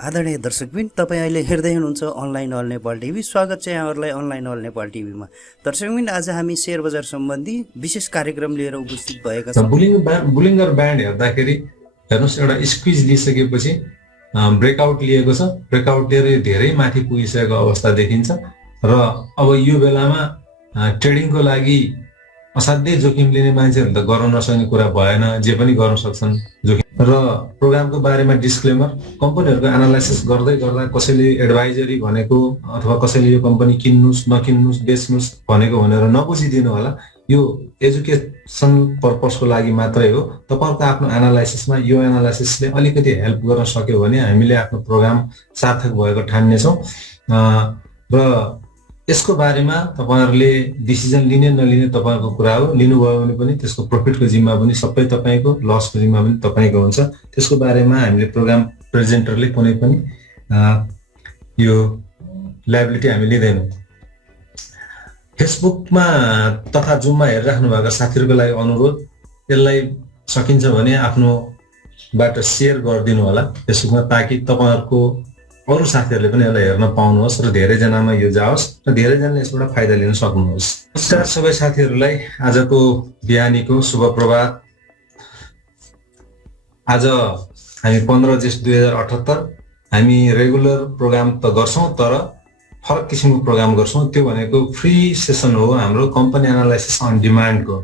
आदरणीय दर्शकबिन, तपाईँ अहिले हेर्दै हुनुहुन्छ अनलाइन अल नेपाल टिभी। स्वागत छ यहाँहरूलाई अनलाइन अल नेपाल टिभीमा। दर्शकबिन, आज हामी सेयर बजार सम्बन्धी विशेष कार्यक्रम लिएर उपस्थित भएका छौँ। बुलिङ्गर ब्यान्ड हेर्दाखेरि हेर्नुहोस्, एउटा स्क्विज लिइसकेपछि ब्रेकआउट लिएको छ। ब्रेकआउट लिएर धेरै माथि पुगिसकेको अवस्था देखिन्छ र अब यो बेलामा ट्रेडिङको लागि असाध्यै जोखिम लिने मान्छेहरू त गर्न नसक्ने कुरा भएन, जे पनि गर्न सक्छन् जोखिम। र प्रोग्रामको बारेमा डिस्क्लेमर, कम्पनीहरूको एनालाइसिस गर्दै गर्दा कसैले एडभाइजरी भनेको अथवा कसैले यो कम्पनी किन्नुहोस् नकिन्नुहोस् बेच्नुहोस् भनेको भनेर नबुझिदिनु होला। यो एजुकेसन पर्पसको लागि मात्रै हो। तपाईँहरूको आफ्नो एनालाइसिसमा यो एनालाइसिसले अलिकति हेल्प गर्न सक्यो भने हामीले आफ्नो प्रोग्राम सार्थक भएको ठान्नेछौँ। र यसको बारेमा तपाईँहरूले डिसिजन लिने नलिने तपाईँको कुरा हो। लिनुभयो भने पनि त्यसको प्रफिटको जिम्मा पनि सबै तपाईँको, लसको जिम्मा पनि तपाईँको हुन्छ। त्यसको बारेमा हामीले प्रोग्राम प्रेजेन्टरले कुनै पनि यो लायबिलिटी हामी लिँदैनौँ। फेसबुकमा तथा जुममा हेरिराख्नु भएको साथीहरूको लागि अनुरोध, यसलाई सकिन्छ भने आफ्नोबाट सेयर गरिदिनु होला फेसबुकमा, ताकि तपाईँहरूको अरू साथीहरूले पनि यसलाई हेर्न पाउनुहोस् र धेरैजनामा यो जाओस् र धेरैजनाले यसबाट फाइदा लिन सक्नुहोस्। नमस्कार सबै साथीहरूलाई, आजको बिहानीको शुभ प्रभात। आज हामी 15 जेठ 2078। हामी रेगुलर प्रोग्राम त गर्छौँ, तर फरक किसिमको प्रोग्राम गर्छौँ। त्यो भनेको फ्री सेसन हो हाम्रो कम्पनी एनालाइसिस अन डिमान्डको।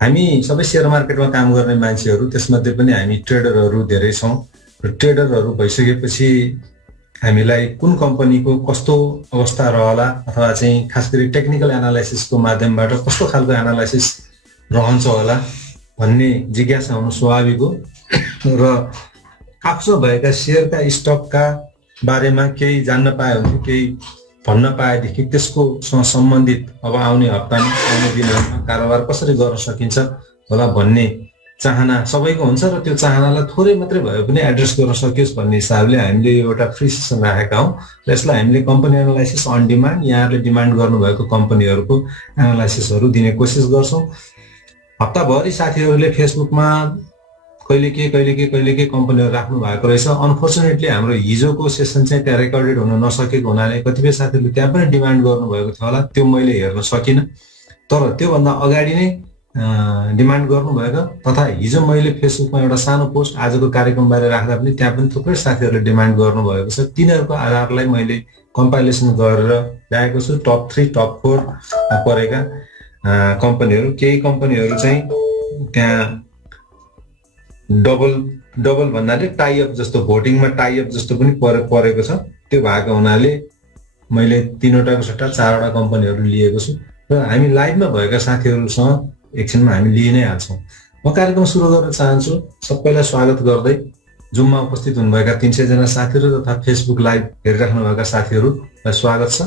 हामी सबै सेयर मार्केटमा काम गर्ने मान्छेहरू, त्यसमध्ये पनि हामी ट्रेडरहरू धेरै छौँ। र ट्रेडरहरू भइसकेपछि हामीलाई कुन कम्पनीको कस्तो अवस्था रहला अथवा चाहिँ खास गरी टेक्निकल एनालाइसिसको माध्यमबाट कस्तो खालको एनालाइसिस रहन्छ होला भन्ने जिज्ञासा हुनु स्वाभाविक हो। र आफूसँग भएका सेयरका स्टकका बारेमा केही जान्न पायो भने, केही भन्न पाएदेखि त्यसकोसँग सम्बन्धित अब आउने हप्तामा आउने दिनहरूमा कारोबार कसरी गर्न सकिन्छ होला भन्ने चाहना सबैको हुन्छ र त्यो चाहनालाई थोरै मात्रै भए पनि एड्रेस गर्न सकियोस् भन्ने हिसाबले हामीले एउटा फ्री सेसन राखेका हौँ। र यसलाई हामीले कम्पनी एनालाइसिस अन डिमान्ड, यहाँहरूले डिमान्ड गर्नुभएको कम्पनीहरूको एनालाइसिसहरू दिने कोसिस गर्छौँ। हप्ताभरि साथीहरूले फेसबुकमा कहिले के कम्पनीहरू राख्नु भएको रहेछ। अनफर्चुनेटली हाम्रो हिजोको सेसन चाहिँ त्यहाँ रेकर्डेड हुन नसकेको हुनाले कतिपय साथीहरूले त्यहाँ पनि डिमान्ड गर्नुभएको थियो होला, त्यो मैले हेर्न सकिनँ। तर त्योभन्दा अगाडि नै डिमान्ड गर्नुभएको तथा हिजो मैले फेसबुकमा एउटा सानो पोस्ट आजको कार्यक्रमबारे राख्दा पनि त्यहाँ पनि थुप्रै साथीहरूले डिमान्ड गर्नुभएको छ। तिनीहरूको आधारलाई मैले कम्पाइलेसन गरेर ल्याएको छु। टप 3 टप 4 परेका कम्पनीहरू। केही कम्पनीहरू चाहिँ त्यहाँ डबल भन्नाले टाइअप जस्तो, भोटिङमा टाइअप जस्तो पनि परेको छ। त्यो भएको हुनाले मैले 3वटाको सट्टा 4वटा कम्पनीहरू लिएको छु र हामी लाइभमा भएका साथीहरूसँग एकछिनमा हामी लिइ नै हाल्छौँ। म कार्यक्रम सुरु गर्न चाहन्छु। सबैलाई स्वागत गर्दै जुममा उपस्थित हुनुभएका 300 जना साथीहरू तथा फेसबुक लाइभ हेरिराख्नु भएका साथीहरूलाई स्वागत छ।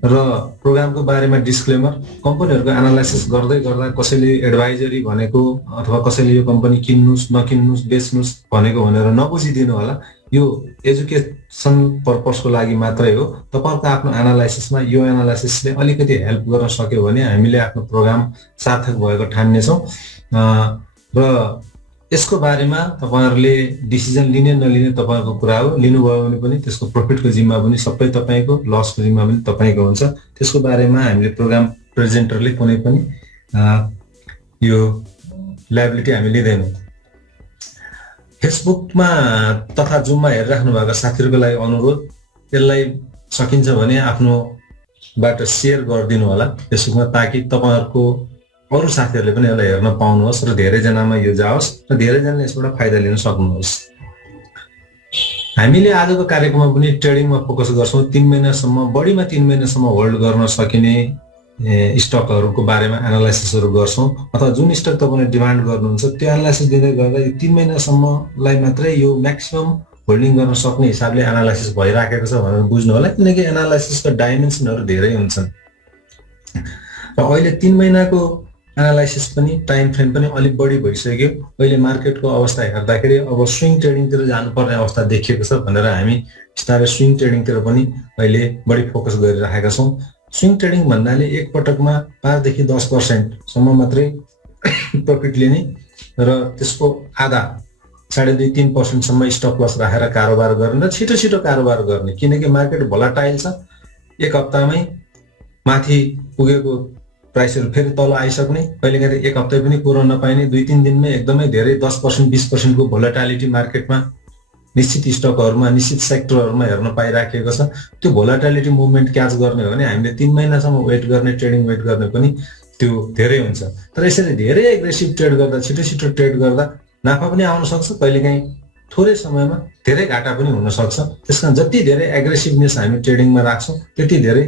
र प्रोग्रामको बारेमा डिस्क्लेमर, कम्पनीहरूको एनालाइसिस गर्दै गर्दा कसैले एडभाइजरी भनेको अथवा कसैले यो कम्पनी किन्नुहोस् नकिन्नुहोस् बेच्नुहोस् भनेको भनेर नबुझिदिनु होला। यो एजुकेसन पर्पसको लागि मात्रै हो। तपाईँहरूको आफ्नो एनालाइसिसमा यो एनालाइसिसले अलिकति हेल्प गर्न सक्यो भने हामीले आफ्नो प्रोग्राम सार्थक भएको ठान्नेछौँ। र यसको बारेमा तपाईँहरूले डिसिजन लिने नलिने तपाईँको कुरा हो। लिनुभयो भने पनि त्यसको प्रफिटको जिम्मा पनि सबै तपाईँको, लसको जिम्मा पनि तपाईँको हुन्छ। त्यसको बारेमा हामीले प्रोग्राम प्रेजेन्टरले कुनै पनि यो लायबिलिटी हामी लिँदैनौँ। फेसबुकमा तथा जुममा हेरिराख्नु भएको साथीहरूको लागि अनुरोध, यसलाई सकिन्छ भने आफ्नोबाट सेयर गरिदिनु होला फेसबुकमा, ताकि तपाईँहरूको अरू साथीहरूले पनि यसलाई हेर्न पाउनुहोस् र धेरैजनामा यो जाओस् र धेरैजनाले यसबाट फाइदा लिन सक्नुहोस्। हामीले आजको कार्यक्रममा पनि ट्रेडिङमा फोकस गर्छौँ। 3 महिनासम्म, बढीमा 3 महिनासम्म होल्ड गर्न सकिने स्टकहरूको बारेमा एनालाइसिसहरू गर्छौँ, अथवा जुन स्टक तपाईँले डिमान्ड गर्नुहुन्छ त्यो एनालाइसिस दिँदै गर्दा यो 3 महिनासम्मलाई मात्रै यो म्याक्सिमम होल्डिङ गर्न सक्ने हिसाबले एनालाइसिस भइराखेको छ भनेर बुझ्नु होला। किनकि एनालाइसिसका डाइमेन्सनहरू धेरै हुन्छन् र अहिले 3 महिनाको एनालाइसिस पनि, टाइम फ्रेम पनि अलिक बढी भइसक्यो। अहिले मार्केटको अवस्था हेर्दाखेरि अब स्विङ ट्रेडिङतिर जानुपर्ने अवस्था देखिएको छ भनेर हामी बिस्तारै स्विङ ट्रेडिङतिर पनि अहिले बढी फोकस गरिराखेका छौँ। स्विङ ट्रेडिङ भन्नाले एक पटकमा 5 देखि 10% सम्म मात्रै प्रफिट लिने र त्यसको आधा 2.5-3% सम्म स्टप लस राखेर कारोबार गर्ने र छिटो छिटो कारोबार गर्ने, किनकि मार्केट भोलाटाइल छ। एक हप्तामै माथि पुगेको प्राइसहरू फेरि तल आइसक्ने, कहिलेकाहीँ एक हप्ता पनि कुरो नपाइने, 2-3 दिनमै एकदमै धेरै 10% 20% को भोलाटालिटी मार्केटमा निश्चित स्टकहरुमा निश्चित सेक्टरहरुमा हेर्न पाइराखेको छ। त्यो भोलाटिलिटी मुभमेन्ट क्याच गर्ने हो भने हामीले 3 महिनासम्म वेट गर्ने, ट्रेडिङ वेट गर्ने पनि त्यो धेरै हुन्छ। तर यसरी धेरै एग्रेसिभ ट्रेड गर्दा, छिटो छिटो ट्रेड गर्दा नाफा पनि आउन सक्छ, कहिलेकाहीँ थोरै समयमा धेरै घाटा पनि हुन सक्छ। त्यसकारण जति धेरै एग्रेसिभनेस हामी ट्रेडिङमा राख्छौं त्यति धेरै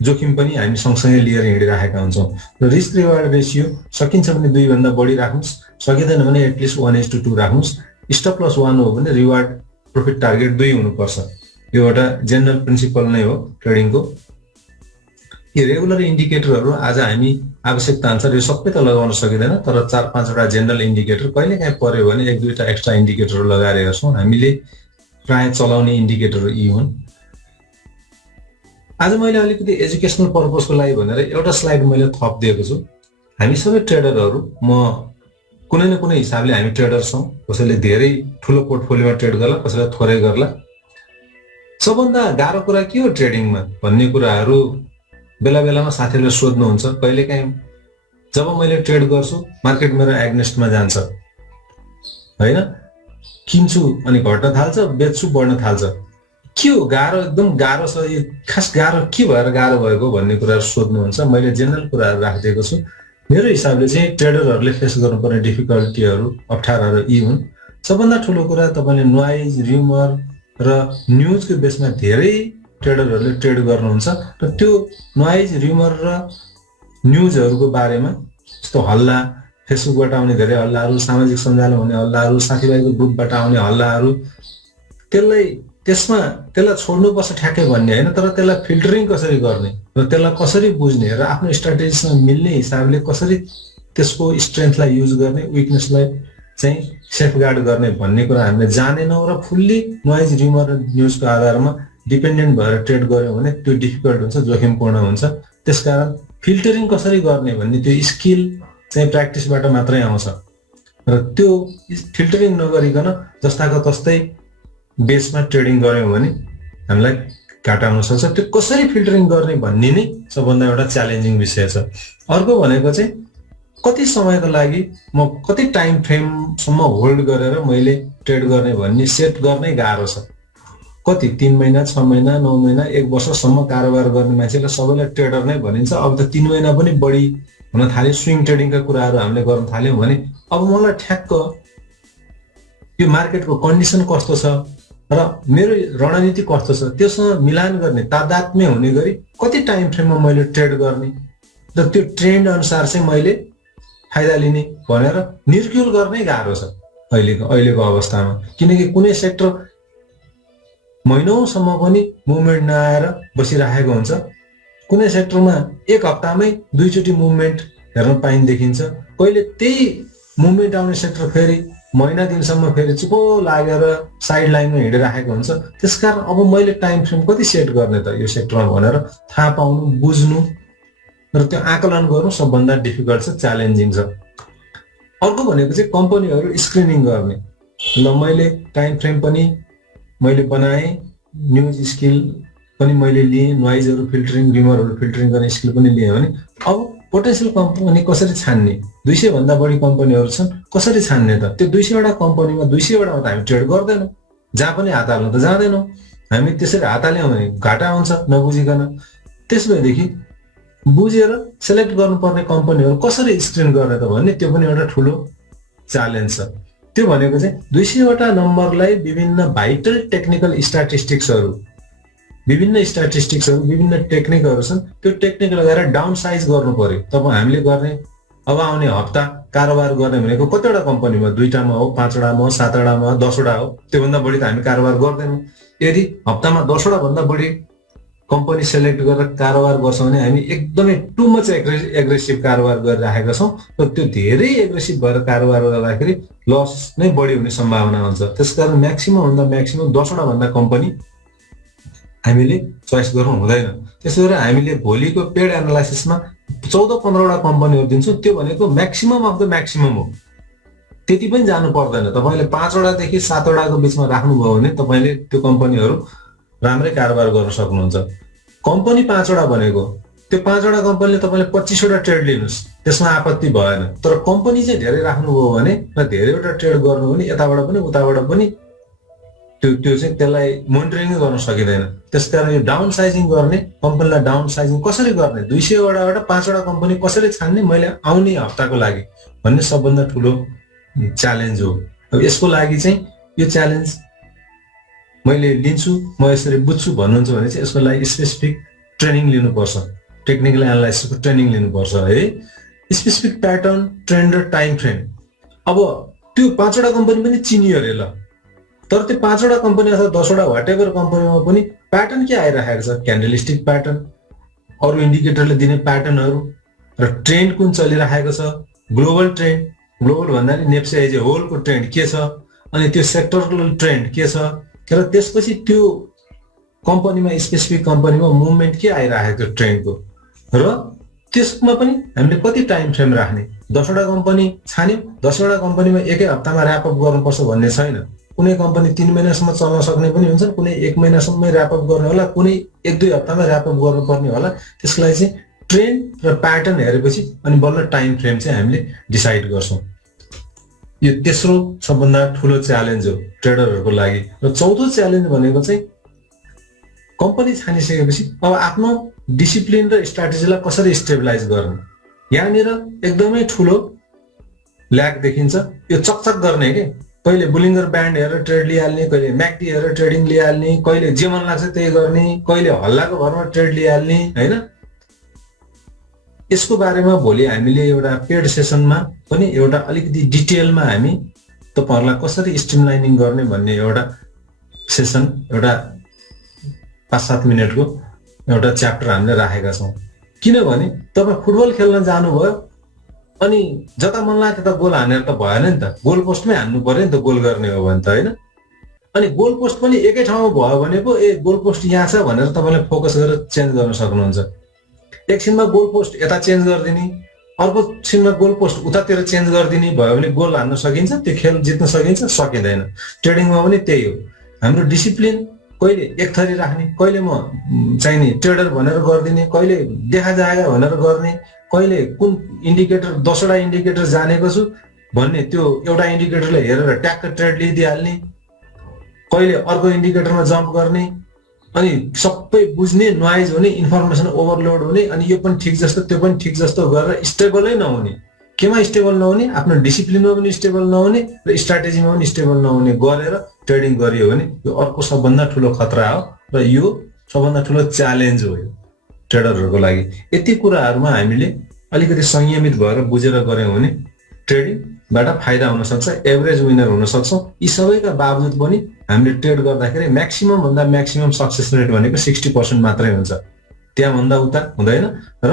जोखिम पनि हामी सँगसँगै लिएर हिँडिरहेका हुन्छौं। र रिस्क रिवार्ड रेशियो सकिन्छ भने 2 भन्दा बढी राख्नुस्, सकिदैन भने एटलिस्ट 1:2 राख्नुस्। स्टप लस 1 हो भने रिवार्ड प्रॉफिट टार्गेट 2 हुनुपर्छ। यो एउटा जनरल प्रिन्सिपल नै हो ट्रेडिङको। यो रेगुलर इन्डिकेटरहरु आज हामी आवश्यकता अनुसार यो सबै त लगाउन सकिदैन, तर 4-5 वटा जनरल इन्डिकेटर कहिलेकाहीँ पर्यो भने 1-2 टा एक्स्ट्रा इन्डिकेटरहरु लगाएर हेर्छौं। हामीले प्राय चलाउने इन्डिकेटरहरु यी हुन्। आज मैले अलिकति एजुकेशनल पर्पसको लागि भनेर एउटा स्लाइड मैले थप दिएको छु। हामी सबै ट्रेडरहरु, म कुनै न कुनै हिसाबले हामी ट्रेडर छौं। कसैले धेरै ठूलो पोर्टफोलियोमा ट्रेड गर्ला, कसैले थोरै गर्ला। सबभन्दा गाह्रो कुरा के हो ट्रेडिङमा भन्ने कुराहरु बेला बेलामा साथीहरुले सोध्नुहुन्छ। कहिलेकाहीँ जब मैले ट्रेड गर्छु मार्केट मेरो एग्नेस्टमा जान्छ, हैन, किन्छु अनि घट्न थाल्छ, बेच्छु बढ्न थाल्छ। के हो गाह्रो? एकदम गाह्रो छ। यो खास गाह्रो के भएर गाह्रो भएको भन्ने कुराहरु सोध्नुहुन्छ। मैले जनरल कुराहरु राखिदिएको छु। मेरो हिसाबले चाहिँ ट्रेडरहरुले फेस गर्नुपर्ने डिफिकल्टीहरु, अप्ठ्याराहरु यी हुन्। सबभन्दा ठूलो कुरा तपाईले नोइज, र्युमर र न्यूजको बेसमा धेरै ट्रेडरहरुले ट्रेड गर्नुहुन्छ र त्यो नोइज, र्युमर र न्यूजहरुको बारेमा जस्तो हल्ला, फेसबुकबाट आउने धेरै हल्लाहरु, सामाजिक सञ्जालमा हुने हल्लाहरु, साथीभाइको ग्रुपबाट आउने हल्लाहरु, त्यसलाई छोड्नुपर्छ ठ्याक्कै भन्ने हैन, तर त्यसलाई फिल्टरिङ कसरी गर्ने र त्यसलाई कसरी बुझ्ने र आफ्नो स्ट्र्याटेजीसँग मिल्ने हिसाबले कसरी त्यसको स्ट्रेन्थलाई युज गर्ने, विकनेसलाई चाहिँ सेफगार्ड गर्ने भन्ने कुरा हामीले जानेनौं र फुल्ली नोइज, र्युमर र न्यूजको आधारमा डिपेन्डेन्ट भएर ट्रेड गर्यो भने त्यो डिफिकल्ट हुन्छ, जोखिमपूर्ण हुन्छ। त्यसकारण फिल्टरिङ कसरी गर्ने भन्ने त्यो स्किल चाहिँ प्र्याक्टिसबाट मात्रै आउँछ र त्यो फिल्टरिङ नगरिकन जस्ताको तस्तै बेसमा ट्रेडिङ गर्यौं भने हामीलाई घाटा हुन सक्छ। त्यो कसरी फिल्टरिङ गर्ने भन्ने नै सबभन्दा एउटा च्यालेन्जिङ विषय छ। अर्को भनेको चाहिँ कति समयको लागि म कति टाइम फ्रेमसम्म होल्ड गरेर मैले ट्रेड गर्ने भन्ने सेट गर्नै गाह्रो छ। कति 3 महिना, 6 महिना, 9 महिना, 1 वर्षसम्म कारोबार गर्ने मान्छेलाई सबैलाई ट्रेडर नै भनिन्छ। अब त 3 महिना पनि बढी हुन थाल्यो। स्विङ ट्रेडिङका कुराहरु हामीले गर्न थाल्यौं भने अब मलाई ठ्याक्क यो मार्केटको कन्डिसन कस्तो छ र मेरो रणनीति कस्तो छ त्योसँग मिलान गर्ने, तादात्म्य हुने गरी कति टाइम फ्रेममा मैले ट्रेड गर्ने र त्यो ट्रेन्ड अनुसार चाहिँ मैले फाइदा लिने भनेर निर्क्युल गर्नै गाह्रो छ अहिलेको अवस्थामा। किनकि कुनै सेक्टर महिनौसम्म पनि मुभमेन्ट नआएर बसिरहेको हुन्छ। कुनै सेक्टरमा एक हप्तामै 2 चोटी मुभमेन्ट हेर्न पाइन देखिन्छ। कहिले त्यही मुभमेन्ट आउने सेक्टर फेरि महिना दिनसम्म फेरि चुपो लागेर साइड लाइनमा हिँडिरहेको हुन्छ। त्यसकारण अब मैले टाइम फ्रेम कति सेट गर्ने त यो सेक्टरमा भनेर थाहा पाउनु, बुझ्नु र त्यो आकलन गर्नु सबभन्दा डिफिकल्ट छ, च्यालेन्जिङ छ। अर्को भनेको चाहिँ कम्पनीहरु स्क्रिनिङ गर्ने। ल मैले टाइम फ्रेम पनि मैले बनाए, न्यूज स्किल पनि मैले लिए, नोइजहरु फिल्टरिङ, र्युमरहरु फिल्टरिङ गर्ने स्किल पनि लिए भने अब पोटेन्शियल कम्पनी कसरी छान्ने? 200 भन्दा बढी कम्पनीहरु छन्, कसरी छान्ने त? त्यो 200 वटा कम्पनीमा 200 वटामा त हामी ट्रेड गर्दैनौं, जहाँ पनि हात हाल्न त जाँदैनौं। हामी त्यसरी हात हाल्यौं भने घाटा हुन्छ नबुझिकन। त्यसैदेखि बुझेर सिलेक्ट गर्नुपर्ने कम्पनीहरु कसरी स्क्रिन गर्ने त भन्ने त्यो पनि एउटा ठूलो च्यालेन्ज छ। त्यो भनेको चाहिँ 200 वटा नम्बरलाई विभिन्न भाइटल टेक्निकल स्ट्याटिस्टिक्सहरु, विभिन्न टेक्निकहरु छन्। त्यो टेक्निक लगाएर डाउन साइज गर्नु पर्यो। तब हामीले गर्ने अब आउने हप्ता कारोबार गर्ने भनेको कतिवटा कम्पनीमा 2 टामा हो, 5 वटामा हो, 7 वटामा हो, 10 वटा हो, त्योभन्दा बढी त हामी कारोबार गर्दैनौं। यदि हप्तामा 10 वटा भन्दा बढी कम्पनी सिलेक्ट गरेर कारोबार गर्छौं भने हामी एकदमै टु मच एग्रेसिभ कारोबार गरिरहेका छौं र त्यो धेरै एग्रेसिभ भएर कारोबार गर्दाखेरि लस नै बढी हुने सम्भावना हुन्छ। त्यसकारण म्याक्सिमम 10 वटा भन्दा कम्पनी हामीले चोइस गर्नु हुँदैन। त्यसैगरी हामीले भोलिको पेड एनालाइसिसमा 14-15 वटा कम्पनीहरु दिन्छौं। त्यो भनेको म्याक्सिमम अफ द म्याक्सिमम हो। त्यति पनि जानु पर्दैन। तपाईँले 5 वटादेखि 7 वटाको बिचमा राख्नुभयो भने तपाईँले त्यो कम्पनीहरू राम्रै कारोबार गर्न सक्नुहुन्छ। कम्पनी 5 वटा भनेको त्यो 5 वटा कम्पनीले तपाईँले 25 वटा ट्रेड लिनुहोस्, त्यसमा आपत्ति भएन। तर कम्पनी चाहिँ धेरै राख्नुभयो भने र धेरैवटा ट्रेड गर्नु भने यताबाट पनि उताबाट पनि त्यो चाहिँ त्यसलाई मोनिटरिङ गर्न सकिँदैन। त्यसकारण यो डाउन साइजिङ गर्ने, कम्पनीलाई डाउन साइजिङ कसरी गर्ने, 200 वटाबाट 5 वटा कम्पनी कसरी छान्ने मैले आउने हप्ताको लागि भन्ने सबभन्दा ठुलो च्यालेन्ज हो। अब यसको लागि चाहिँ यो च्यालेन्ज मैले लिन्छु, म यसरी बुझ्छु भन्नुहुन्छ भने चाहिँ यसको लागि स्पेसिफिक ट्रेनिङ लिनुपर्छ, टेक्निकल एनालाइसिसको ट्रेनिङ लिनुपर्छ है। स्पेसिफिक प्याटर्न, ट्रेन्ड र टाइम फ्रेम। अब त्यो 5 वटा कम्पनी पनि चिनियो अरे ल, तर त्यो 5 वटा कम्पनी अथवा 10 वटा वाटेभर कम्पनीमा पनि प्याटर्न के आइरहेको छ, क्यान्डलस्टिक प्याटर्न, अरू इन्डिकेटरले दिने प्याटर्नहरू र ट्रेन्ड कुन चलिरहेको छ, ग्लोबल ट्रेन्ड, ग्लोबल भन्नाले नेप्से एज ए होलको ट्रेन्ड के छ, अनि त्यो सेक्टरल ट्रेन्ड के छ, र त्यसपछि त्यो कम्पनीमा स्पेसिफिक कम्पनीमा मुभमेन्ट के आइरहेको छ ट्रेन्डको, र त्यसमा पनि हामीले कति टाइम फ्रेम राख्ने। 10 वटा कम्पनी छान्यौँ, 10 वटा कम्पनीमा एकै हप्तामा ऱ्यापअप गर्नुपर्छ भन्ने छैन। कुनै कम्पनी 3 महिनासम्म चल्न सक्ने पनि हुन्छ, कुनै 1 महिनासम्मै ऱ्यापअप गर्ने होला, कुनै 1-2 हप्तामा ऱ्यापअप गर्नुपर्ने होला। त्यसको लागि चाहिँ ट्रेन्ड र प्याटर्न हेरेपछि अनि बल्ल टाइम फ्रेम चाहिँ हामीले डिसाइड गर्छौँ। यो तेस्रो सबभन्दा ठुलो च्यालेन्ज हो ट्रेडरहरूको लागि। र चौथो च्यालेन्ज भनेको चाहिँ कम्पनी छानिसकेपछि अब आफ्नो डिसिप्लिन र स्ट्राटेजीलाई कसरी स्टेबलाइज गर्ने। यहाँनिर एकदमै ठुलो ल्याग देखिन्छ। यो चकचक गर्ने के, कहिले बुलिङ्गर ब्यान्ड हेरेर ट्रेड लिइहाल्ने, कहिले म्याकडी हेरेर ट्रेडिङ लिइहाल्ने, कहिले जे मन लाग्छ त्यही गर्ने, कहिले हल्लाको भरमा ट्रेड लिइहाल्ने होइन। यसको बारेमा भोलि हामीले एउटा पेड सेसनमा पनि एउटा अलिकति डिटेलमा हामी तपाईँहरूलाई कसरी स्ट्रिमलाइनिङ गर्ने भन्ने एउटा सेसन, एउटा 5-7 मिनटको एउटा च्याप्टर हामीले राखेका छौँ। किनभने तपाईँ फुटबल खेल्न जानुभयो अनि जता मन लाग्यो त्यता गोल हानेर त भएन नि त, गोल पोस्टमै हान्नु पर्यो नि त गोल गर्ने हो भने त होइन। अनि गोल पोस्ट पनि एकै ठाउँमा भयो भने पो गोल पोस्ट यहाँ छ भनेर तपाईँले फोकस गरेर चेन्ज गर्न सक्नुहुन्छ। एकछिनमा गोल पोस्ट यता चेन्ज गरिदिने, अर्को छिनमा गोल पोस्ट उतातिर चेन्ज गरिदिने भयो भने गोल हान्न सकिन्छ, त्यो खेल जित्न सकिन्छ? सकिँदैन। ट्रेडिङमा पनि त्यही हो। हाम्रो डिसिप्लिन कहिले एक थरी राख्ने, कहिले म चाहिने ट्रेडर भनेर गरिदिने, कहिले देखा जाएगा भनेर गर्ने, कहिले कुन इन्डिकेटर 10 वटा इन्डिकेटर जानेको छु भन्ने त्यो एउटा इन्डिकेटरले हेरेर ट्याक्क ट्रेड लिइदिइहाल्ने, कहिले अर्को इन्डिकेटरमा जम्प गर्ने, अनि सबै बुझ्ने, नोइज हुने, इन्फर्मेसन ओभरलोड हुने, अनि यो पनि ठिक जस्तो त्यो पनि ठिक जस्तो गरेर स्टेबलै नहुने। केमा स्टेबल नहुने? आफ्नो डिसिप्लिनमा पनि स्टेबल नहुने र स्ट्राटेजीमा पनि स्टेबल नहुने गरेर ट्रेडिङ गरियो भने यो अर्को सबभन्दा ठुलो खतरा हो र यो सबभन्दा ठुलो च्यालेन्ज हो यो ट्रेडरहरूको लागि। यति कुराहरूमा हामीले अलिकति संयमित भएर बुझेर गऱ्यौँ भने ट्रेडिङबाट फाइदा हुन सक्छ, एभरेज विनर हुन सक्छौँ। यी सबैका बावजुद पनि हामीले ट्रेड गर्दाखेरि म्याक्सिमम भन्दा म्याक्सिमम सक्सेस रेट भनेको 60% मात्रै हुन्छ, त्यहाँभन्दा उता हुँदैन। र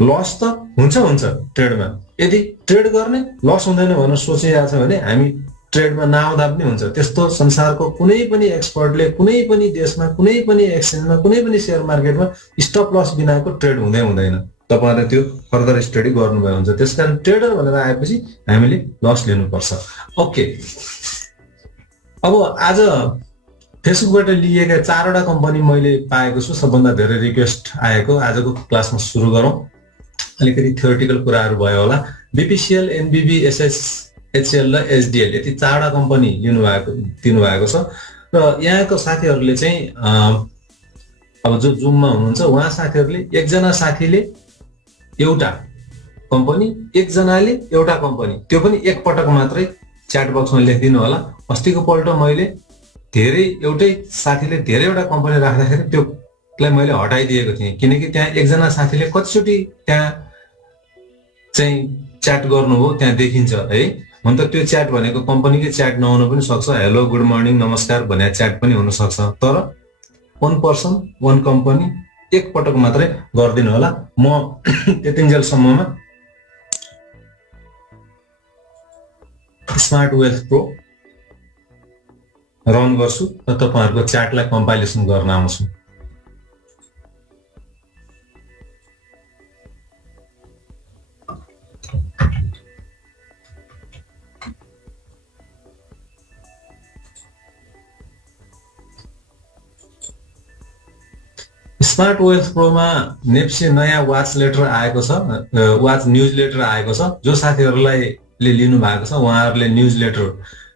लस त हुन्छ ट्रेडमा। यदि ट्रेड गर्ने लस हुँदैन भनेर सोचिरहेको छ भने हामी ट्रेडमा नआउँदा पनि हुन्छ। त्यस्तो संसारको कुनै पनि एक्सपर्टले कुनै पनि देशमा, कुनै पनि एक्सचेन्जमा, कुनै पनि सेयर मार्केटमा स्टप लस बिनाको ट्रेड हुँदैन। तपाईँहरूले त्यो फर्दर स्टडी गर्नुभयो हुन्छ। त्यसकारण ट्रेडर भनेर आएपछि हामीले लस लिनुपर्छ। ओके, अब आज फेसबुकबाट लिएका 4 वटा कम्पनी मैले पाएको छु, सबभन्दा धेरै रिक्वेस्ट आएको। आजको क्लासमा सुरु गरौँ। अलिकति थ्योरिटिकल कुराहरू भयो होला। बीपीसीएल, एनबीबी, एसएचएल र एचडिएल यति 4 वटा कम्पनी दिनुभएको छ। र यहाँको साथीहरूले चाहिँ अब जो जुममा हुनुहुन्छ उहाँ साथीहरूले, एकजना साथीले एउटा कम्पनी, एकजनाले एउटा कम्पनी, त्यो पनि एक पटक मात्रै च्याट बक्समा लेखिदिनु होला। अस्तिको पल्ट मैले एउटै साथीले धेरैवटा कम्पनी राख्दाखेरि त्यसलाई मैले हटाइदिएको थिएँ, किनकि त्यहाँ एकजना साथीले कतिचोटि त्यहाँ चाहिँ च्याट गर्नुभयो त्यहाँ देखिन्छ है। हुन त त्यो च्याट भनेको कम्पनीकै च्याट नहुन पनि सक्छ, हेलो गुड मर्निङ नमस्कार भन्ने च्याट पनि हुन सक्छ। तर 1 पर्सन 1 कम्पनी एक पटक मात्रै गरिदिनु होला। म त्यतिन्जेलसम्ममा स्मार्ट वेल्थ प्रो रन गर्छु र तपाईँहरूको च्याटलाई कम्पाइलेसन गर्न आउँछु। स्मार्ट वेल्थ प्रोमा नेप्से नयाँ वाच लेटर आएको छ, वाच न्युज लेटर आएको छ। जो साथीहरूलाई लिनु भएको छ उहाँहरूले न्युज लेटर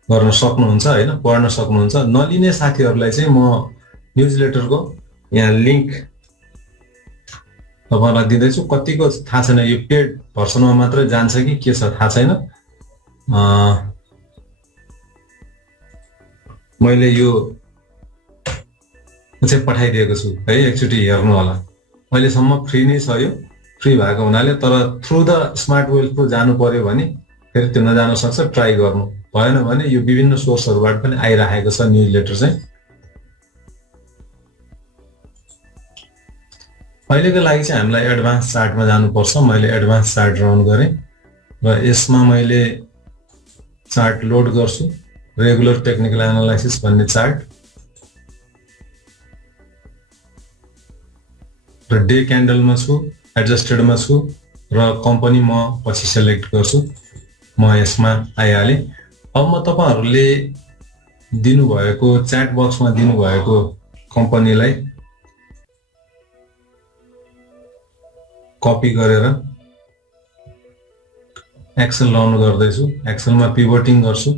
गर्न सक्नुहुन्छ होइन, पढ्न सक्नुहुन्छ। नलिने साथीहरूलाई चाहिँ म न्युज लेटरको यहाँ लिङ्क तपाईँलाई दिँदैछु। कतिको थाहा छैन, यो पेड भर्सनमा मात्रै जान्छ कि के छ थाहा छैन। मैले यो चाहिँ पठाइदिएको छु है, एकचोटि हेर्नु होला। अहिलेसम्म फ्री नै छ, यो फ्री भएको हुनाले। तर through the smart wealth pro जानु पर्यो भने फेरि त्यो नजान सक्छ, ट्राई गर्नु भएन भने यो विभिन्न सोर्सहरूबाट पनि आइरहेको छ न्युज लेटर चाहिँ। अहिलेको लागि चाहिँ हामीलाई एडभान्स चार्टमा जानुपर्छ। मैले एडभान्स चार्ट रन गरेँ र यसमा मैले चार्ट लोड गर्छु। रेगुलर टेक्निकल एनालाइसिस भन्ने चार्ट र डे क्यान्डलमा छु, एडजस्टेडमा छु र कम्पनी म पछि सेलेक्ट गर्छु। म यसमा आइहालेँ। अब म तपाईँहरूले दिनुभएको च्याट बक्समा दिनुभएको कम्पनीलाई कपी गरेर एक्सेल रन गर्दैछु। एक्सेलमा पिभटिङ गर्छु।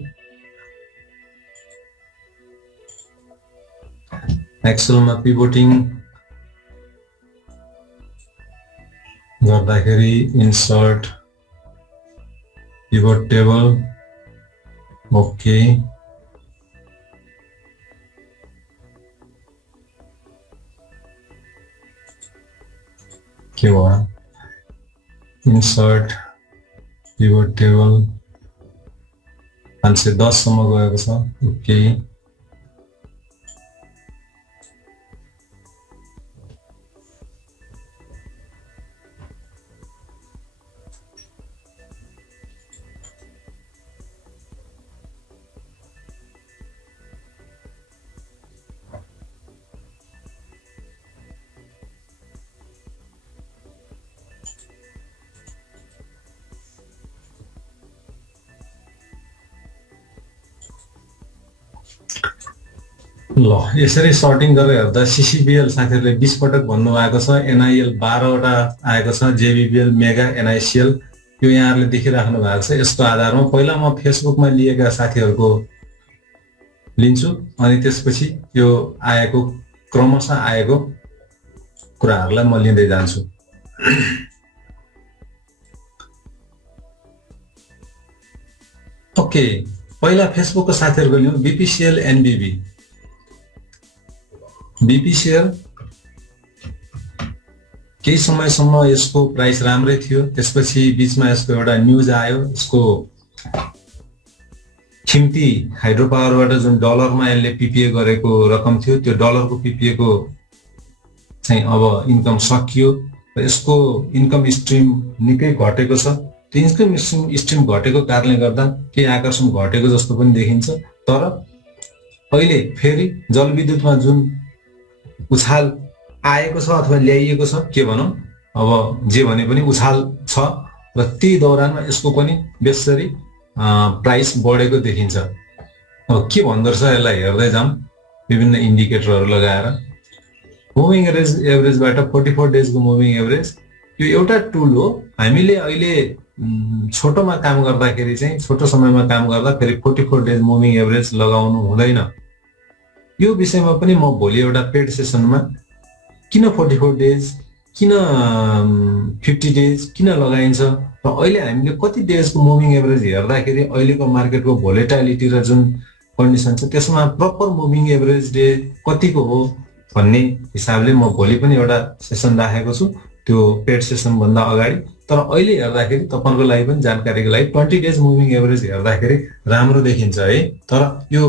एक्सेलमा पिभटिङ गर्दाखेरि इन्सर्ट पिभट टेबल, ओके। के भयो? इन्सर्ट पिभट टेबल 510 सम्म गएको छ, ओके। ल यसरी सर्टिङ गरेर हेर्दा सिसिबिएल साथीहरूले 20 पटक भन्नुभएको छ, एनआइएल 12 वटा आएको छ, जेबिबिएल, मेगा, एनआइसिएल यो यहाँहरूले देखिराख्नु भएको छ। यसको आधारमा पहिला म फेसबुकमा लिएका साथीहरूको लिन्छु अनि त्यसपछि यो आएको क्रमशः आएको कुराहरूलाई म लिँदै जान्छु। ओके, पहिला फेसबुकको साथीहरूको लिउँ। बिपिसिएल, एनबिबी। बिपिसिएल केही समयसम्म यसको प्राइस राम्रै थियो, त्यसपछि बिचमा यसको एउटा न्युज आयो। यसको खिम्ती हाइड्रो पावरबाट जुन डलरमा यसले पिपिए गरेको रकम थियो त्यो डलरको पिपिए को चाहिँ अब इन्कम सकियो र यसको इन्कम स्ट्रिम निकै घटेको छ। त्यो इन्कम स्ट्रिम घटेको कारणले गर्दा केही आकर्षण घटेको जस्तो पनि देखिन्छ। तर अहिले फेरि जलविद्युतमा जुन उछाल आएको छ अथवा ल्याइएको छ, के भनौँ अब जे भने पनि उछाल छ र त्यही दौरानमा यसको पनि बेसरी प्राइस बढेको देखिन्छ। अब के भन्दो रहेछ यसलाई हेर्दै जाऊँ विभिन्न इन्डिकेटरहरू लगाएर। मुभिङ एभरेजबाट 44 डेजको मुभिङ एभरेज यो एउटा टुल हो। हामीले अहिले छोटोमा काम गर्दाखेरि चाहिँ छोटो समयमा काम गर्दा फेरि 44 डेज मुभिङ एभरेज लगाउनु हुँदैन। यो विषयमा पनि म भोलि एउटा पेड सेसनमा किन 44 डेज, किन 50 डेज किन लगाइन्छ र अहिले हामीले कति डेजको मुभिङ एभरेज हेर्दाखेरि अहिलेको मार्केटको भोलेटाइलिटी र जुन कन्डिसन छ त्यसमा प्रपर मुभिङ एभरेज डे कतिको हो भन्ने हिसाबले म भोलि पनि एउटा सेसन राखेको छु, त्यो पेड सेसन भन्दा अगाडि। तर अहिले हेर्दाखेरि तपाईँहरूको लागि पनि जानकारीको लागि 20 डेज मुभिङ एभरेज हेर्दाखेरि राम्रो देखिन्छ है। तर यो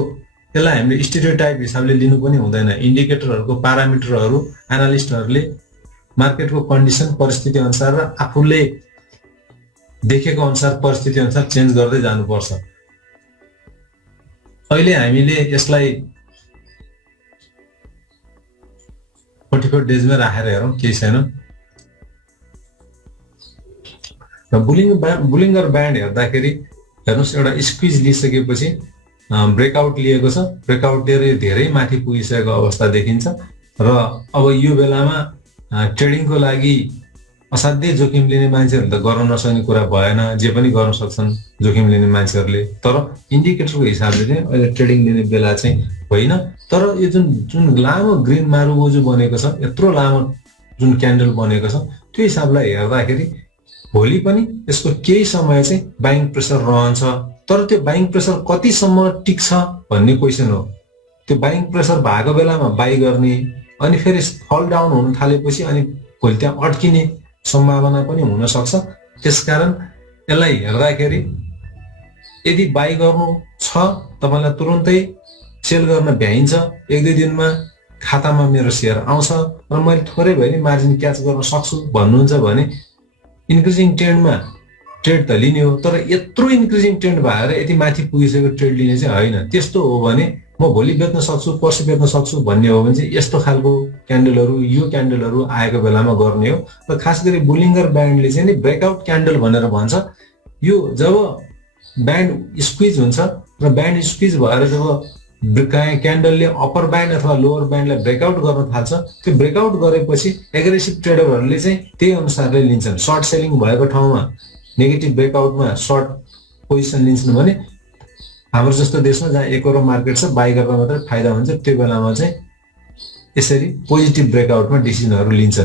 यसलाई हामीले स्टेरियोटाइप हिसाबले लिनु पनि हुँदैन। इन्डिकेटरहरूको पारामिटरहरू एनालिस्टहरूले मार्केटको कन्डिसन परिस्थिति अनुसार र आफूले देखेको अनुसार परिस्थिति अनुसार चेन्ज गर्दै जानुपर्छ। अहिले हामीले यसलाई 44 डेजमा राखेर हेरौँ, केही छैन। र बुलिङ्गर ब्यान्ड हेर्दाखेरि हेर्नुहोस् एउटा स्क्विज लिइसकेपछि ब्रेकआउट लिएको छ। ब्रेकआउट लिएर धेरै माथि पुगिसकेको अवस्था देखिन्छ र अब यो बेलामा ट्रेडिङको लागि असाध्यै जोखिम लिने मान्छेहरूले त गर्न नसक्ने कुरा भएन, जे पनि गर्न सक्छन् जोखिम लिने मान्छेहरूले। तर इन्डिकेटरको हिसाबले चाहिँ अहिले ट्रेडिङ लिने बेला चाहिँ होइन। तर यो जुन जुन लामो ग्रिन मारुबोजु बनेको छ, यत्रो लामो जुन क्यान्डल बनेको छ, त्यो हिसाबलाई हेर्दाखेरि भोलि पनि यसको केही समय चाहिँ बाइङ प्रेसर रहन्छ। तर त्यो बाइङ प्रेसर कतिसम्म टिक्छ भन्ने क्वेसन हो। त्यो बाइङ प्रेसर भएको बेलामा बाई गर्ने, अनि फेरि फल डाउन हुन थालेपछि अनि भोलि त्यहाँ अड्किने सम्भावना पनि हुन सक्छ। त्यसकारण यसलाई हेर्दाखेरि यदि बाई गर्नु छ तपाईँलाई तुरुन्तै सेल गर्न भ्याइन्छ, 1-2 दिनमा खातामा मेरो सेयर आउँछ र मैले थोरै भए नि मार्जिन क्याच गर्न सक्छु भन्नुहुन्छ भने इन्क्रिजिङ ट्रेन्डमा ट्रेड त लिने हो। तर यत्रो इन्क्रिजिङ ट्रेन्ड भएर यति माथि पुगिसकेको ट्रेड लिने चाहिँ होइन। त्यस्तो हो भने म भोलि बेच्न सक्छु, पर्सि बेच्न सक्छु भन्ने हो भने चाहिँ यस्तो खालको क्यान्डलहरू, यो क्यान्डलहरू आएको बेलामा गर्ने हो। र खास गरी बुलिङ्गर ब्यान्डले चाहिँ नि ब्रेकआउट क्यान्डल भनेर भन्छ। यो जब ब्यान्ड स्क्विज हुन्छ र ब्यान्ड स्क्विज भएर जब क्यान्डलले अप्पर ब्यान्ड अथवा लोवर ब्यान्डलाई ब्रेकआउट गर्न थाल्छ, त्यो ब्रेकआउट गरेपछि एग्रेसिभ ट्रेडरहरूले चाहिँ त्यही अनुसारले लिन्छन्। सर्ट सेलिङ भएको ठाउँमा नेगेटिभ ब्रेकआउटमा सर्ट पोजिसन लिन्छन् भने हाम्रो जस्तो देशमा जहाँ एकरो मार्केट छ, बाई गर्दा मात्रै फाइदा हुन्छ, त्यो बेलामा चाहिँ यसरी पोजिटिभ ब्रेकआउटमा डिसिजनहरू लिन्छ।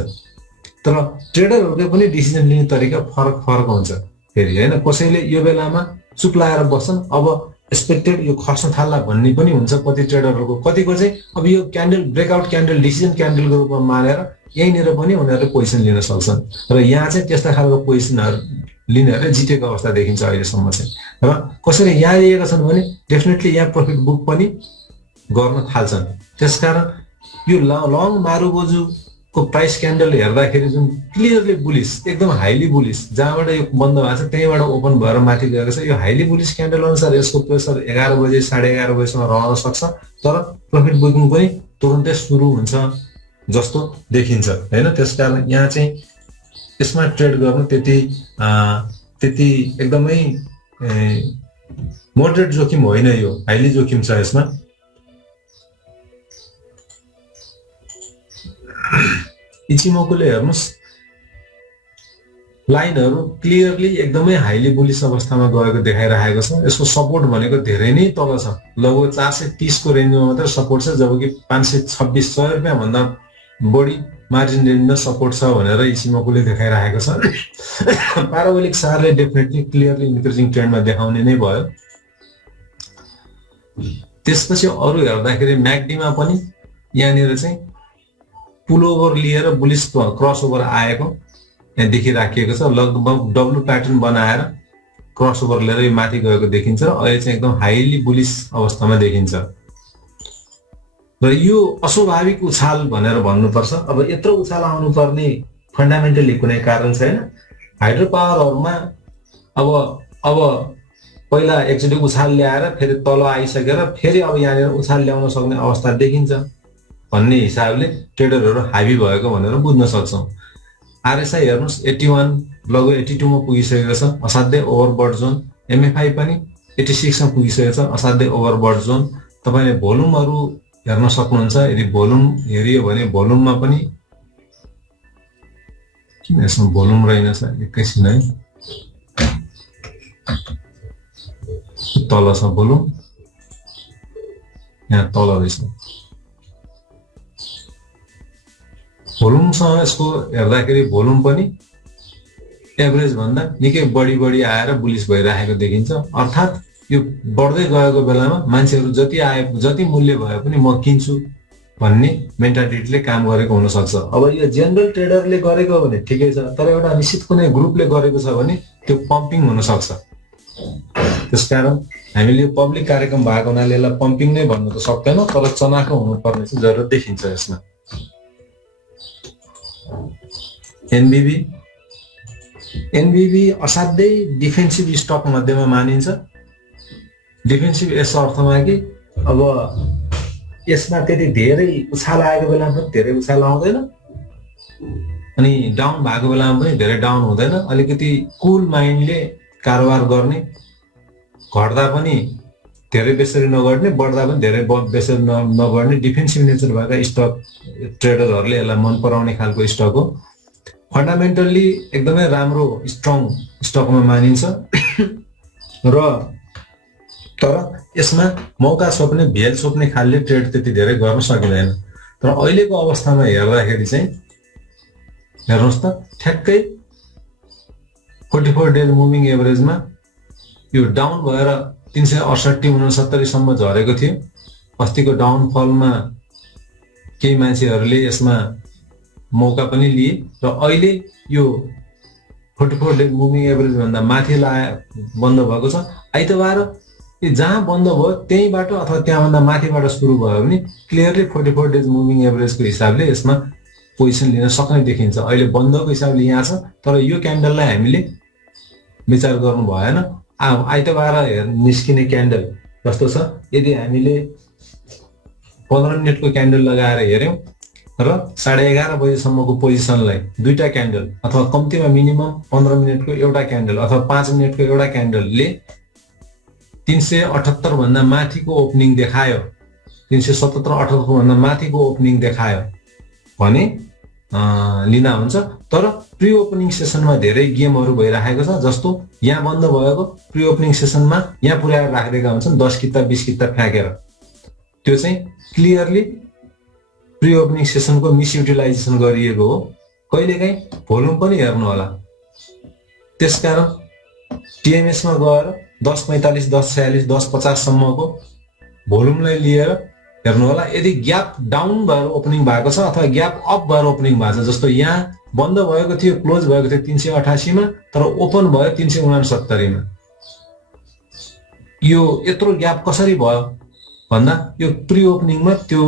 तर ट्रेडरहरूले पनि डिसिजन लिने तरिका फरक फरक हुन्छ फेरि होइन। कसैले यो बेलामा चुप लाएर बस्छन्, अब एक्सपेक्टेड यो खस्न थाल्ला भन्ने पनि हुन्छ कति ट्रेडरहरूको। कतिको चाहिँ अब यो क्यान्डल ब्रेकआउट क्यान्डल डिसिजन क्यान्डलको रूपमा मानेर यहीँनिर पनि उनीहरूले पोजिसन लिन सक्छन्। र यहाँ चाहिँ त्यस्ता खालको पोजिसनहरू लिनेहरूले जितेको अवस्था देखिन्छ अहिलेसम्म चाहिँ। र कसैले यहाँ लिएका छन् भने डेफिनेटली यहाँ प्रफिट बुक पनि गर्न थाल्छन्। त्यसकारण यो लङ मारुबोजुको प्राइस क्यान्डल हेर्दाखेरि जुन क्लियरली बुलिस, एकदम हाइली बुलिस, जहाँबाट यो बन्द भएको छ त्यहीँबाट ओपन भएर माथि गएको छ, यो हाइली बुलिस क्यान्डल अनुसार यसको प्रेसर 11 बजे 11:30 बजेसम्म रहन सक्छ। तर प्रफिट बुकिङ पनि तुरुन्तै सुरु हुन्छ जस्तो देखिन्छ होइन। त्यसकारण यहाँ चाहिँ यसमा ट्रेड गर्नु त्यति एकदमै मोडरेट जोखिम होइन, यो हाइली जोखिम छ यसमा। इचिमोकोले हेर्नुहोस् लाइनहरू क्लियरली एकदमै हाइली बुलिस अवस्थामा गएको देखाइरहेको छ। यसको सपोर्ट भनेको धेरै नै तल छ, लगभग 430 को रेन्जमा मात्र सपोर्ट छ, जबकि 526-600 रुपियाँ भन्दा बढी मार्जिन रेन्जमा सपोर्ट छ भनेर इचिमोकोले देखाइरहेको छ। प्याराबोलिक सारले डेफिनेटली क्लियरली इन्क्रिजिङ ट्रेन्डमा देखाउने नै भयो। त्यसपछि अरू हेर्दाखेरि म्याक्डीमा पनि यहाँनिर चाहिँ पुल ओभर लिएर बुलिस क्रस ओभर आएको यहाँ देखिराखिएको छ। लगभग डब्लु प्याटर्न बनाएर क्रस ओभर लिएर यो माथि गएको देखिन्छ र अहिले चाहिँ एकदम हाइली बुलिस अवस्थामा देखिन्छ। र यो अस्वाभाविक उछाल भनेर भन्नुपर्छ। अब यत्रो उछाल आउनुपर्ने फन्डामेन्टली कुनै कारण छैन। हाइड्रो पावरहरूमा अब पहिला एकचोटि उछाल ल्याएर फेरि तल आइसकेर फेरि अब यहाँनिर उछाल ल्याउन सक्ने अवस्था देखिन्छ भन्ने हिसाबले ट्रेडरहरू हाबी भएको भनेर बुझ्न सक्छौँ। आरएसआई हेर्नुहोस् 81 लगभग 82 मा पुगिसकेको छ, असाध्यै ओभरबट जोन। एमएफआई पनि 86 मा पुगिसकेको छ, असाध्यै ओभरबट जोन। तपाईँले भोल्युमहरू हेर्न सक्नुहुन्छ। यदि भोल्युम हेरियो भने भोल्युममा पनि किन यसमा भोल्युम रहेनछ, एकैछिन है, तल छ भोल्युम, यहाँ तल रहेछ। भोल्युमसँग यसको हेर्दाखेरि भोल्युम पनि एभरेज भन्दा निकै बढी आएर बुलिस भइरहेको देखिन्छ। अर्थात् यो बढ्दै गएको बेलामा मान्छेहरू जति मूल्य भए पनि म किन्छु भन्ने मेन्टालिटीले काम गरेको हुन सक्छ। अब यो जेनरल ट्रेडरले गरेको हो भने ठिकै छ, तर एउटा निश्चित कुनै ग्रुपले गरेको छ भने त्यो पम्पिङ हुन सक्छ। त्यसकारण हामीले यो पब्लिक कार्यक्रम भएको हुनाले यसलाई पम्पिङ नै भन्नु त सक्दैन, तर चनाखो हुनुपर्ने चाहिँ जरुरत देखिन्छ यसमा। एनबीबी असाध्यै डिफेन्सिभ स्टक मध्येमा मानिन्छ। डिफेन्सिभ यस अर्थमा कि अब यसमा त्यति धेरै उछाल आएको बेलामा पनि धेरै उछाल आउँदैन, अनि डाउन भएको बेलामा पनि धेरै डाउन हुँदैन। अलिकति कुल माइन्डले कारोबार गर्ने, घट्दा पनि धेरै बेसरी नगर्ने, बढ्दा पनि धेरै बेसरी नगर्ने, डिफेन्सिभ नेचर भएका स्टक ट्रेडरहरूले यसलाई मन पराउने खालको स्टक हो। फन्डामेन्टल्ली एकदमै राम्रो स्ट्रङ स्टकमा मानिन्छ र तर यसमा मौका छोप्ने, भेल छोप्ने खालले ट्रेड त्यति धेरै गर्न सकिँदैन। तर अहिलेको अवस्थामा हेर्दाखेरि चाहिँ हेर्नुहोस् त, ठ्याक्कै 44 डेज मुभिङ एभरेजमा यो डाउन भएर 368-69 सम्म झरेको थियो। अस्तिको डाउनफलमा केही मान्छेहरूले यसमा मौका पनि लिए र अहिले यो 44 डेज मुभिङ एभरेज भन्दा माथि बन्द भएको छ। आइतबार यो जहाँ बन्द भयो त्यहीँबाट अथवा त्यहाँभन्दा माथिबाट सुरु भयो भने क्लियरली 44 डेज मुभिङ एभरेजको हिसाबले यसमा पोजिसन लिन सक्ने देखिन्छ। अहिले बन्दको हिसाबले यहाँ छ, तर यो क्यान्डललाई हामीले विचार गर्नु भएन। आइतबार निस्किने क्यान्डल जस्तो छ, यदि हामीले 15 मिनटको क्यान्डल लगाएर हेऱ्यौँ र 11:30 बजेसम्मको पोजिसनलाई दुईटा क्यान्डल अथवा कम्तीमा मिनिमम 15 मिनटको एउटा क्यान्डल अथवा 5 मिनटको एउटा क्यान्डलले 378 भन्दा माथिको ओपनिङ देखायो, 377-78 भन्दा माथिको ओपनिङ देखायो भने लिँदा हुन्छ। तर प्री ओपनिङ सेसनमा धेरै गेमहरू भइरहेको छ, जस्तो यहाँ बन्द भएको प्री ओपनिङ सेसनमा यहाँ पुर्याएर राखिदिएका हुन्छन् 10 किता 20 किता फ्याँकेर। त्यो चाहिँ क्लियरली प्री ओपनिङ सेसनको मिसयुटिलाइजेसन गरिएको हो। कहिलेकाहीँ भोल्युम पनि हेर्नु होला। त्यसकारण टिएमएसमा गएर 10:45, 10:46, 10:50 सम्मको भोल्युमलाई लिएर हेर्नु होला। यदि ग्याप डाउन भएर ओपनिङ भएको छ अथवा ग्याप अप भएर ओपनिङ भएको छ, जस्तो यहाँ बन्द भएको थियो, क्लोज भएको थियो 388 मा, तर ओपन भयो 369 मा, यो यत्रो ग्याप कसरी भयो भन्दा यो प्री ओपनिङमा त्यो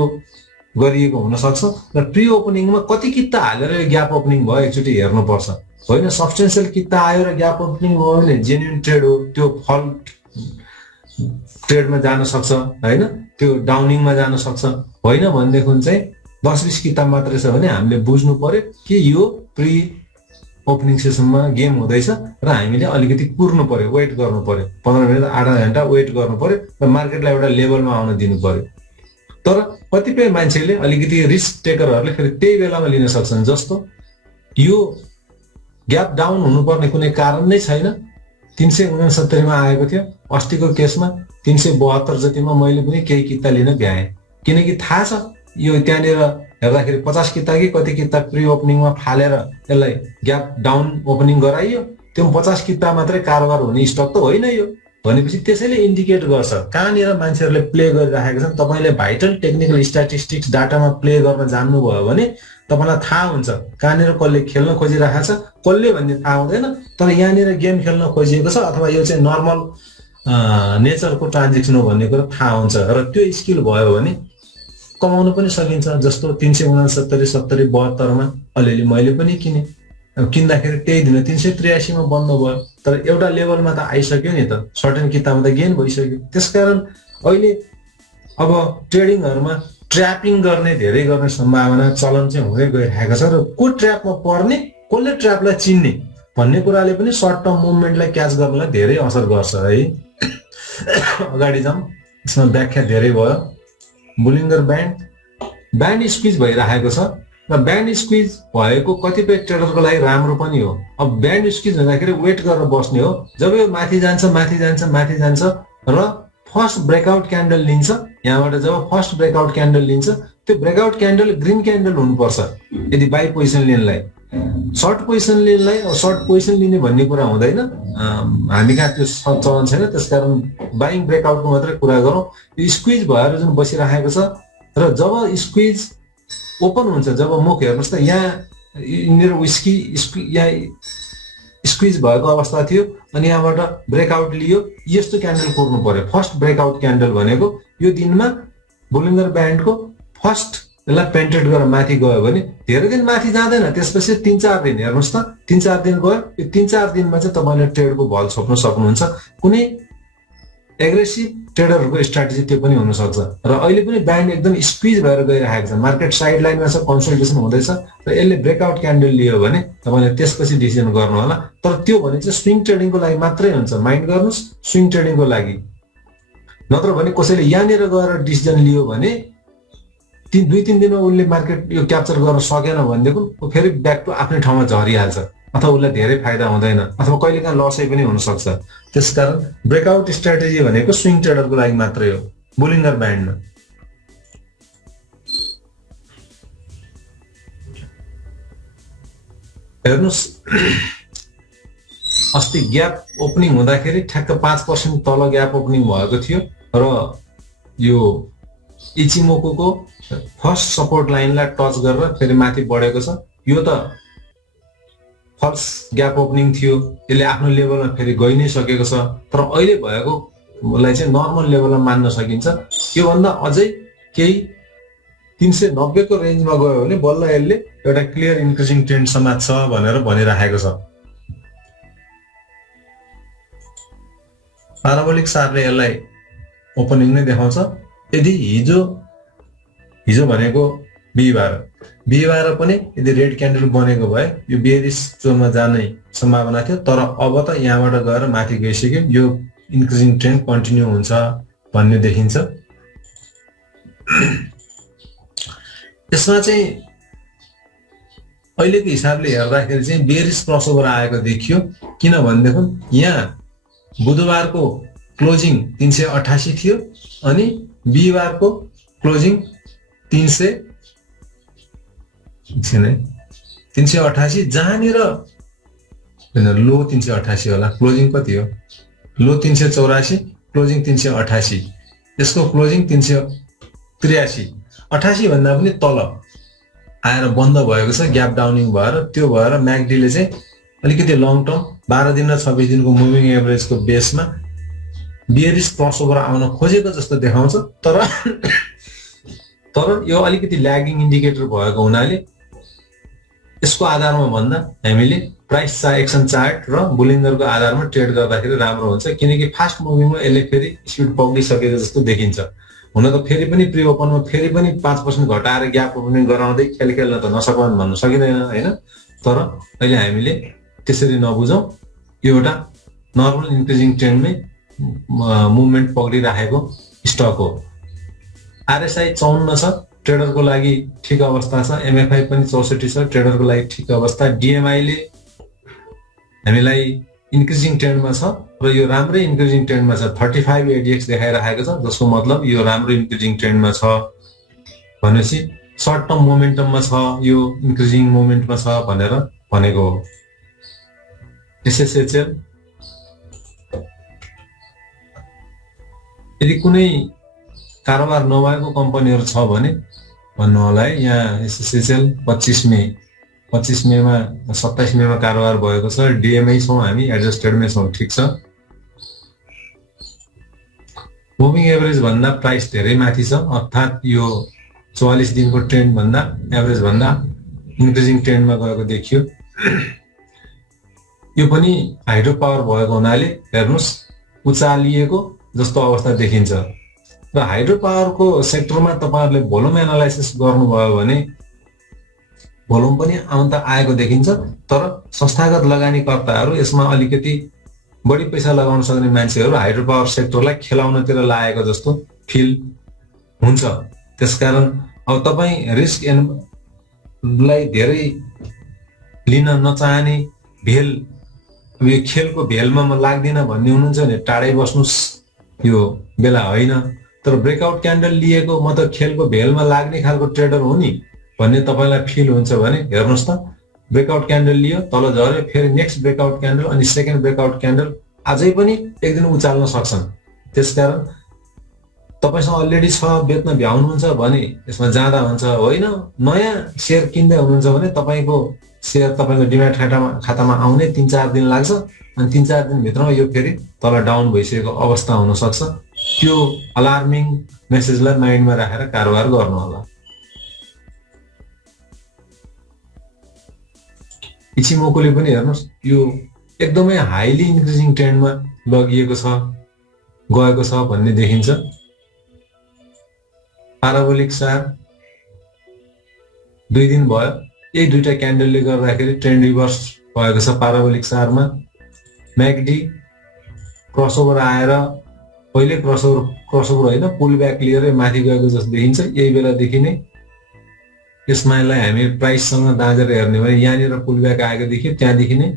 गरिएको हुन सक्छ र प्री ओपनिङमा कति किता हालेर यो ग्याप ओपनिङ भयो एकचोटि हेर्नुपर्छ। होइन सब्स्टेन्सियल किता आयो र ग्याप ओपनिङ भयो भने जेन्युन ट्रेड हो, त्यो फल ट्रेडमा जान सक्छ, होइन त्यो डाउनिङमा जान सक्छ। होइन भनेदेखि चाहिँ 10-20 किता मात्रै छ भने हामीले बुझ्नु पर्यो कि यो प्री ओपनिङ सेसनमा गेम हुँदैछ र हामीले अलिकति कुर्नु पर्यो, वेट गर्नु पर्यो, 15 मिनट आधा घन्टा वेट गर्नु पर्यो र मार्केटलाई एउटा लेभलमा आउन दिनु पर्यो। तर कतिपय मान्छेले अलिकति रिस्क टेकरहरूले फेरि त्यही बेलामा लिन सक्छन्, जस्तो यो ग्याप डाउन हुनुपर्ने कुनै कारण नै छैन, 369 मा आएको थियो। अस्तिको केसमा 372 जतिमा मैले पनि केही किता लिन भ्याएँ, किनकि थाहा छ यो त्यहाँनिर हेर्दाखेरि 50 किता कि कति किता प्री ओपनिङमा फालेर यसलाई ग्याप डाउन ओपनिङ गराइयो। त्यो 50 किता मात्रै कारोबार हुने स्टक त होइन यो भनेपछि त्यसैले इन्डिकेट गर्छ कहाँनिर मान्छेहरूले प्ले गरिराखेका छन्। तपाईँले भाइटल टेक्निकल स्ट्याटिस्टिक्स डाटामा प्ले गर्न जान्नुभयो भने तपाईँलाई थाहा हुन्छ कहाँनिर कसले खेल्न खोजिरहेको छ, कसले भन्ने थाहा हुँदैन, तर यहाँनिर गेम खेल्न खोजिएको छ अथवा यो चाहिँ नर्मल नेचरको ट्रान्जेक्सन हो भन्ने कुरा थाहा हुन्छ र त्यो स्किल भयो भने कमाउनु पनि सकिन्छ। जस्तो 369, 70, 72 मा अलिअलि मैले पनि किने, किन्दाखेरि त्यही दिन 383 मा बन्द भयो, तर एउटा लेभलमा त आइसक्यो नि त, सर्टेन किताबमा त गेन भइसक्यो। त्यसकारण अहिले अब ट्रेडिङहरूमा ट्र्यापिङ धेरै गर्ने सम्भावना चलन चाहिँ हुँदै गइरहेको छ र को ट्र्यापमा पर्ने, कसले ट्र्यापलाई चिन्ने भन्ने कुराले पनि सर्ट टर्म मुभमेन्टलाई क्याच गर्नलाई धेरै असर गर्छ है। अगाडि जाउँ, यसमा व्याख्या धेरै भयो। बुलिङ्गर ब्यान्ड स्क्विज भइरहेको छ र ब्यान्ड स्क्विज भएको कतिपय ट्रेडरको लागि राम्रो पनि हो। अब ब्यान्ड स्क्विज हुँदाखेरि वेट गरेर बस्ने हो, जब यो माथि जान्छ माथि जान्छ माथि जान्छ र फर्स्ट ब्रेकआउट क्यान्डल लिन्छ, यहाँबाट जब फर्स्ट ब्रेकआउट क्यान्डल लिन्छ त्यो ब्रेकआउट क्यान्डल ग्रिन क्यान्डल हुनुपर्छ यदि बाई पोजिसन लिनलाई। सर्ट पोजिसन लिनलाई सर्ट पोजिसन लिने भन्ने कुरा हुँदैन, हामी कहाँ त्यो चलन छैन, त्यसकारण बाइङ ब्रेकआउटको मात्रै कुरा गरौँ। यो स्क्विज भएर जुन बसिरहेको छ र जब स्क्विज ओपन हुन्छ, जब मुख हेर्नुहोस् त यहाँ यिनीहरू यहाँ स्क्विज भएको अवस्था थियो अनि यहाँबाट ब्रेकआउट लियो, यस्तो क्यान्डल कोर्नु पर्यो। फर्स्ट ब्रेकआउट क्यान्डल भनेको यो दिनमा बुलिङ्गर ब्यान्डको फर्स्ट यसलाई पेन्टेड गरेर माथि गयो भने धेरै दिन माथि जाँदैन, त्यसपछि 3-4 दिन हेर्नुहोस् त, 3-4 दिन गयो, यो 3-4 दिनमा चाहिँ तपाईँले ट्रेडको भल छोप्न सक्नुहुन्छ। कुनै एग्रेसिभ ट्रेडरहरूको स्ट्राटेजी त्यो पनि हुनसक्छ र अहिले पनि ब्यान्ड एकदम स्क्विज भएर गइरहेको छ, मार्केट साइड लाइनमा छ, कन्सल्टेसन हुँदैछ र यसले ब्रेकआउट क्यान्डल लियो भने तपाईँले त्यसपछि डिसिजन गर्नु होला। तर त्यो भने चाहिँ स्विङ ट्रेडिङको लागि मात्रै हुन्छ, माइन्ड गर्नुहोस्, स्विङ ट्रेडिङको लागि। नत्र भने कसैले यहाँनिर गएर डिसिजन लियो भने 2-3 दिनमा उसले मार्केट यो क्याप्चर गर्न सकेन भनेदेखि ऊ फेरि ब्याक टु आफ्नै ठाउँमा झरिहाल्छ अथवा उसलाई धेरै फाइदा हुँदैन अथवा कहिलेकाहीँ लसै पनि हुन सक्छ। त्यसकारण ब्रेकआउट स्ट्राटेजी भनेको स्विङ ट्रेडरको लागि मात्रै हो, बोलिङ्गर ब्यान्डमा। हेर्नुहोस् अस्ति ग्याप ओपनिङ हुँदाखेरि ठ्याक्क 5% तल ग्याप ओपनिङ भएको थियो र यो इचिमोको फर्स्ट सपोर्ट लाइनलाई टच गरेर फेरि माथि बढेको छ। यो त फल्स ग्याप ओपनिङ थियो, यसले आफ्नो लेभलमा फेरि गइ नै सकेको छ, तर अहिले भएकोलाई चाहिँ नर्मल लेभलमा मान्न सकिन्छ। योभन्दा अझै केही 390 को रेन्जमा गयो भने बल्ल यसले एउटा क्लियर इन्क्रिजिङ ट्रेन्ड समाज छ भनेर भनिराखेको छ। पाराबोलिक सारले यसलाई ओपनिङ नै देखाउँछ। यदि हिजो भनेको बिहिबार पनि यदि रेड क्यान्डल बनेको भए यो बेरिस जोनमा जाने सम्भावना थियो, तर अब त यहाँबाट गएर माथि गइसक्यो, यो इन्क्रिजिङ ट्रेन्ड कन्टिन्यू हुन्छ भन्ने देखिन्छ। यसमा चाहिँ अहिलेको हिसाबले हेर्दाखेरि चाहिँ बेरिस क्रसओभर आएको देखियो, किनभनेदेखि यहाँ बुधबारको क्लोजिङ 388 थियो अनि बिहिबारको क्लोजिङ 388, जहाँनिर लो 388 होला, क्लोजिङ कति हो, लो 384, क्लोजिङ 388, यसको क्लोजिङ 383, 88 भन्दा पनि तल आएर बन्द भएको छ ग्याप डाउनिङ भएर। त्यो भएर म्याकडीले चाहिँ अलिकति लङ टर्म 12 दिन र 26 दिनको मुभिङ एभरेजको बेसमा बियरिश क्रसओभर आउन खोजेको जस्तो देखाउँछ, तर यो अलिकति ल्यागिङ इन्डिकेटर भएको हुनाले यसको आधारमा भन्दा हामीले प्राइस एक्सन चार्ट र बुलिङ्गरको आधारमा ट्रेड गर्दाखेरि राम्रो हुन्छ, किनकि फास्ट मुभिङमा यसले फेरि स्पिड पक्रिसकेको जस्तो देखिन्छ। हुन त फेरि पनि प्री ओपनमा फेरि पनि 5% घटाएर ग्याप ओपनिङ गराउँदै खेल्न त नसक्दैन भन्न सकिँदैन हैन, तर अहिले हामीले त्यसरी नबुझौँ। यो एउटा नर्मल इन्क्रिजिङ ट्रेन्डमै मुभमेन्ट पक्रिराखेको स्टक हो। आरएसआई 54 छ, ट्रेडरको लागि ठिक अवस्था छ। एमएफआई पनि 64 छ, ट्रेडरको लागि ठिक अवस्था। डिएमआईले हामीलाई इन्क्रिजिङ ट्रेन्डमा छ र यो राम्रै इन्क्रिजिङ ट्रेन्डमा छ। 35 एडीएक्स देखाइरहेको छ, जसको मतलब यो राम्रो इन्क्रिजिङ ट्रेन्डमा छ भनेपछि सर्ट टर्म मोमेन्टममा छ, यो इन्क्रिजिङ मोमेन्टमा छ भनेर भनेको हो। एसएसएचएल यदि कुनै कारोबार नभएको कम्पनीहरू छ भने भन्नु होला है। यहाँ एसएसएचएल 25 मेमा 27 मेमा कारोबार भएको छ। डिएमआई छौँ हामी, एडजस्टेडमै छौँ, ठिक छ। मुभिङ एभरेज भन्दा प्राइस धेरै माथि छ, अर्थात् यो 44 दिनको ट्रेन्ड भन्दा एभरेज भन्दा इन्क्रिजिङ ट्रेन्डमा गएको देखियो। यो पनि हाइड्रो पावर भएको हुनाले हेर्नुहोस् उचालिएको जस्तो अवस्था देखिन्छ। र हाइड्रो पावरको सेक्टरमा तपाईहरुले भोल्युम एनालाइसिस गर्नुभयो भने भोल्युम पनि आउन त आएको देखिन्छ, तर संस्थागत लगानीकर्ताहरू यसमा अलिकति बढी पैसा लगाउन सक्ने मान्छेहरू हाइड्रो पावर सेक्टरलाई खेलाउनतिर लागेको जस्तो फिल हुन्छ। त्यसकारण अब तपाईं रिस्क लाई धेरै लिन नचाहने भेल, यो खेलको भेलमा म लाग्दिन भन्ने हुनुहुन्छ भने टाढै बस्नुस्, यो बेला होइन। तर ब्रेकआउट क्यान्डल लिएको म त खेलको भेलमा लाग्ने खालको ट्रेडर हो नि भन्ने तपाईलाई फिल हुन्छ भने हेर्नुस् त, ब्रेकआउट क्यान्डल लियो, तल झर्यो, फेरि नेक्स्ट ब्रेकआउट क्यान्डल अनि सेकेन्ड ब्रेकआउट क्यान्डल अझै पनि एक दिन उचाल्न सक्छन्। त्यसकारण तपाईसँग अलरेडी छ, बेच्न भ्याउनुहुन्छ भने यसमा जाँदा हुन्छ, होइन नयाँ शेयर किन्दै हुनुहुन्छ भने तपाईको शेयर तपाईको डिम्याट खातामा आउने 3-4 दिन लाग्छ अनि 3-4 दिन भित्रमा यो फेरि तल डाउन भइसकेको अवस्था हुन सक्छ। त्यो अलार्मिङ मेसेजलाई माइन्डमा राखेर कारोबार गर्नु होला। इचिमोकोले पनि हेर्नुस् यो एकदमै हाइली इन्क्रिजिङ ट्रेन्डमा लगिएको छ, गएको छ भन्ने देखिन्छ। पाराबोलिक सार 2 दिन भयो, यही दुईटा क्यान्डलले गर्दाखेरि ट्रेन्ड रिभर्स भएको छ पाराबोलिक सारमा। म्याकडी क्रसओभर आएर पहिले क्रसओभर होइन पुल ब्याक लिएर माथि गएको जस्तो देखिन्छ। यही बेलादेखि नै यसमालाई हामी प्राइससँग दाँजेर हेर्ने भने यहाँनिर पुल ब्याक आएको देखियो, त्यहाँदेखि नै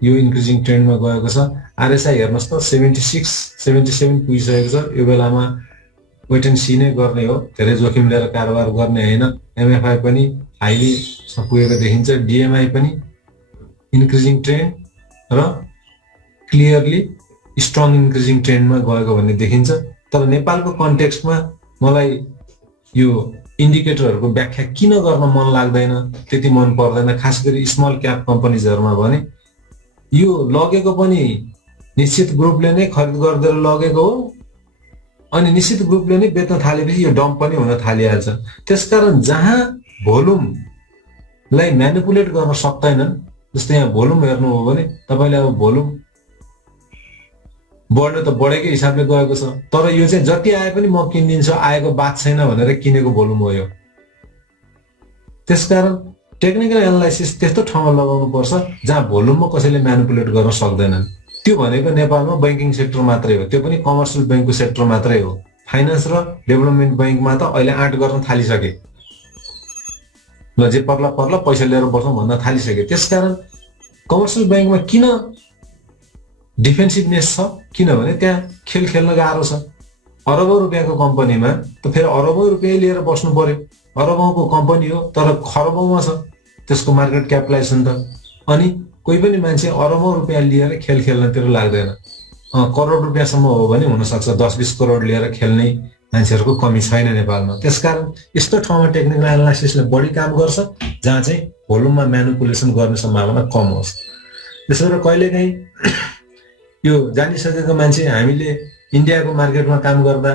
यो इन्क्रिजिङ ट्रेन्डमा गएको छ। आरएसआई हेर्नुहोस् त 76 77 पुगिसकेको छ। यो बेलामा वेट एन्ड सी नै गर्ने हो, धेरै जोखिम लिएर कारोबार गर्ने होइन। एमएफआई पनि हाइली पुगेको देखिन्छ, डिएमआई पनि इन्क्रिजिङ ट्रेन्ड र क्लियरली स्ट्रङ इन्क्रिजिङ ट्रेन्डमा गएको भन्ने देखिन्छ। तर नेपालको कन्टेक्स्टमा मलाई यो इन्डिकेटरहरूको व्याख्या किन गर्न मन लाग्दैन, त्यति मन पर्दैन, खास गरी स्मल क्याप कम्पनीजहरूमा भने यो लगेको पनि निश्चित ग्रुपले नै खरिद गरिदिएर लगेको हो, अनि निश्चित ग्रुपले नै बेच्न थालेपछि यो डम्प पनि हुन थालिहाल्छ। त्यसकारण जहाँ भोल्युमलाई म्यानिपुलेट गर्न सक्दैनन्, जस्तै यहाँ भोल्युम हेर्नु हो भने तपाईँले अब भोल्युम बढ्नु त बढेकै हिसाबले गएको छ, तर यो चाहिँ जति आए पनि म किनिदिन्छु, आएको बात छैन भनेर किनेको भोल्युम हो यो। त्यसकारण टेक्निकल एनालाइसिस त्यस्तो ठाउँमा लगाउनु पर्छ जहाँ भोल्युममा कसैले म्यानिपुलेट गर्न सक्दैनन्। त्यो भनेको नेपालमा ब्याङ्किङ सेक्टर मात्रै हो, त्यो पनि कमर्सियल ब्याङ्कको सेक्टर मात्रै हो। फाइनान्स र डेभलपमेन्ट ब्याङ्कमा त अहिले आँट गर्न थालिसके, ल जे पर्ला पर्ला पैसा लिएर बस्छौँ भन्न थालिसके। त्यसकारण कमर्सियल ब्याङ्कमा किन डिफेन्सिभनेस छ, किनभने त्यहाँ खेल खेल्न गाह्रो छ। अरबौँ रुपियाँको कम्पनीमा त फेरि अरबौँ रुपियाँ लिएर बस्नु पर्यो। अरबौँको कम्पनी हो तर खरबौँमा छ त्यसको मार्केट क्यापिटलाइजेसन त। अनि कोही पनि मान्छे अरबौँ रुपियाँ लिएर खेल खेल्नतिर लाग्दैन। करोड रुपियाँसम्म हो भने हुनसक्छ 10-20 करोड लिएर खेल्ने मान्छेहरूको कमी छैन नेपालमा। त्यसकारण यस्तो ठाउँमा टेक्निकल एनालाइसिसले बढी काम गर्छ जहाँ चाहिँ भोल्युममा म्यानिपुलेसन गर्ने सम्भावना कम होस्। त्यसो भएर कहिलेकाहीँ यो जानिसकेको मान्छे हामीले इन्डियाको मार्केटमा काम गर्दा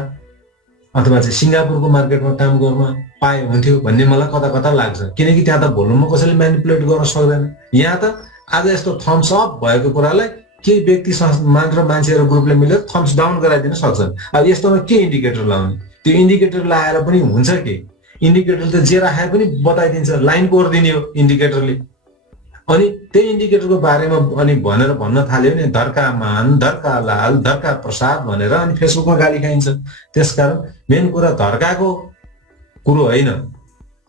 अथवा चाहिँ सिङ्गापुरको मार्केटमा काम गर्न पाए हुन्थ्यो भन्ने मलाई कता कता लाग्छ, किनकि त्यहाँ त भोल्युममा कसैले म्यानिपुलेट गर्न सक्दैन। यहाँ त आज यस्तो थम्स अप भएको कुरालाई केही व्यक्ति मात्र मान्छेहरू ग्रुपले मिलेर थम्स डाउन गराइदिन सक्छन्। अब यस्तोमा के इन्डिकेटर लाउने, त्यो इन्डिकेटर लाएर पनि हुन्छ कि? इन्डिकेटर त जे राखे पनि बताइदिन्छ, लाइन कोरिदिने हो इन्डिकेटरले। अनि त्यही इन्डिकेटरको बारेमा अनि भनेर भन्न थाल्यो भने धर्का मान, धर्का लाल, धर्का प्रसाद भनेर अनि फेसबुकमा गाली खाइन्छ। त्यसकारण मेन कुरा धर्काको कुरो होइन,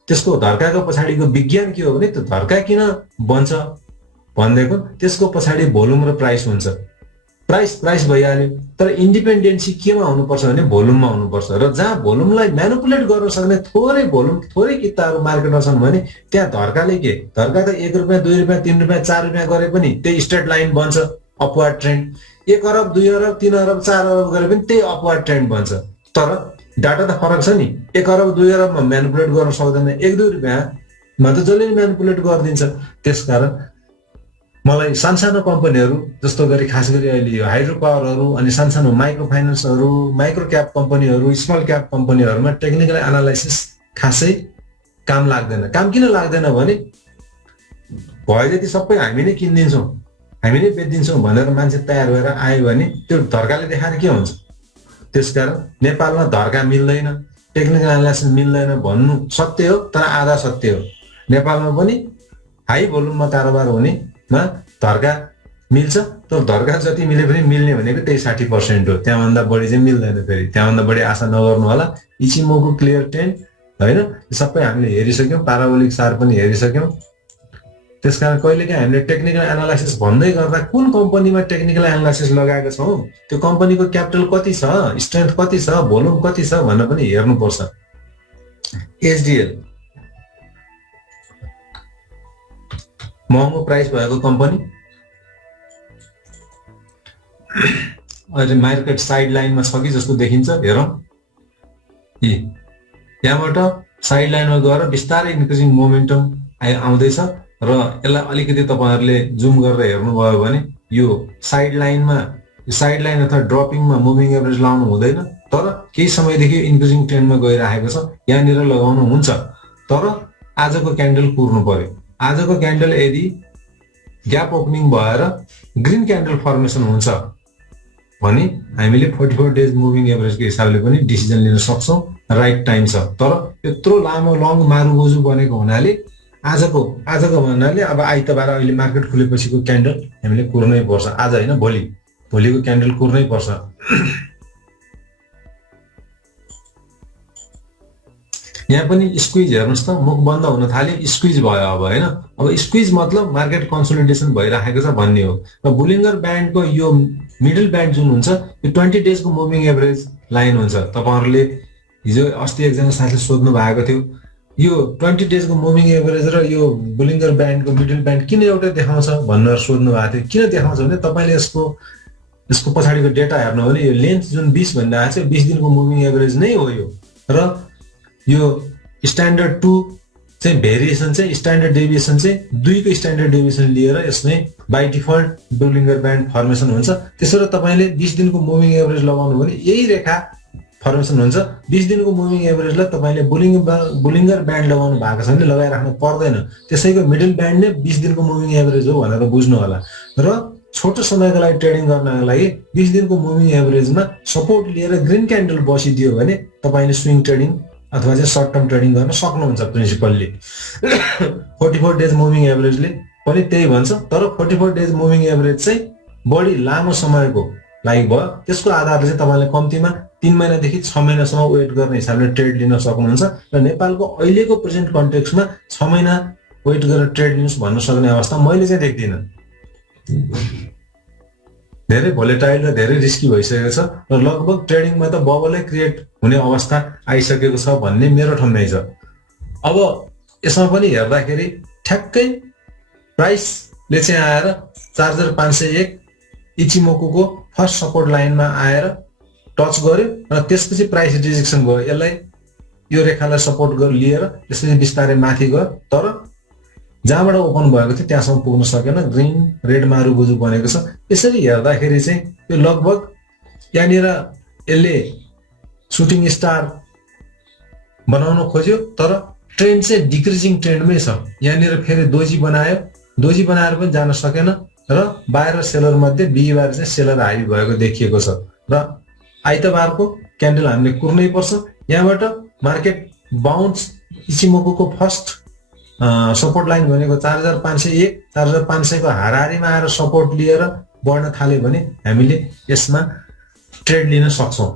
त्यसको धर्काको पछाडिको विज्ञान के हो भने त्यो धर्का किन बन्छ भनेदेखि त्यसको पछाडि भोल्युम र प्राइस हुन्छ। प्राइस भइहाल्यो, तर इन्डिपेन्डेन्सी केमा हुनुपर्छ भने भोल्युममा हुनुपर्छ। र जहाँ भोल्युमलाई म्यानिपुलेट गर्न सक्ने थोरै भोल्युम थोरै किताहरू मार्केटमा छन् भने त्यहाँ धर्काले के, धर्का त 1 रुपियाँ 2 रुपियाँ 3 रुपियाँ 4 रुपियाँ गरे पनि त्यही स्ट्रेट लाइन बन्छ, अपवार्ड ट्रेन्ड। 1 अरब 2 अरब 3 अरब 4 अरब गरे पनि त्यही अपवार्ड ट्रेन्ड बन्छ। तर डाटा त फरक छ नि, 1 अरब 2 अरबमा म्यानिपुलेट गर्न सक्दैन, 1-2 रुपियाँमा त जसले म्यानिपुलेट गरिदिन्छ। त्यसकारण मलाई सानसानो कम्पनीहरू जस्तो गरी खास गरी अहिले यो हाइड्रो पावरहरू अनि सानसानो माइक्रो फाइनेन्सहरू, माइक्रो क्याप कम्पनीहरू, स्मल क्याप कम्पनीहरूमा टेक्निकल एनालाइसिस खासै काम लाग्दैन। काम किन लाग्दैन भने भयो जति सबै हामी नै किनिदिन्छौँ, हामी नै बेचिदिन्छौँ भनेर मान्छे तयार भएर आयो भने त्यो धर्काले देखाएर के हुन्छ। त्यसकारण नेपालमा धर्का मिल्दैन, टेक्निकल एनालाइसिस मिल्दैन भन्नु सत्य हो, तर आधा सत्य हो। नेपालमा पनि हाई भोल्युममा कारोबार हुनेमा धर्का मिल्छ, तर धर्का जति मिले पनि मिल्ने भनेको त्यही 60% हो, त्यहाँभन्दा बढी चाहिँ मिल्दैन। फेरि त्यहाँभन्दा बढी आशा नगर्नु होला। इचिमोको क्लियर ट्रेन्ड होइन, सबै हामीले हेरिसक्यौँ, पाराबोलिक सार पनि हेरिसक्यौँ। त्यसकारण कहिलेकाहीँ हामीले टेक्निकल एनालाइसिस भन्दै गर्दा कुन कम्पनीमा टेक्निकल एनालाइसिस लगाएका छौँ, त्यो कम्पनीको क्यापिटल कति छ, स्ट्रेन्थ कति छ, भोल्युम कति छ भनेर पनि हेर्नुपर्छ। एचडिएल महँगो प्राइस भएको कम्पनी, अहिले मार्केट साइड लाइनमा छ कि जस्तो देखिन्छ। हेरौँ, यहाँबाट साइड लाइनमा गएर बिस्तारै इन्क्रिजिङ मोमेन्टम आउँदैछ र यसलाई अलिकति तपाईँहरूले जुम गरेर हेर्नुभयो भने यो साइड लाइन अथवा ड्रपिङमा मुभिङ एभरेज लाउनु हुँदैन, तर केही समयदेखि इन्क्रिजिङ ट्रेन्डमा गइरहेको छ, यहाँनिर लगाउनु हुन्छ। तर आजको क्यान्डल कुर्नु पर्यो। आजको क्यान्डल यदि ग्याप ओपनिङ भएर ग्रिन क्यान्डल फर्मेसन हुन्छ भने हामीले 44 डेज मुभिङ एभरेजको हिसाबले पनि डिसिजन लिन सक्छौँ, राइट टाइम छ। तर यत्रो लामो लङ मारुबोजु बनेको हुनाले आजको भन्नाले अब आइतबार अहिले मार्केट खुलेपछिको क्यान्डल हामीले कुर्नै पर्छ। आज होइन, भोलिको क्यान्डल कुर्नै पर्छ। यहाँ पनि स्क्विज हेर्नुहोस् त, मुख बन्द हुन थाल्यो, स्क्विज भयो अब होइन। अब स्क्विज मतलब मार्केट कन्सोलिडेसन भइरहेको छ भन्ने हो। र बुलिङ्गर ब्यान्डको यो मिडल ब्यान्ड जुन हुन्छ यो 20 डेजको मुभिङ एभरेज लाइन हुन्छ। तपाईहरुले हिजो अस्ति एकजना साथीले सोध्नु भएको थियो यो 20 डेजको मुभिङ एभरेज र यो बुलिङ्गर ब्यान्डको मिडल ब्यान्ड किन एउटै देखाउँछ भनेर सोध्नु भएको थियो। किन देखाउँछ भने तपाईले यसको पछाडिको डेटा हेर्नु हो भने यो लेन्थ जुन 20 भनिरहेको छ 20 दिनको मुभिङ एभरेज नै हो यो। र यो स्ट्यान्डर्ड 2 चाहिँ भेरिएसन चाहिँ स्ट्यान्डर्ड डेभिएसन चाहिँ 2 को स्ट्यान्डर्ड डेभिएसन लिएर यसमै बाइ डिफल्ट बुलिङ्गर ब्यान्ड फर्मेसन हुन्छ। त्यसैले तपाईले 20 दिनको मुभिङ एभरेज लगाउनु भने यही रेखा फर्मेसन हुन्छ। 20 दिनको मुभिङ एभरेजलाई तपाईले बुलिङ्गर ब्यान्ड लगाउनु भएको छ भने लगाइराख्नु पर्दैन। त्यसैको मिडल ब्यान्ड नै 20 दिनको मुभिङ एभरेज हो भनेर बुझ्नु होला। र छोटो समयको लागि ट्रेडिङ गर्नको लागि 20 दिनको मुभिङ एभरेजमा सपोर्ट लिएर ग्रीन क्यान्डल बसिदियो भने तपाईले स्विङ ट्रेडिङ अथवा चाहिँ सर्ट टर्म ट्रेडिङ गर्न सक्नुहुन्छ प्रिन्सिपल्ली। 44 डेज मुभिङ एभरेजले पनि त्यही भन्छ, तर 44 डेज मुभिङ एभरेज चाहिँ बढी लामो समयको लागि भयो। त्यसको आधारले चाहिँ तपाईले कम्तीमा 3 महिनादेखि 6 महिनासम्म वेट गर्ने हिसाबले ट्रेड लिन सक्नुहुन्छ। र नेपालको अहिलेको प्रेजेन्ट कन्टेक्स्टमा 6 महिना वेट गरेर ट्रेड लिनुस् भन्न सक्ने अवस्था मैले चाहिँ देख्दिनँ। धेरै भोलेटाइल र धेरै रिस्की भइसकेको छ र लगभग ट्रेडिङमा त बबलै क्रिएट हुने अवस्था आइसकेको छ भन्ने मेरो ठम्याइ छ। अब यसमा पनि हेर्दाखेरि ठ्याक्कै प्राइसले चाहिँ आएर 4501 इचिमोकुको फर्स्ट सपोर्ट लाइनमा आएर टच गर्यो र त्यसपछि प्राइस रिजेक्सन भयो। यसलाई यो रेखालाई सपोर्ट लिएर त्यसपछि बिस्तारै माथि गयो, तर जहाँबाट ओपन भएको थियो त्यहाँसम्म पुग्न सकेन। ग्रीन रेड मारुबुजु बनेको छ। यसरी हेर्दाखेरि चाहिँ यो लगभग यहाँनिर यसले सुटिङ स्टार बनाउन खोज्यो, तर ट्रेन्ड चाहिँ डिक्रिजिङ ट्रेन्डमै छ। यहाँनिर फेरि दोजी बनायो, दोजी बनाएर पनि जान सकेन र बायर र सेलर मध्ये बिहिबार चाहिँ सेलर हाई भएको देखिएको छ। र आइतबारको क्यान्डल हामीले कुर्नै पर्छ। यहाँबाट मार्केट बाउन्स इचिमोकुको फर्स्ट सपोर्ट लाइन भनेको 4501 4500 को हाराहारीमा आएर सपोर्ट लिएर बढ्न थाल्यो भने हामीले यसमा ट्रेड लिन सक्छौं।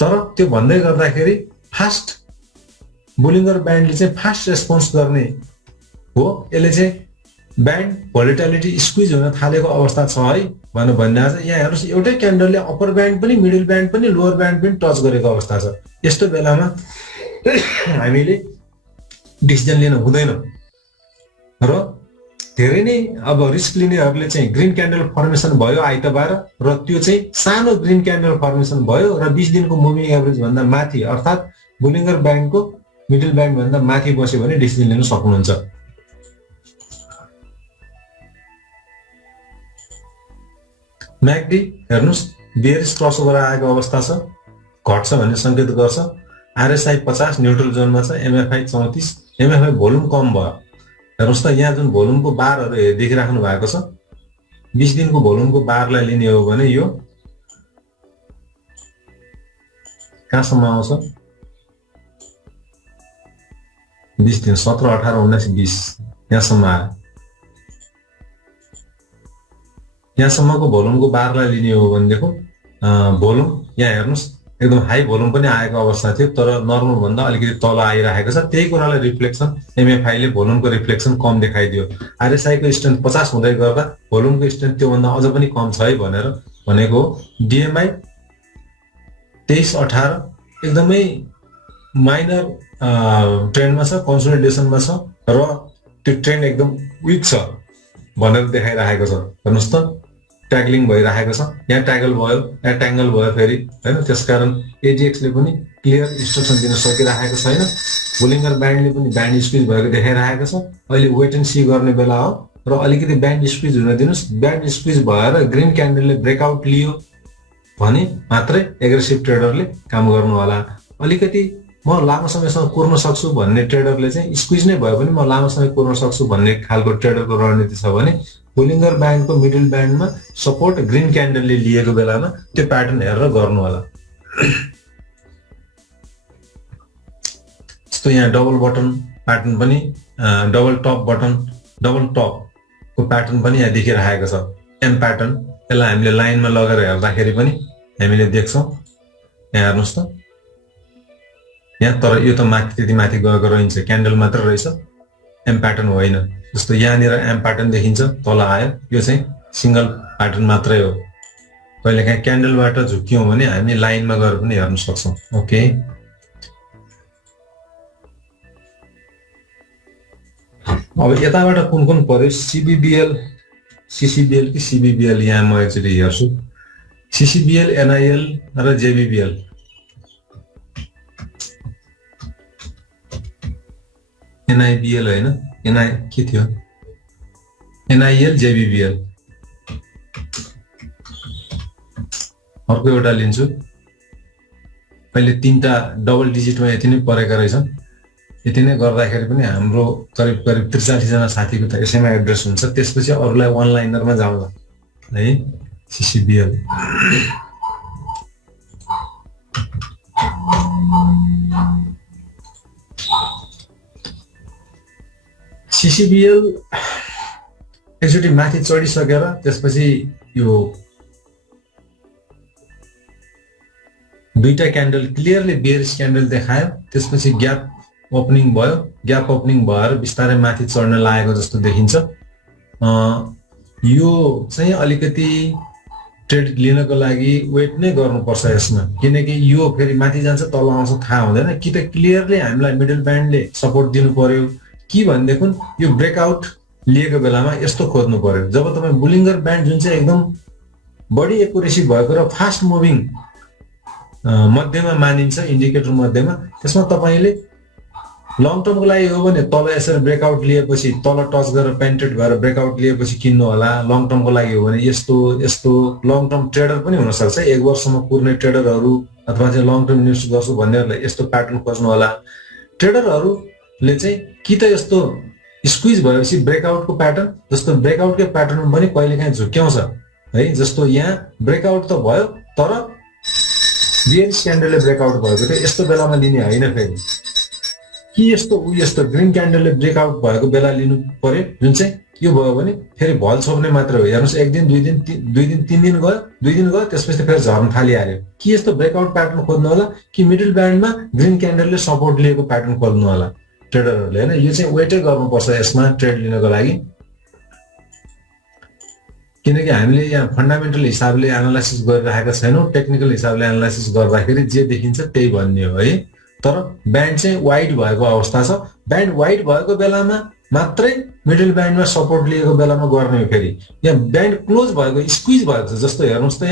तर त्यो भन्दै गर्दाखेरि फास्ट बुलिङ्गर ब्यान्डले चाहिँ फास्ट रेस्पोन्स गर्ने हो। यसले चाहिँ ब्यान्ड भोलेटिलिटी स्क्विज हुन थालेको अवस्था छ है भनेर भनिरहेको छ। यहाँ हेर्नुहोस् एउटै क्यान्डलले अप्पर ब्यान्ड पनि मिडल ब्यान्ड पनि लोअर ब्यान्ड पनि टच गरेको अवस्था छ। यस्तो बेलामा हामीले डिसिजन लिन हुँदैन र धेरै नै अब रिस्क लिनेहरूले चाहिँ ग्रीन क्यान्डल फर्मेसन भयो आइतबार र त्यो चाहिँ सानो ग्रीन क्यान्डल फर्मेसन भयो र 20 दिनको मुभिङ एभरेज भन्दा माथि अर्थात् बुलिङ्गर ब्यान्डको मिडल ब्यान्ड भन्दा माथि बस्यो भने डिसिजन लिन सक्नुहुन्छ। म्याकडी हेर्नुस् बेयरिश क्रसओभर आएको अवस्था छ, घट्छ भन्ने संकेत गर्छ। आरएसआई 50 न्युट्रल जोनमा छ, एमएफआई 34, एमएफआई भोल्युम कम भयो। हेर्नुहोस् त यहाँ जुन भोल्युमको बारहरू देखिराख्नु भएको छ 20 दिनको भोल्युमको बारलाई लिने हो भने यो कहाँसम्म आउँछ 20 दिन 17 18 19 20 यहाँसम्म आयो। यहाँसम्मको भोल्युमको बारलाई लिने हो भनेदेखि भोल्युम यहाँ हेर्नुहोस् एकदम हाई भोल्युम पनि आएको अवस्था थियो, तर नर्मल भन्दा अलिकति तल आइरहेको छ। त्यही कुरालाई रिफ्लेक्सन एमएफआईले भोल्युमको रिफ्लेक्सन कम देखाइदियो। आरएसआईको स्ट्रेन्थ 50 हुँदै गर्दा भोल्युमको स्ट्रेन्थ त्योभन्दा अझ पनि कम छ है भनेर भनेको। डिएमआई 23-18 एकदमै माइनर ट्रेन्डमा छ, कन्सोलिडेसनमा छ र त्यो ट्रेन्ड एकदम विक छ भनेर देखाइरहेको छ। हेर्नुहोस् त ट्यागलिङ भइरहेको छ, यहाँ ट्यागल भयो, यहाँ ट्याङ्गल भयो फेरि हैन। त्यसकारण एजीएक्सले पनि क्लियर इन्स्ट्रक्सन दिन सकिरहेको छैन। बुलिङ्गर ब्यान्डले पनि ब्यान्ड स्क्विज भएको देखाइरहेको छ। अहिले वेट एन्ड सी गर्ने बेला हो र अलिकति ब्यान्ड स्क्विज हुन दिनुस्। ब्यान्ड स्क्विज भएर ग्रीन क्यान्डलले ब्रेकआउट लियो भने मात्रै एग्रेसिभ ट्रेडरले काम गर्नु होला। अलिकति म लामो समयसम्म कुर्न सक्छु भन्ने ट्रेडरले चाहिँ स्क्विज नै भयो भने म लामो समय कुर्न सक्छु भन्ने खालको ट्रेडरको रणनीति छ भने बुलिङ्गर ब्यान्डको मिडल ब्यान्डमा सपोर्ट ग्रीन क्यान्डलले लिएको बेलामा त्यो प्याटर्न हेरेर गर्नु होला। जस्तो यहाँ डबल बटन प्याटर्न पनि डबल टप बटन डबल टपको प्याटर्न पनि यहाँ देखिरहेको छ। एम प्याटर्न यसलाई हामीले लाइनमा लगेर हेर्दाखेरि पनि हामीले देख्छौँ। यहाँ हेर्नुहोस् त यहाँ तर यो त माथि त्यति माथि गएको रहन्छ, क्यान्डल मात्र रहेछ, एम प्याटर्न होइन। जस्तो यहाँनिर एम प्याटर्न देखिन्छ, तल आयो, यो चाहिँ सिंगल प्याटर्न मात्रै हो। कहिलेकाहीँ क्यान्डलबाट झुक्यौँ भने हामी लाइनमा गएर पनि हेर्न सक्छौँ। ओके, अब यताबाट कुन कुन पर्यो? सिबिबिएल, सिसिबिएल कि सिबिबिएल, यहाँ म एकचोटि हेर्छु। सिसिबिएल, एनआइएल र जेबिबिएल। एनआइबिएल होइन, एनआई के थियो? एनआइएल, जेबिबिएल। अर्को एउटा लिन्छु। अहिले 3टा डबल डिजिटमा यति नै परेका रहेछन्। यति नै गर्दाखेरि पनि हाम्रो करिब करिब 43 जना साथीको त यसैमा एड्रेस हुन्छ। त्यसपछि अरूलाई अनलाइनरमा जाउँला है। सिसिबिएल, सिसिबिएल एकचोटि माथि चढिसकेर त्यसपछि यो 2टा क्यान्डल क्लियरली बेयरिश क्यान्डल देखायो, त्यसपछि ग्याप ओपनिङ भयो। ग्याप ओपनिङ भएर बिस्तारै माथि चढ्न लागेको जस्तो देखिन्छ। यो चाहिँ अलिकति ट्रेड लिनको लागि वेट नै गर्नुपर्छ यसमा, किनकि यो फेरि माथि जान्छ तल आउँछ थाहा हुँदैन। कि त क्लियरली हामीलाई मिडल ब्यान्डले सपोर्ट दिनु पर्यो, कि भनेदेखि यो ब्रेकआउट लिएको बेलामा यस्तो खोज्नु पर्यो। जब तपाईँ बुलिङ्गर ब्यान्ड जुन चाहिँ एकदम बढी एकुरेसी भएको र फास्ट मुभिङ मध्यमा मानिन्छ, इन्डिकेटर मध्यमा, त्यसमा तपाईँले लङ टर्मको लागि हो भने तल यसरी ब्रेकआउट लिएपछि तल टच गरेर पेन्ट्रेट भएर ब्रेकआउट लिएपछि किन्नु होला। लङ टर्मको लागि हो भने यस्तो यस्तो लङ टर्म ट्रेडर पनि हुनसक्छ, 1 वर्षसम्म पुर्ने ट्रेडरहरू अथवा चाहिँ लङ टर्म इन्भेस्ट गर्छु भन्नेहरूलाई यस्तो प्याटर्न खोज्नु होला। ट्रेडरहरूले चाहिँ कि त यस्तो स्क्विज भएपछि ब्रेकआउटको प्याटर्न, जस्तो ब्रेकआउटकै प्याटर्न पनि कहिलेकाहीँ झुक्क्याउँछ है। जस्तो यहाँ ब्रेकआउट त भयो तर बियरिश क्यान्डलले ब्रेकआउट भएको थियो, यस्तो बेलामा लिने होइन। फेरि कि यस्तो यस्तो ग्रिन क्यान्डलले ब्रेकआउट भएको बेला लिनु पर्यो, जुन चाहिँ यो भयो भने फेरि भल छोप्ने मात्र हो। हेर्नुहोस्, 1 दिन 2 दिन 3 दिन गयो, 2 दिन गयो, त्यसपछि फेरि झर्न थालिहाल्यो। कि यस्तो ब्रेकआउट प्याटर्न खोज्नु होला, कि मिडल ब्यान्डमा ग्रिन क्यान्डलले सपोर्ट लिएको प्याटर्न खोज्नु होला ट्रेडरहरूले होइन। यो चाहिँ वेटै गर्नुपर्छ यसमा ट्रेड लिनको लागि, किनकि हामीले यहाँ फन्डामेन्टल हिसाबले एनालाइसिस गरिरहेका छैनौँ। टेक्निकल हिसाबले एनालाइसिस गर्दाखेरि जे देखिन्छ त्यही भन्ने हो है। तर ब्यान्ड चाहिँ वाइड भएको अवस्था छ। ब्यान्ड वाइड भएको बेलामा मात्रै मिडल ब्यान्डमा सपोर्ट लिएको बेलामा गर्ने हो। फेरि यहाँ ब्यान्ड क्लोज भएको, स्क्विज भएको छ। जस्तो हेर्नुहोस् त,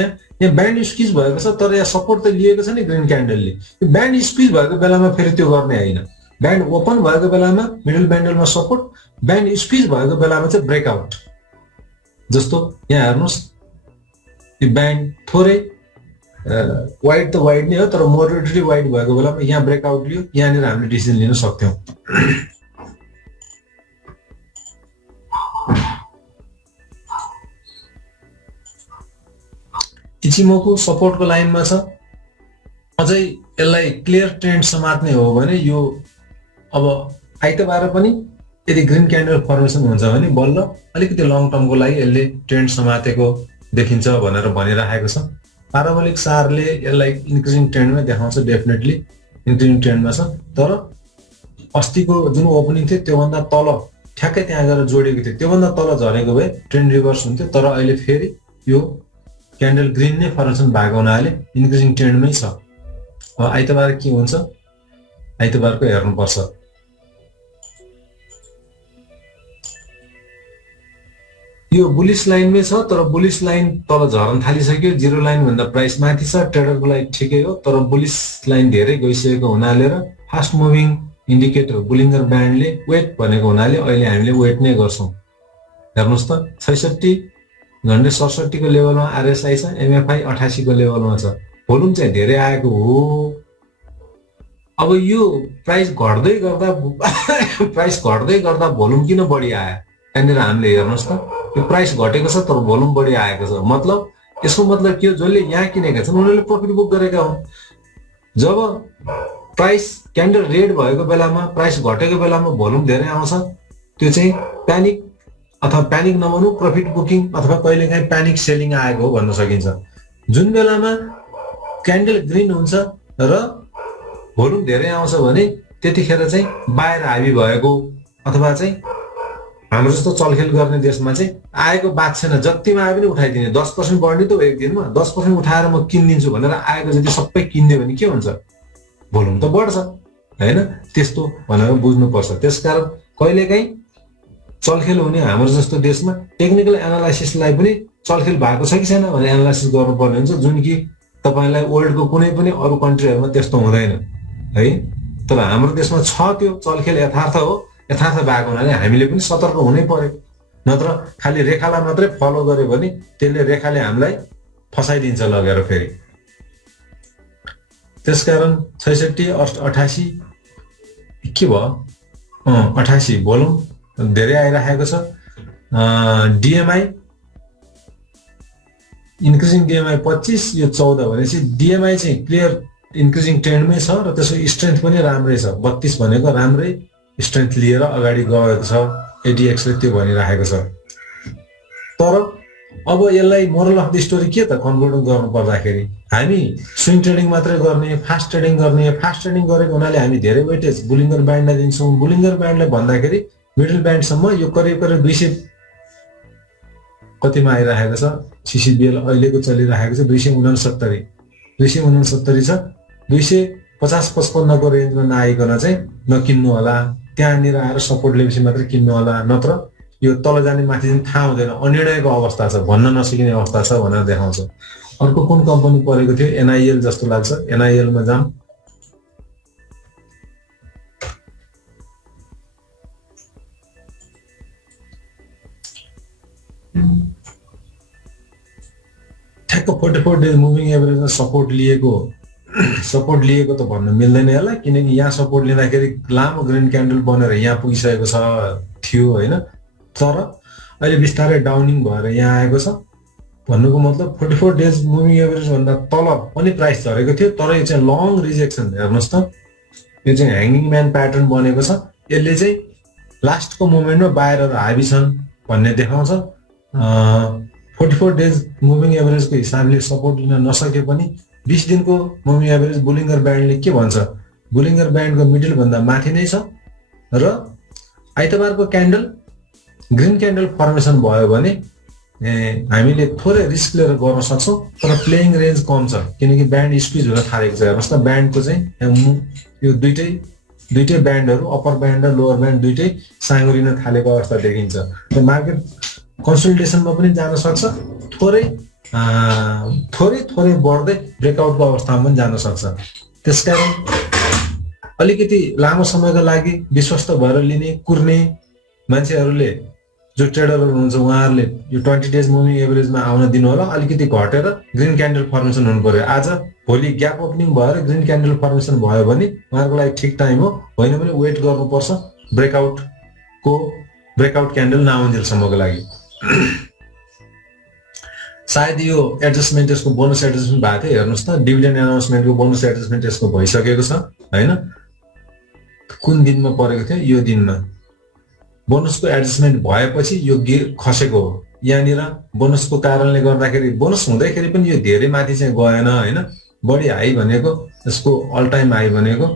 यहाँ ब्यान्ड स्क्विज भएको छ तर यहाँ सपोर्ट त लिएको छ नि ग्रिन क्यान्डलले। यो ब्यान्ड स्क्विज भएको बेलामा फेरि त्यो गर्ने होइन। ब्यान्ड ओपन भएको बेलामा मिडल ब्यान्डलमा सपोर्ट, ब्यान्ड स्क्विज भएको बेलामा चाहिँ ब्रेकआउट। जस्तो यहाँ हेर्नुहोस्, यो ब्यान्ड थोरै वाइड त वाइड नै हो तर मोडरेटली वाइड भएको बेलामा यहाँ ब्रेकआउट लियो, यहाँनिर हामीले डिसिजन लिन सक्थ्यौँ। इचिमोको सपोर्टको लाइनमा छ। अझै यसलाई क्लियर ट्रेन्ड समात्ने हो भने यो अब आइतबार पनि यदि ग्रिन क्यान्डल फर्मेसन हुन्छ भने बल्ल अलिकति लङ टर्मको लागि यसले ट्रेन्ड समातेको देखिन्छ भनेर भनिराखेको छ। पाराबोलिक सारले यसलाई इन्क्रिजिङ ट्रेन्डमा देखाउँछ, डेफिनेटली इन्क्रिजिङ ट्रेन्डमा छ। तर अस्तिको जुन ओपनिङ थियो त्योभन्दा तल ठ्याक्कै त्यहाँ गएर जोडेको थियो, त्योभन्दा तल झरेको भए ट्रेन्ड रिभर्स हुन्थ्यो। तर अहिले फेरि यो क्यान्डल ग्रिन नै फर्मेसन भएको हुनाले इन्क्रिजिङ ट्रेन्डमै छ। अब आइतबार के हुन्छ, आइतबारको हेर्नुपर्छ। यो बुलिस लाइनमै छ तर बुलिस लाइन तल झर्न थालिसक्यो। 0 लाइन भन्दा प्राइस माथि छ, ट्रेडरको लागि ठिकै हो। तर बुलिस लाइन धेरै गइसकेको हुनाले र फास्ट मुभिङ इन्डिकेटर बुलिङ्गर ब्यान्डले वेट भनेको हुनाले अहिले हामीले वेट नै गर्छौँ। हेर्नुहोस् त, 66 झन्डै 67 को लेभलमा आरएसआई छ, एमएफआई 88 को लेभलमा छ। भोल्युम चाहिँ धेरै आएको हो। अब यो प्राइस घट्दै गर्दा भोल्युम किन बढी आयो? त्यहाँनिर हामीले हेर्नुहोस् त, यो प्राइस घटेको छ तर भोल्युम बढी आएको छ। मतलब यसको मतलब के हो? जसले यहाँ किनेका छन् उनीहरूले प्रफिट बुक गरेका हुन्। जब प्राइस क्यान्डल रेड भएको बेलामा, प्राइस घटेको बेलामा भोल्युम धेरै आउँछ, त्यो चाहिँ प्यानिक अथवा प्यानिक नभनौँ, प्रफिट बुकिङ अथवा कहिलेकाहीँ प्यानिक सेलिङ आएको हो भन्न सकिन्छ। जुन बेलामा क्यान्डल ग्रिन हुन्छ र भोल्युम धेरै आउँछ भने त्यतिखेर चाहिँ बाहिर हाबी भएको अथवा चाहिँ हाम्रो जस्तो चलखेल गर्ने देशमा चाहिँ आएको बात छैन, जतिमा आए पनि उठाइदिने। 10% बढ्ने त हो एक दिनमा, 10% उठाएर म किनिदिन्छु भनेर आएको जति सबै किनिदियो भने के हुन्छ, भोल्युम त बढ्छ होइन। त्यस्तो भनेर बुझ्नुपर्छ। त्यसकारण कहिलेकाहीँ चलखेल हुने हाम्रो जस्तो देशमा टेक्निकल एनालाइसिसलाई पनि चलखेल भएको छ कि छैन भने एनालाइसिस गर्नुपर्ने हुन्छ, जुन कि तपाईँलाई वर्ल्डको कुनै पनि अरू कन्ट्रीहरूमा त्यस्तो हुँदैन है। तर हाम्रो देशमा छ त्यो चलखेल, यथार्थ हो। यथार्थ भएको हुनाले हामीले पनि सतर्क हुनै पर्यो, नत्र खालि रेखालाई मात्रै फलो गर्यो भने त्यसले रेखाले हामीलाई फसाइदिन्छ लगेर फेरि। त्यसकारण 66, 88 के भयो 88 भोल्युम धेरै आइरहेको छ। डिएमआई इन्क्रिजिङ डिएमआई 25, यो 14 भनेपछि डिएमआई चाहिँ क्लियर इन्क्रिजिङ ट्रेन्डमै छ र त्यसको स्ट्रेन्थ पनि राम्रै छ। 32 भनेको राम्रै स्ट्रेन्थ लिएर अगाडि गएको छ, एडिएक्सले त्यो भनिरहेको छ। तर अब यसलाई मोरल अफ द स्टोरी के त कन्क्लुड गर्नु पर्दाखेरि हामी स्विङ ट्रेडिङ मात्रै गर्ने, फास्ट ट्रेडिङ गर्ने। फास्ट ट्रेडिङ गरेको हुनाले हामी धेरै वेटेज बुलिङ्गर ब्यान्डलाई दिन्छौँ। बुलिङ्गर ब्यान्डलाई भन्दाखेरि मिडल ब्यान्डसम्म यो करिब 200 कतिमा आइरहेको छ। सिसिबिएल अहिलेको चलिरहेको छ 269 छ। 250-55 को रेन्जमा नआइकन चाहिँ नकिन्नु होला, त्यहाँनिर आएर सपोर्ट लिएपछि मात्रै किन्नु होला, नत्र यो तल जाने माथि चाहिँ थाहा हुँदैन, अनिर्णयको अवस्था छ, भन्न नसकिने अवस्था छ भनेर देखाउँछ। अर्को कुन कम्पनी परेको थियो, एनआइएल जस्तो लाग्छ। एनआइएलमा जाम। ठ्याक्क 44 डेज मुभिङ एभरेजमा सपोर्ट लिएको त भन्न मिल्दैन यसलाई, किनकि यहाँ सपोर्ट लिँदाखेरि लामो ग्रिन क्यान्डल बनेर यहाँ पुगिसकेको थियो होइन। तर अहिले बिस्तारै डाउनिङ भएर यहाँ आएको छ। भन्नुको मतलब 44 डेज मुभिङ एभरेज भन्दा तल पनि प्राइस झरेको थियो, तर यो चाहिँ लङ रिजेक्सन। हेर्नुहोस् त, यो चाहिँ ह्याङ्गिङ म्यान प्याटर्न बनेको छ। यसले चाहिँ लास्टको मोमेन्टमा बाहिर हाबी छन् भन्ने देखाउँछ। 44 डेज मुभिङ एभरेजको हिसाबले सपोर्ट लिन नसके पनि 20 दिनको मुभिङ एभरेज बुलिङ्गर ब्यान्डले के भन्छ, बुलिङ्गर ब्यान्डको मिडल भन्दा माथि नै छ र आइतबारको क्यान्डल ग्रिन क्यान्डल फर्मेसन भयो भने हामीले थोरै रिस्क लिएर गर्न सक्छौँ। तर प्लेइङ रेन्ज कम छ, किनकि ब्यान्ड स्क्विज हुन थालेको छ। हेर्नुहोस् त, ब्यान्डको चाहिँ यो दुइटै ब्यान्डहरू, अप्पर ब्यान्ड र लोवर ब्यान्ड दुइटै साँगुरिन थालेको अवस्था देखिन्छ। र मार्केट कन्सोलिडेसनमा पनि जान सक्छ, थोरै बढ्दै ब्रेकआउटको अवस्थामा पनि जान सक्छ। त्यसकारण अलिकति लामो समयको लागि विश्वस्त भएर लिने कुर्ने मान्छेहरूले, जो ट्रेडरहरू हुनुहुन्छ, उहाँहरूले यो 20 डेज मुभिङ एभरेजमा आउन दिनु होला। अलिकति घटेर ग्रिन क्यान्डल फर्मेसन हुनु पर्यो। आज भोलि ग्याप ओपनिङ भएर ग्रिन क्यान्डल फर्मेसन भयो भने उहाँहरूको लागि ठिक टाइम हो, होइन भने वेट गर्नुपर्छ ब्रेकआउट क्यान्डल नआउन्जेलसम्मको लागि। सायद यो एडजस्टमेन्ट, यसको बोनस एडजस्टमेन्ट भएको थियो। हेर्नुहोस् त, डिभिडेन्ड एनाउन्समेन्टको बोनस एडजस्टमेन्ट यसको भइसकेको छ होइन। कुन दिनमा परेको थियो, यो दिनमा बोनसको एडजस्टमेन्ट भएपछि यो खसेको हो। यहाँनिर बोनसको कारणले गर्दाखेरि, बोनस हुँदैखेरि पनि यो धेरै माथि चाहिँ गएन होइन। बढी हाई भनेको, यसको अल टाइम हाई भनेको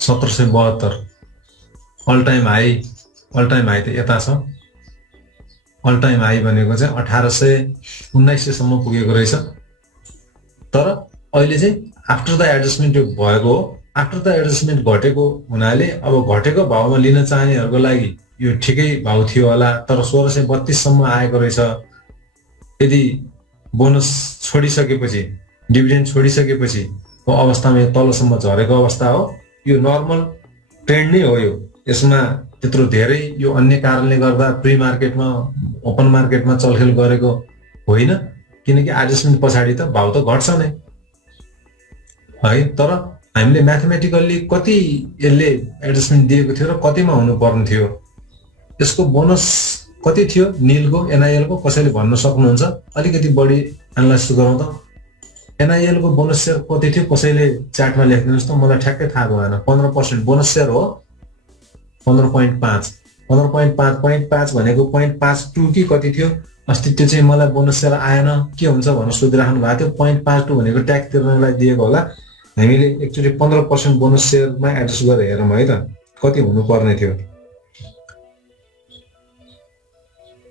1772, अल टाइम हाई त यता छ। अल टाइम हाई भनेको चाहिँ 1800-1900सम्म पुगेको रहेछ। तर अहिले चाहिँ आफ्टर द एडजस्टमेन्ट यो भएको हो। आफ्टर द एडजस्टमेन्ट घटेको हुनाले अब घटेको भावमा लिन चाहनेहरूको लागि यो ठिकै भाउ थियो होला। तर 1632सम्म आएको रहेछ। यदि बोनस छोडिसकेपछि, डिभिडेन्ड छोडिसकेपछि को अवस्थामा यो तलसम्म झरेको अवस्था हो। यो नर्मल ट्रेन्ड नै हो। यसमा त्यत्रो धेरै यो अन्य कारणले गर्दा प्री मार्केटमा, ओपन मार्केटमा चलखेल गरेको होइन, किनकि एडजस्टमेन्ट पछाडि त भाउ त घट्छ नै है। तर हामीले म्याथमेटिकल्ली कति यसले एडजस्टमेन्ट दिएको थियो र कतिमा हुनुपर्ने थियो, यसको बोनस कति थियो निलको, एनआइएलको, कसैले भन्न सक्नुहुन्छ? अलिकति बढी एनालाइसिस गरौँ त। एनआइएलको बोनस सेयर कति थियो, कसैले च्याटमा लेखिदिनुहोस् त, मलाई ठ्याक्कै थाहा भएन। 15% बोनस सेयर हो। 15.5 भनेको 0.52 कि कति थियो, अस्ति त्यो चाहिँ मलाई बोनस सेयर आएन के हुन्छ भनेर सोधिराख्नु भएको थियो 0.52 भनेको ट्याक्स तिर्नलाई दिएको होला हामीले एकचोटि 15% बोनस सेयरमा एडजस्ट गरेर हेरौँ है त कति हुनुपर्ने थियो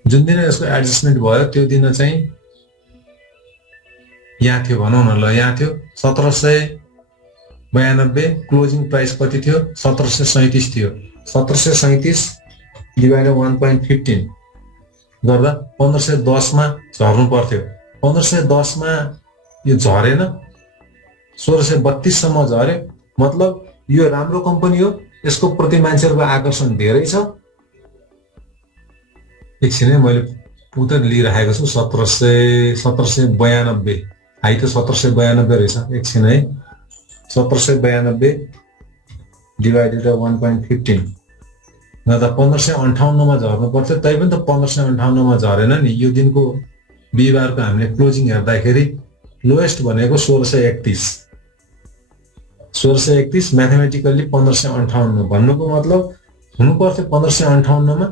जुन दिन यसको एडजस्टमेन्ट भयो त्यो दिन चाहिँ यहाँ थियो भनौँ न ल यहाँ थियो 1792 क्लोजिङ प्राइस कति थियो 1737 थियो 1737 डिभाइडेड 1.15 गर्दा 1510 मा झर्नु पर्थ्यो 1510 मा यो झरेन 1632 सम्म झर्यो मतलब यो राम्रो कम्पनी हो यसको प्रति मान्छेहरुको आकर्षण धेरै छ एकछिनै मैले पुरा लिइराखेको छु 1792 हाई त 1792 रहेछ एकछिन है 1792 डिभाइडेड 1.15 गर्दा 1558 मा झर्नु पर्थ्यो तै पनि त 1558 मा झरेन नि यो दिनको बिहीबारको हामीले क्लोजिङ हेर्दाखेरि लोएस्ट भनेको 1631 म्याथमेटिकली 1558 भन्नुको मतलब हुनु पर्थ्यो 1558 मा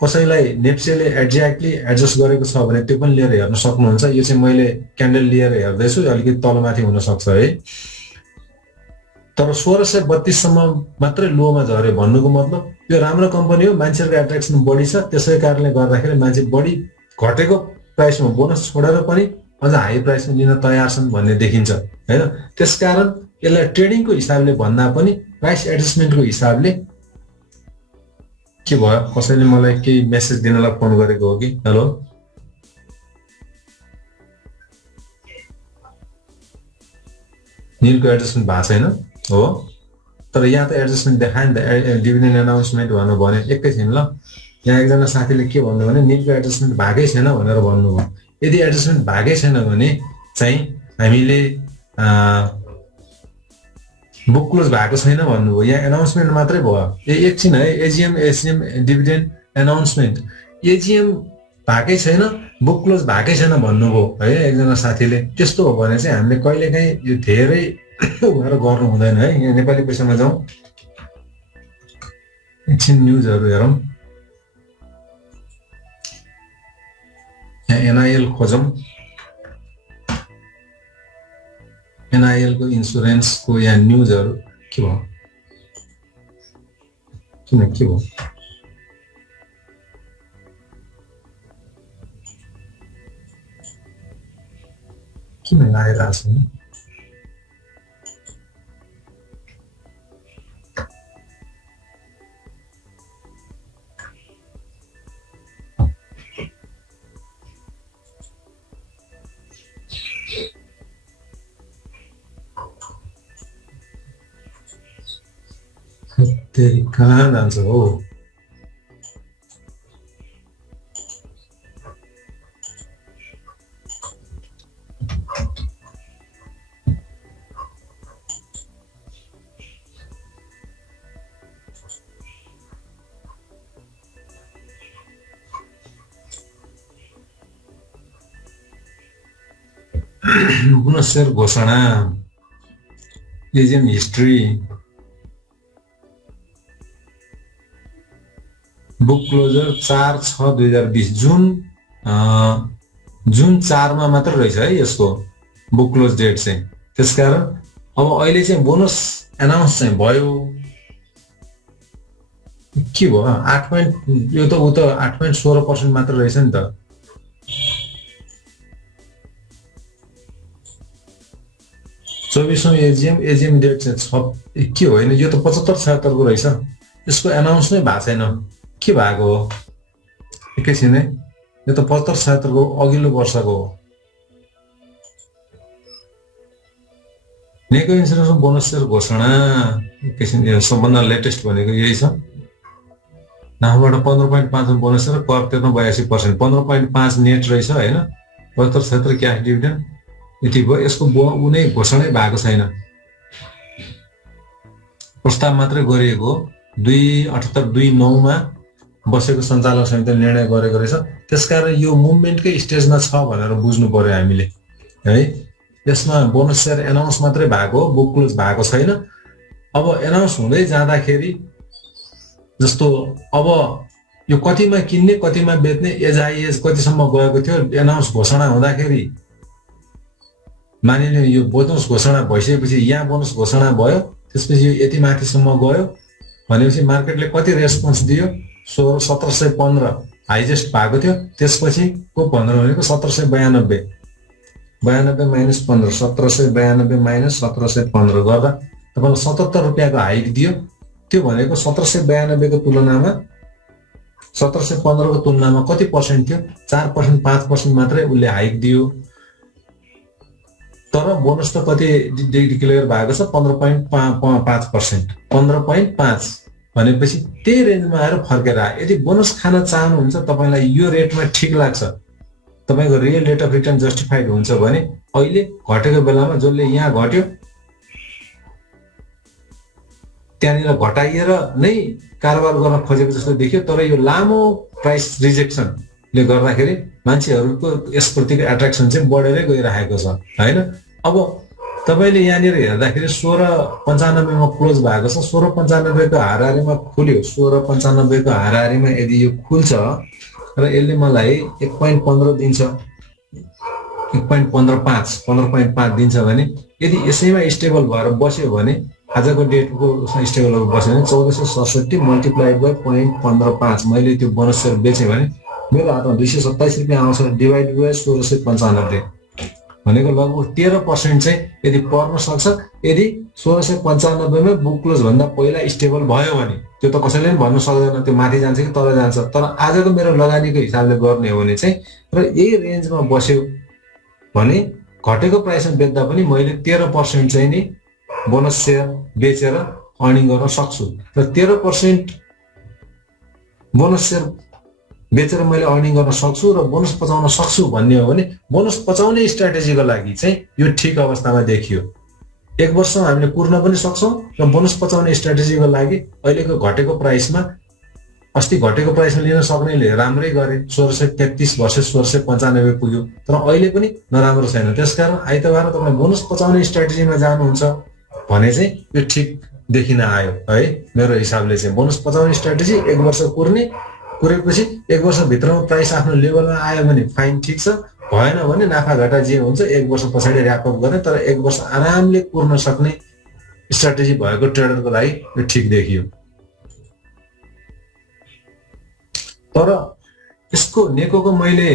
कसैलाई नेप्सेले एक्ज्याक्टली एडजस्ट गरेको छ भने त्यो पनि लिएर हेर्न सक्नुहुन्छ यो चाहिँ मैले क्यान्डल लिएर हेर्दैछु अलिकति तलमाथि हुन सक्छ है तर 1632 सम्म मात्रै लोमा झर्यो भन्नुको मतलब यो राम्रो कम्पनी हो मान्छेहरुको एट्र्याक्सन बढी छ त्यसै कारणले गर्दाखेरि मान्छे बढी घटेको प्राइसमा बोनस छोडेर पनि अझ हाई प्राइसमा लिन तयार छन् भन्ने देखिन्छ हैन त्यसकारण यसलाई ट्रेडिङको हिसाबले भन्दा पनि प्राइस एडजस्टमेन्टको हिसाबले के भयो कसैले मलाई केही मेसेज दिनलाई फोन गरेको हो कि हेलो नीलको एडजस्टमेन्ट भएको छैन हो तर यहाँ त एडजस्टमेन्ट देखायो नि त डिभिडेन्ड अनाउन्समेन्ट भनेर भने एकैछिन ल यहाँ एकजना साथीले के भन्नु भने नीलको एडजस्टमेन्ट भएकै छैन भनेर भन्नुभयो यदि एडजस्टमेन्ट भएकै छैन भने चाहिँ हामीले बुक क्लोज भएको छैन भन्नुभयो यहाँ एनाउन्समेन्ट मात्रै भयो एकछिन है एजिएम डिभिडेन्ड एनाउन्समेन्ट एजिएम भएकै छैन बुक क्लोज भएकै छैन भन्नुभयो है एकजना साथीले त्यस्तो हो भने चाहिँ हामीले कहिलेकाहीँ यो धेरै उनीहरू गर्नु हुँदैन है यहाँ नेपाली पैसामा जाउँ एकछिन न्युजहरू हेरौँ यहाँ एनआइएल खोजौँ एनआइएल को इन्सुरेन्स को यहाँ न्युजहरू के भयो किन के भयो किन आइरहेको छ तेरी कहाँ जान्छ हो गुणशेयर घोषणा एजिएम हिस्ट्री बुक क्लोजर 4/6/2020 जुन 4 मा मात्र रहेछ है यसको बुक क्लोज डेट चाहिँ त्यसकारण अब अहिले चाहिँ बोनस एनाउन्स चाहिँ भयो के भयो 8 यो त 8.16% मात्र रहेछ नि त चौबीसौं एजिएम डेट चाहिँ के हो हैन यो त 75-76 को रहेछ यसको एनाउन्स नै भएको छैन के भएको हो एकैछिन है यो त 75-76 को अघिल्लो वर्षको हो नेको इन्सुरेन्सको बोनस सेयर घोषणा एकैछिन यो सबभन्दा लेटेस्ट भनेको यही छ नाफाबाट 15.5 बोनस सेयर कर तिर्न 82% 15.5 नेट रहेछ हैन 75-76 क्याश डिभिडेन्ड यति भयो यसको उनै घोषणै भएको छैन प्रस्ताव मात्रै गरिएको 2/78/29 मा बसेको सञ्चालक समितिले निर्णय गरेको रहेछ त्यसकारण यो मुभमेन्टकै स्टेजमा छ भनेर बुझ्नु पर्यो हामीले है यसमा बोनस सेयर एनाउन्स मात्रै भएको हो बुक क्लोज भएको छैन अब एनाउन्स हुँदै जाँदाखेरि जस्तो अब यो कतिमा किन्ने कतिमा बेच्ने एज कतिसम्म गएको थियो एनाउन्स घोषणा हुँदाखेरि मानिलिउँ यो बोनस घोषणा भइसकेपछि यहाँ बोनस घोषणा भयो त्यसपछि यो यति माथिसम्म गयो भनेपछि मार्केटले कति रेस्पोन्स दियो 1715 हाइजेस्ट भएको थियो त्यसपछि को 15 भनेको 1792 माइनस 15 1792 माइनस 1715 गर्दा तपाईलाई 77 रुपैयाँको हाइक दियो त्यो भनेको 1792 को तुलनामा 1715 को तुलनामा कति पर्सेन्ट थियो 4% 5% मात्रै उसले हाइक दियो तर बोनस त कति डिक्लेयर भएको छ 15.5% 15.5 भनेपछि त्यही रेन्जमा आएर फर्केर आयो यदि बोनस खान चाहनुहुन्छ तपाईलाई यो रेटमा ठिक लाग्छ तपाईको real rate of return justified हुन्छ भने अहिले घटेको बेलामा जसले यहाँ घट्यो त्यहाँनिर घटाइएर नै कारोबार गर्न खोजेको जस्तो देखियो तर यो लामो प्राइस रिजेक्सनले गर्दाखेरि मान्छेहरूको यसप्रतिको एट्र्याक्सन चाहिँ बढेरै गइरहेको छ हैन अब तपाईले यहाँनिर हेर्दाखेरि 1695 मा क्लोज भएको छ 1695 को हाराहारीमा खुल्यो 1695 को हाराहारीमा यदि यो खुल्छ र यसले मलाई 1.15 दिन्छ 1.155 दिन्छ भने यदि यसैमा स्टेबल भएर बस्यो भने आजको डेटको स्टेबल भएर बस्यो भने 1467 मल्टिप्लाइड बाइ 0.155 मैले त्यो बोनस सेयर बेचे भने मेरो हातमा 227 रुपैयाँ आउँछ डिभाइड बाइ 1695 भनेको लगभग 13% चाहिँ यदि पर्न सक्छ यदि 1695 मा बुक क्लोज भन्दा पहिला स्टेबल भयो भने त्यो त कसैले पनि भन्न सक्दैन त्यो माथि जान्छ कि तल जान्छ तर आजको मेरो लगानीको हिसाबले गर्ने हो भने चाहिँ र यही रेन्जमा बस्यो भने घटेको प्राइसमा बेच्दा पनि मैले 13% चाहिँ नि बोनस सेयर बेचेर अर्निङ गर्न सक्छु र 13% बोनस सेयर बेचेर मैले अर्निङ गर्न सक्छु र बोनस पचाउन सक्छु भन्ने हो भने बोनस पचाउने स्ट्र्याटेजीको लागि चाहिँ यो ठिक अवस्थामा देखियो एक वर्षमा हामीले कुर्न पनि सक्छौं र बोनस पचाउने स्ट्र्याटेजीको लागि अहिलेको घटेको प्राइसमा अस्ति घटेको प्राइसमा लिन सक्नेले राम्रै गरे 1633 वर्सेस 1695 पुग्यो तर अहिले पनि नराम्रो छैन त्यसकारण आइतबार तपाईं बोनस पचाउने स्ट्र्याटेजीमा जानुहुन्छ भने चाहिँ यो ठिक देखिन आयो है मेरो हिसाबले चाहिँ बोनस पचाउने स्ट्र्याटेजी एक वर्ष कुरेपछि एक वर्ष भित्रमा प्राइस आफ्नो लेभलमा आयो भने फाइन ठिक छ भएन भने नाफा घाटा जे हुन्छ एक वर्ष पछाडी र्याप अप गर्ने तर एक वर्ष आरामले कुर्न सक्ने स्ट्र्याटेजी भएको ट्रेडरको लागि यो ठिक देखियो तर यसको नेकोको मैले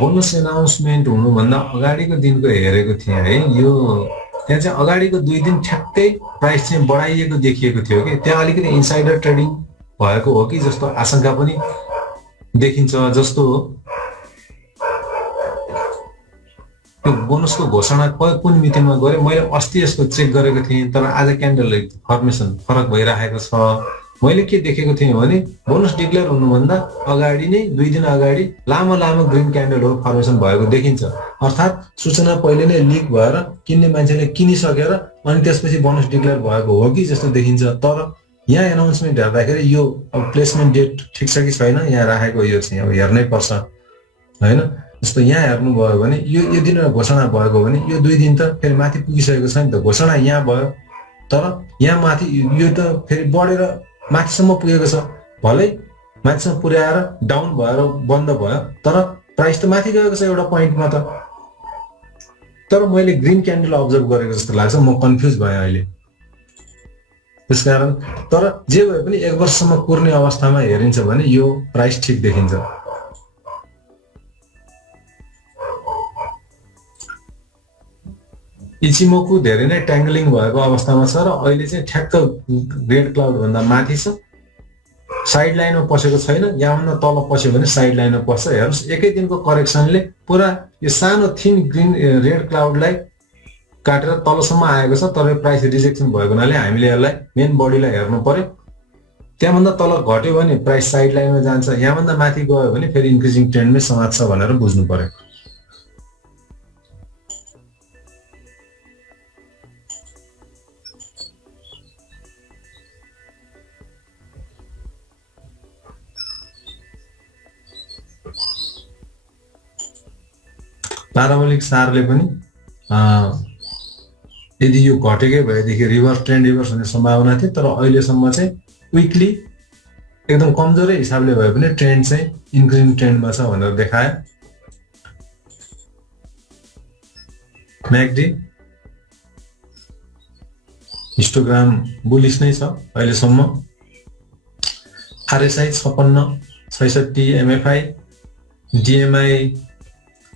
बोनस एनाउन्समेन्ट हुनुभन्दा अगाडिको दिनको हेरेको थिएँ है यो त्यहाँ चाहिँ अगाडिको 2 दिन ठ्याक्कै प्राइस चाहिँ बढाइएको देखिएको थियो कि त्यहाँ अलिकति इनसाइडर ट्रेडिङ भएको हो कि जस्तो आशंका पनि देखिन्छ जस्तो त्यो बोनसको घोषणा कुन मितिमा गरे मैले अस्ति यसको चेक गरेको थिएँ तर आज क्यान्डल फर्मेसन फरक भइरहेको छ मैले के देखेको थिएँ भने बोनस डिक्लेयर हुनुभन्दा अगाडि नै 2 दिन अगाडि लामो ग्रीन क्यान्डलहरु फर्मेसन भएको देखिन्छ अर्थात सूचना पहिले नै लिक भएर किन्ने मान्छेले किनिसकेर अनि त्यसपछि बोनस डिक्लेयर भएको हो कि जस्तो देखिन्छ तर यहाँ एनाउन्समेन्ट हेर्दाखेरि यो अब प्लेसमेन्ट डेट ठिक छ कि छैन यहाँ राखेको यो चाहिँ अब हेर्नै पर्छ हैन जस्तो यहाँ हेर्नु भयो भने यो दिन घोषणा भएको भने यो 2 दिन त फेरि माथि पुगिसकेको छ नि त घोषणा यहाँ भयो तर यहाँ माथि यो त फेरि बढेर माथिसम्म पुगेको छ भलै माथिसम्म पुर्याएर डाउन भएर बन्द भयो तर प्राइस त माथि गएको छ एउटा पोइन्टमा त तर मैले ग्रीन क्यान्डल अब्जर्भ गरेको जस्तो लाग्छ म कन्फ्युज भएँ अहिले त्यसकारण तर जे भए पनि एक वर्षसम्म कुर्ने अवस्थामा हेरिन्छ भने यो प्राइस ठिक देखिन्छ इचिमोकु धेरै नै ट्याङ्गलिङ भएको अवस्थामा छ र अहिले चाहिँ ठ्याक्क रेड क्लाउड भन्दा माथि छ साइड लाइनमा पसेको छैन यहाँभन्दा तल पस्यो भने साइड लाइनमा पस्छ हेर्नुस् एकै दिनको करेक्सनले पुरा यो सानो थिन ग्रीन रेड क्लाउडलाई काटेर तलसम्म आएको छ तर प्राइस रिजेक्सन भएको हुनाले हामीले यसलाई मेन बडीलाई हेर्नु पर्यो त्यहाँभन्दा तल घट्यो भने प्राइस साइड लाइनमा जान्छ यहाँभन्दा माथि गयो भने फेरि इन्क्रिजिङ ट्रेन्डमै समात्छ भनेर बुझ्नु पर्यो पाराबोलिक सारले पनि यदि यो घटेकै भएदेखि रिभर्स ट्रेन्ड रिभर्स हुने सम्भावना थियो तर अहिलेसम्म चाहिँ विकली एकदम कमजोरै हिसाबले भए पनि ट्रेन्ड चाहिँ इन्क्रिजिङ ट्रेन्डमा छ भनेर देखायो। म्याकडी हिस्टोग्राम बुलिस नै छ अहिलेसम्म। आरएसआई 56-66 एमएफआई, डिएमआई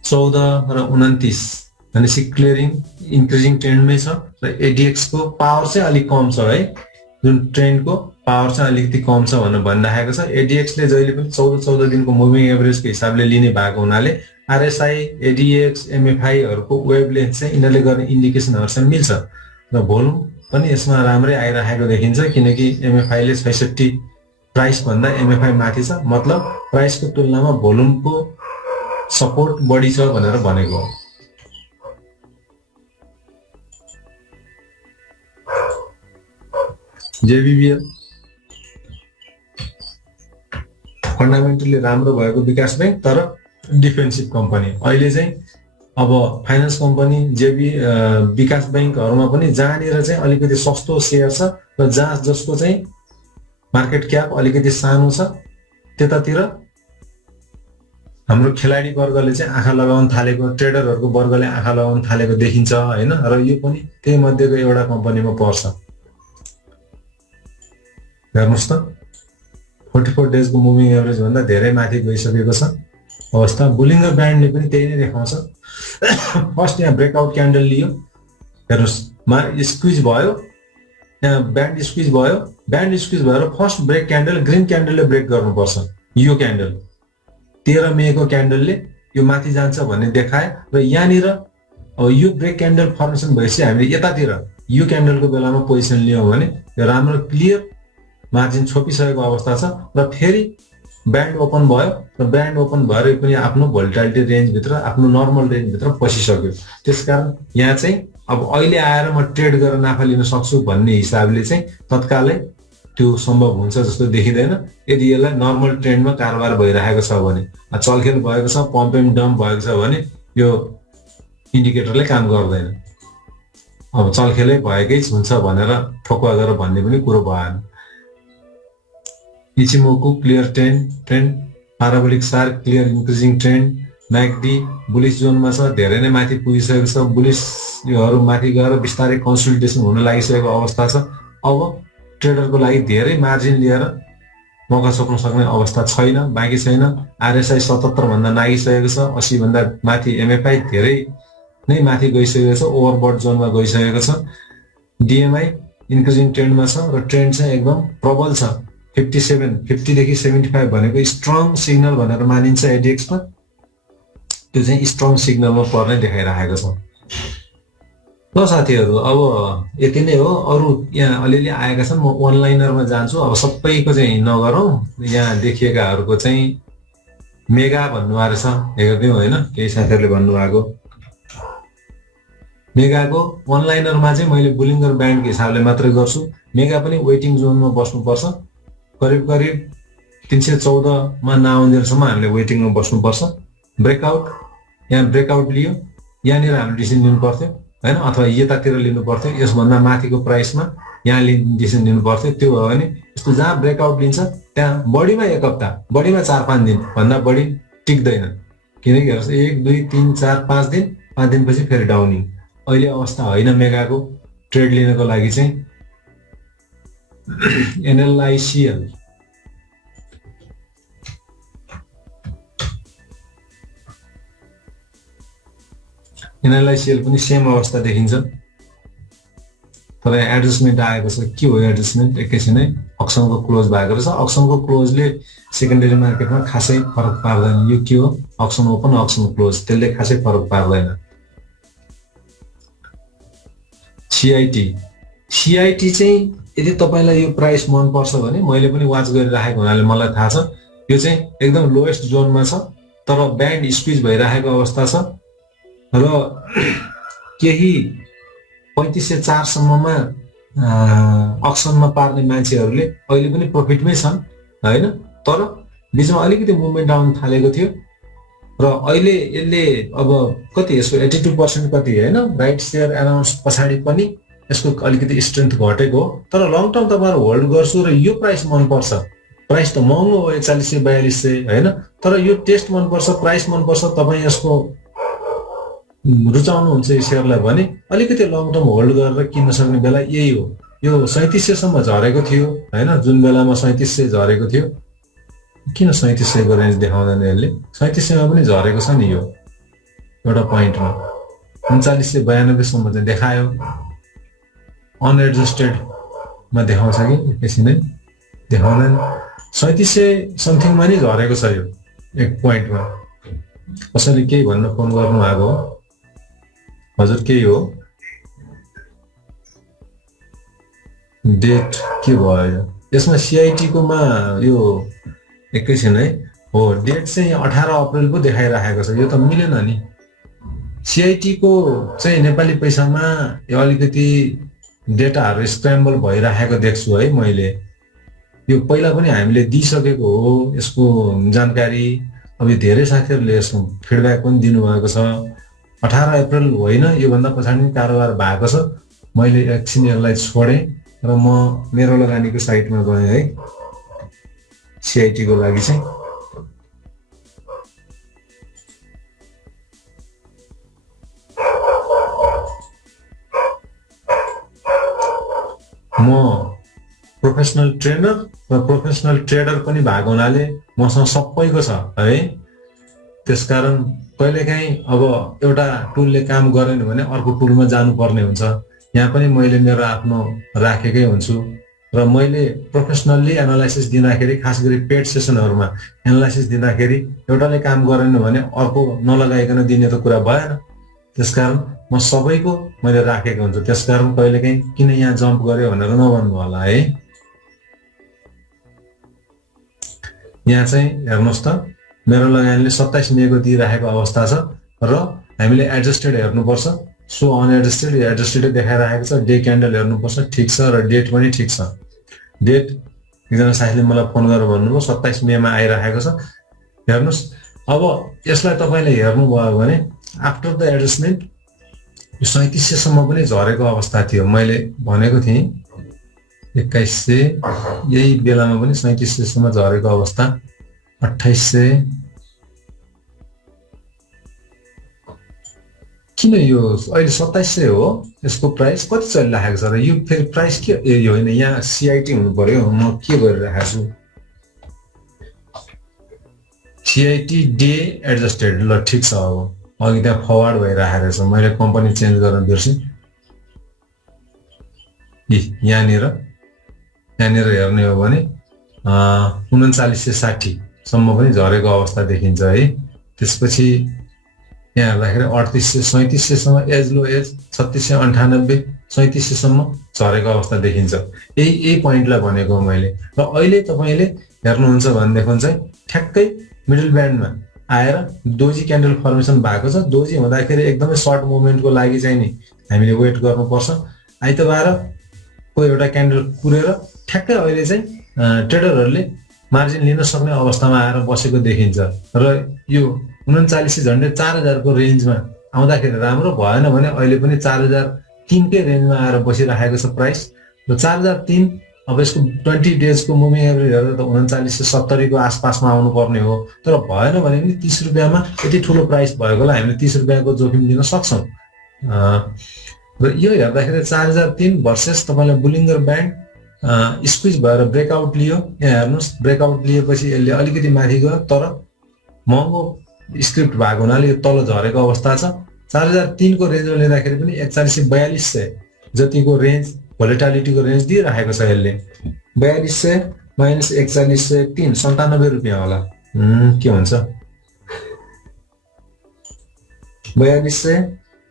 14 र 29 भनेपछि क्लियरिङ इन्क्रिजिङ ट्रेन्डमै छ र एडिएक्स को पावर चाहिँ अलिक कम छ है, जुन ट्रेन्डको पावर चाहिँ अलिकति कम छ भनेर भनिराखेको छ। एडिएक्सले जहिले पनि 14 दिनको मुभिङ एभरेजको हिसाबले लिने भएको हुनाले आरएसआई, एडिएक्स, एमएफआईहरूको वेभलेन्थ चाहिँ यिनीहरूले गर्ने इन्डिकेसनहरूसँग मिल्छ र भोल्युम पनि यसमा राम्रै आइरहेको देखिन्छ, किनकि एमएफआईले 66 प्राइस भन्दा एमएफआई माथि छ, मतलब प्राइसको तुलनामा भोल्युमको सपोर्ट बढी छ भनेर भनेको हो। जेबीबीएल फन्डामेन्टली राम्रो भएको विकास ब्याङ्क तर डिफेन्सिभ कम्पनी। अहिले चाहिँ अब फाइनान्स कम्पनी विकास ब्याङ्कहरूमा पनि जहाँनिर चाहिँ अलिकति सस्तो सेयर छ र जहाँ जसको चाहिँ मार्केट क्याप अलिकति सानो छ त्यतातिर हाम्रो खेलाडी वर्गले चाहिँ आँखा लगाउन थालेको, ट्रेडरहरूको वर्गले आँखा लगाउन थालेको देखिन्छ हैन, र यो पनि त्यही मध्येको एउटा कम्पनीमा पर्छ। हेर्नुस् त 44 डेजको मुभिङ एभरेज भन्दा धेरै माथि गइसकेको छ अवस्था। बुलिङ्गर ब्यान्डले पनि त्यही नै देखाउँछ। फर्स्ट यहाँ ब्रेकआउट क्यान्डल लियो, हेर्नुस् स्क्विज भयो, यहाँ ब्यान्ड स्क्विज भयो, ब्यान्ड स्क्विज भएर फर्स्ट ब्रेक क्यान्डल ग्रीन क्यान्डलले ब्रेक गर्नुपर्छ। यो क्यान्डल 13 मेको क्यान्डलले यो माथि जान्छ भन्ने देखाए र यहाँनिर अब यो ब्रेक क्यान्डल फर्मेसन भएपछि हामीले यतातिर यो क्यान्डलको बेलामा पोजिसन लियौँ भने यो राम्रो क्लियर मार्जिन छोपिसकेको अवस्था छ र फेरि ब्यान्ड ओपन भयो र ब्यान्ड ओपन भएर पनि आफ्नो भोल्टालिटी रेन्जभित्र, आफ्नो नर्मल रेन्जभित्र पसिसक्यो। त्यसकारण यहाँ चाहिँ अब अहिले आएर म ट्रेड गरेर नाफा लिन सक्छु भन्ने हिसाबले चाहिँ तत्कालै त्यो सम्भव हुन्छ जस्तो देखिँदैन। यदि यसलाई नर्मल ट्रेन्डमा कारोबार भइरहेको छ भने, चलखेल भएको छ, पम्प एन्ड डम्प भएको छ भने यो इन्डिकेटरले काम गर्दैन। अब चलखेलै भएकै हुन्छ भनेर ठोक्वा गरेर भन्ने पनि कुरो भएन। इचिमोको क्लियर ट्रेन्ड, पाराबोलिक सार क्लियर इन्क्रिजिङ ट्रेन्ड, म्याकडी बुलिस जोनमा छ, धेरै नै माथि पुगिसकेको छ। बुलिस योहरू माथि गएर बिस्तारै कन्सोलिडेसन हुन लागिसकेको अवस्था छ। अब ट्रेडरको लागि धेरै मार्जिन लिएर मौका सोच्न सक्ने अवस्था छैन, बाँकी छैन। आरएसआई 77 भन्दा नागिसकेको छ, 80 भन्दा माथि एमएफआई धेरै नै माथि गइसकेको छ, ओभरबट जोनमा गइसकेको छ। डिएमआई इन्क्रिजिङ ट्रेन्डमा छ र ट्रेन्ड चाहिँ एकदम प्रबल छ। 50 देखि 75 भनेको स्ट्रङ सिग्नल भनेर मानिन्छ एडिएक्समा, त्यो चाहिँ स्ट्रङ सिग्नलमा पर्ने देखाइरहेको छ। ल साथीहरू, अब यति नै हो। अरू यहाँ अलिअलि आएका छन्, म अनलाइनरमा जान्छु। अब सबैको चाहिँ नगरौँ, यहाँ देखिएकाहरूको चाहिँ मेगा भन्नुभएको रहेछ, हेरिदिउँ होइन, केही साथीहरूले भन्नुभएको। मेगाको अनलाइनरमा चाहिँ मैले बुलिङ्गर ब्यान्डको हिसाबले मात्रै गर्छु। मेगा पनि वेटिङ जोनमा बस्नुपर्छ, करिब 314 मा नआउन्जेलसम्म हामीले वेटिङमा बस्नुपर्छ। ब्रेकआउट, यहाँ ब्रेकआउट लियो, यहाँनिर हामीले डिसिजन लिनु पर्थ्यो होइन, अथवा यतातिर लिनु पर्थ्यो, यसभन्दा माथिको प्राइसमा यहाँ डिसिजन लिनु पर्थ्यो। त्यो भयो भने यस्तो जहाँ ब्रेकआउट लिन्छ त्यहाँ बढीमा 1 हप्ता, बढीमा 4-5 दिन भन्दा बढी टिक्दैन, किनकि हेर्नुहोस् 1, 2, 3, 4, 5 दिन, 5 दिनपछि फेरि डाउनिङ। अहिले अवस्था होइन मेगाको ट्रेड लिनको लागि चाहिँ। एनएलआइसिएल पनि सेम अवस्था देखिन्छ, तर एडजस्टमेन्ट आएको छ। के हो एडजस्टमेन्ट? एकैछिन है, अक्सनको क्लोज भएको रहेछ। अक्सनको क्लोजले सेकेन्डरी मार्केटमा खासै फरक पार्दैन। यो के हो? अक्सन ओपन, अक्सन क्लोज, त्यसले खासै फरक पार्दैन। सिआइटी चाहिँ यदि तपाईँलाई यो प्राइस मनपर्छ भने, मैले पनि वाच गरिराखेको हुनाले मलाई थाहा छ, यो चाहिँ एकदम लोएस्ट जोनमा छ, तर ब्यान्ड स्क्विज भइरहेको अवस्था छ र केही 3504 सम्ममा अक्सनमा पार्ने मान्छेहरूले अहिले पनि प्रफिटमै छन् होइन, तर बिचमा अलिकति मुभमेन्ट आउन थालेको थियो र अहिले यसले अब कति, यसको 82% कति होइन, राइट सेयर एनाउन्स पछाडि पनि यसको अलिकति स्ट्रेन्थ घटेको हो। तर लङ टर्म तपाईँहरू होल्ड गर्छु र यो प्राइस मनपर्छ प्राइस त महँगो हो 4100 4200 होइन, तर यो टेस्ट मनपर्छ, प्राइस मनपर्छ, तपाईँ यसको रुचाउनुहुन्छ यो सेयरलाई भने अलिकति लङ टर्म होल्ड गरेर किन्न सक्ने बेला यही हो। यो 3700 सम्म झरेको थियो होइन, जुन बेलामा 3700 झरेको थियो, किन 3700 को रेन्ज देखाउँदैन यसले? 3700 मा पनि झरेको छ नि यो एउटा पोइन्टमा, 3992 सम्म चाहिँ देखायो, अनएडजस्टेड मा देखाउँछ कि एकैछिनै देखाउँदैन, 3700 समथिङमा नि झरेको छ यो एक पोइन्टमा। कसैले केही भन्न फोन गर्नु भएको हो? हजुर केही हो? डेट के भयो यसमा? सिआइटी को मा यो एकैछिन है, हो डेट चाहिँ 18 अप्रिल पो देखाइराखेको छ, यो त मिलेन नि। सिआइटी को चाहिँ नेपाली पैसामा यो अलिकति डेटाहरू स्क्रैम्बल भइराखेको देख्छु है मैले। यो पहिला पनि हामीले दिइसकेको हो यसको जानकारी, अब धेरै साथीहरूले यसको फिडब्याक पनि दिनुभएको छ। 18 अप्रिल होइन, योभन्दा पछाडि कारोबार भएको छ। मैले एकछिन यसलाई छोडेँ र म मेरो लगानीको साइटमा गएँ है, सिआइटी को लागि चाहिँ। म प्रोफेसनल ट्रेनर र प्रोफेसनल ट्रेडर पनि भएको हुनाले मसँग सबैको छ है। त्यसकारण कहिलेकाहीँ अब एउटा टुलले काम गरेन भने अर्को टुलमा जानुपर्ने हुन्छ। यहाँ पनि मैले मेरो आफ्नो राखेकै हुन्छु र मैले प्रोफेसनल्ली एनालाइसिस दिँदाखेरि, खास गरी पेड सेसनहरूमा एनालाइसिस दिँदाखेरि एउटाले काम गरेन भने अर्को नलगाइकन दिने त कुरा भएन। त्यसकारण म सबैको मैले राखेको हुन्छु। त्यसकारण कहिलेकाहीँ किन यहाँ जम्प गर्यो भनेर नभन्नु होला है। यहाँ चाहिँ हेर्नुहोस् त, मेरो लगानीले 27 मेको दिइराखेको अवस्था छ र हामीले एडजस्टेड हेर्नुपर्छ। सो अनएडजस्टेड एडजस्टेड देखाइराखेको छ। डे क्यान्डल हेर्नुपर्छ, ठिक छ, र डेट पनि ठिक छ। डेट एकजना साथीले मलाई फोन गरेर भन्नुभयो 27 मेमा आइराखेको छ। हेर्नुहोस्, अब यसलाई तपाईँले हेर्नुभयो भने आफ्टर द एडजस्टमेन्ट यो 3700 सम्म पनि झरेको अवस्था थियो। मैले भनेको थिएँ 2100 यही बेलामा पनि 3700 सम्म झरेको अवस्था, 2800। किन यो अहिले 2700 हो यसको प्राइस? कति चलिरहेको छ र यो फेरि प्राइस के? यो होइन, यहाँ सिआइटी हुनु पर्यो। म के गरिरहेको छु? सिआइटी डे एडजस्टेड, ल ठिक छ। अब अघि त्यहाँ फरवर्ड भइरहेको रहेछ, मैले कम्पनी चेन्ज गर्न बिर्सेँ। यहाँनिर हेर्ने हो भने 3960 सम्म पनि झरेको अवस्था देखिन्छ है। त्यसपछि यहाँ हेर्दाखेरि 3800 3700 सम्म एज लो एज 3698 3700 सम्म झरेको अवस्था देखिन्छ। यही पोइन्टलाई भनेको मैले। र अहिले तपाईँले हेर्नुहुन्छ भनेदेखि चाहिँ ठ्याक्कै मिडल ब्यान्डमा आएर दोजी क्यान्डल फर्मेसन भएको छ। दोजी हुँदाखेरि एकदमै सर्ट मुभमेन्टको लागि चाहिँ नि हामीले वेट गर्नुपर्छ। आइतबारको एउटा क्यान्डल कुरेर ठ्याक्कै अहिले चाहिँ ट्रेडरहरूले मार्जिन लिन सक्ने अवस्थामा आएर बसेको देखिन्छ। र यो 39 झन्डै 4000 को रेन्जमा आउँदाखेरि राम्रो, भएन भने अहिले पनि 4003 कै रेन्जमा आएर बसिरहेको छ प्राइस। र 4003 अब यसको 20 डेजको मुभिङ एभरेज हेर्दा त 3970 को आसपासमा आउनु पर्ने हो। तर भएन भने पनि 30 रुपियाँमा यति ठुलो प्राइस भएकोलाई हामीले 30 रुपियाँको जोखिम लिन सक्छौँ। र यो हेर्दाखेरि 4003 भर्सेस तपाईँलाई बुलिङ्गर ब्यान्ड स्क्विज भएर ब्रेकआउट लियो। यहाँ हेर्नुहोस्, ब्रेकआउट लिएपछि यसले अलिकति माथि गयो, तर महँगो स्क्रिप्ट भएको हुनाले यो तल झरेको अवस्था छ। 4003 को रेन्जमा लिँदाखेरि पनि 4142 जतिको रेन्ज, भोलेटालिटीको रेन्ज दिइराखेको छ यसले। 4200 माइनस 4103 97 रुपियाँ होला। के हुन्छ? 4200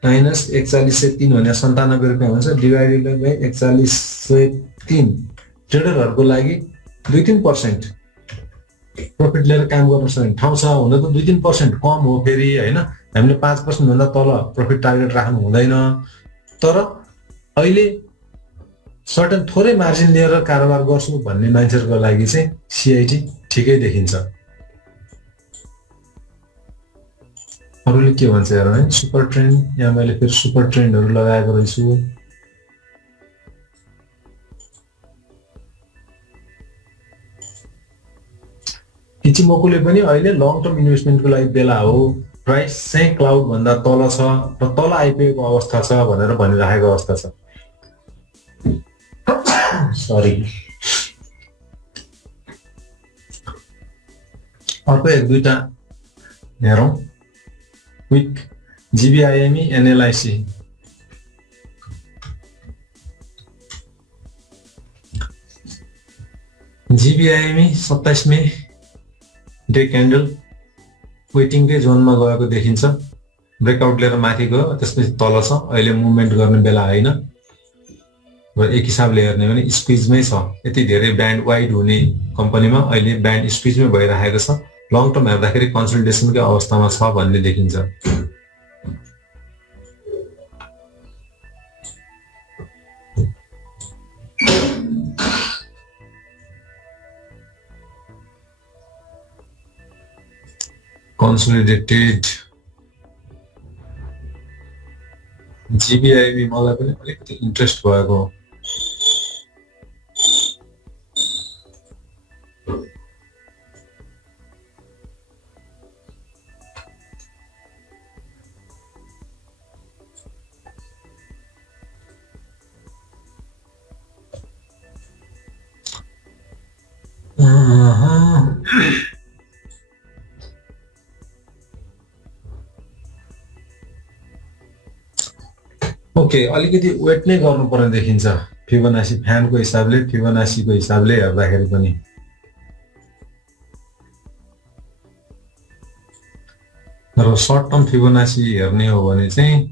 माइनस 4103 भने 97 रुपियाँ हुन्छ, डिभाइडेड बाई 4103। ट्रेडरहरूको लागि 2-3% प्रफिट लिएर काम गर्न सक्ने ठाउँ छ। हुन त 2-3% कम हो फेरि होइन, हामीले 5% भन्दा तल प्रफिट टार्गेट राख्नु हुँदैन। तर अहिले सर्टन थोरै मार्जिन लिएर कारोबार गर्छु भन्ने मान्छेहरूको लागि चाहिँ सिआइटी ठिकै देखिन्छ। अरूले के भन्छ हेर है। सुपर ट्रेन्ड, यहाँ मैले फेरि सुपर ट्रेन्डहरू लगाएको रहेछु। इचिमोकुले पनि अहिले लङ टर्म इन्भेस्टमेन्टको लागि बेला हो, प्राइस चाहिँ क्लाउड भन्दा तल छ र तल आइपुगेको अवस्था छ भनेर भनिराखेको अवस्था छ। सरी, अर्को एक दुईटा हेरौँ। क्विक जीबीआईएमई एनएलआईसी जीबीआईएमई 27 मे डे क्यान्डल वेटिङकै जोनमा गएको देखिन्छ, ब्रेकआउट लिएर माथि गयो, त्यसपछि तल छ। अहिले मुभमेन्ट गर्ने बेला होइन र एक हिसाबले हेर्ने भने स्क्विजमै छ। यति धेरै ब्यान्ड वाइड हुने कम्पनीमा अहिले ब्यान्ड स्क्विजमै भइरहेको छ। लङ टर्म हेर्दाखेरि कन्सल्टेसनकै अवस्थामा छ भन्ने देखिन्छ। कन्सोलिडेटेड जीबीआईबी मलाई पनि अलिकति इन्ट्रेस्ट भएको। ओके, अलिकति वेट नै गर्नुपर्ने देखिन्छ फिबोनाची फ्यानको हिसाबले, फिबोनाचीको हिसाबले हेर्दाखेरि पनि। र सर्ट टर्म फिबोनाची हेर्ने हो भने चाहिँ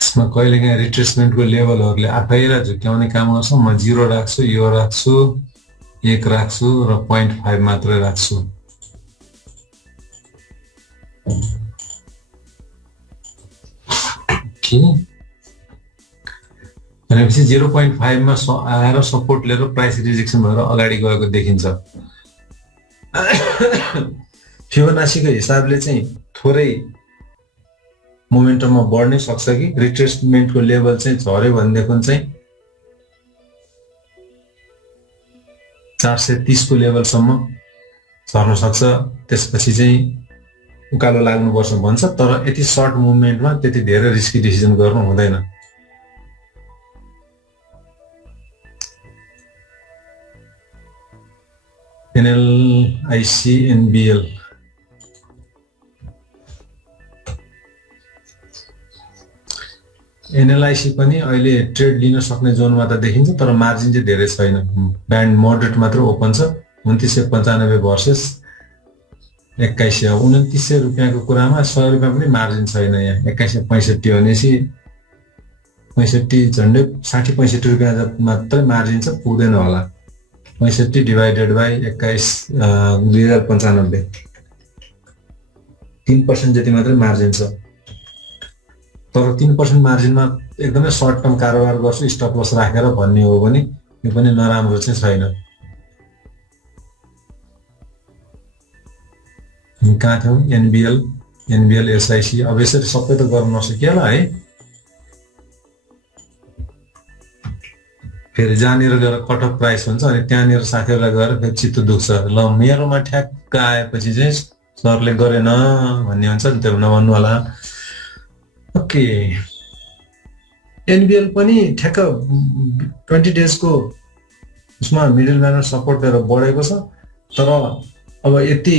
यसमा कहिलेकाहीँ रिट्रेसमेन्टको लेभलहरूले आफैलाई झुक्याउने काम गर्छ। म 0 राख्छु, यो राख्छु, 1 राख्छु र 0.5 मात्रै राख्छु। भनेपछि 0.5 मा आएर सपोर्ट लिएर प्राइस रिजेक्सन भएर अगाडि गएको देखिन्छ। फिबोनाचीको हिसाबले चाहिँ थोरै मोमेन्टममा बढ्नै सक्छ कि रिट्रेसमेन्टको लेभल चाहिँ झर्यो भनेदेखि चाहिँ 430 को लेभलसम्म झर्न सक्छ। त्यसपछि चाहिँ उकालो लाग्नुपर्छ भन्छ, तर यति सर्ट मुभमेन्टमा त्यति धेरै रिस्की डिसिजन गर्नु हुँदैन। एनएलआईसी एनबीएल एनएलआईसी पनि अहिले ट्रेड लिन सक्ने जोनमा त देखिन्छ, तर मार्जिन चाहिँ धेरै छैन। ब्यान्ड मोडरेट मात्र ओपन छ। 2995 भर्सेस 2100। 2900 रुपियाँको कुरामा 100 रुपियाँ पनि मार्जिन छैन यहाँ। 2165 भनेपछि 65 झन्डै 60-65 रुपियाँ मात्रै मार्जिन छ, पुग्दैन होला। 65 डिभाइडेड बाई 21 2095 3% जति मात्रै मार्जिन छ। तर 3% मार्जिनमा एकदमै सर्ट टर्म कारोबार गर्छु स्टप लस राखेर भन्ने हो भने यो पनि नराम्रो चाहिँ छैन। कहाँ थियौँ? NBL SIC. अब यसरी सबै त गर्न नसकिएला है। फेरि जहाँनिर गएर कट अफ प्राइस हुन्छ अनि त्यहाँनिर साथीहरूलाई गएर फेरि चित्त दुख्छ। ल मेरोमा ठ्याक्क आएपछि चाहिँ सरले गरेन भन्ने हुन्छ नि, त्यो नभन्नु होला। ओके, एनबीएल पनि ठ्याक्क 20 डेजको उसमा मिडल ब्यानर सपोर्ट लिएर बढेको छ, तर अब यति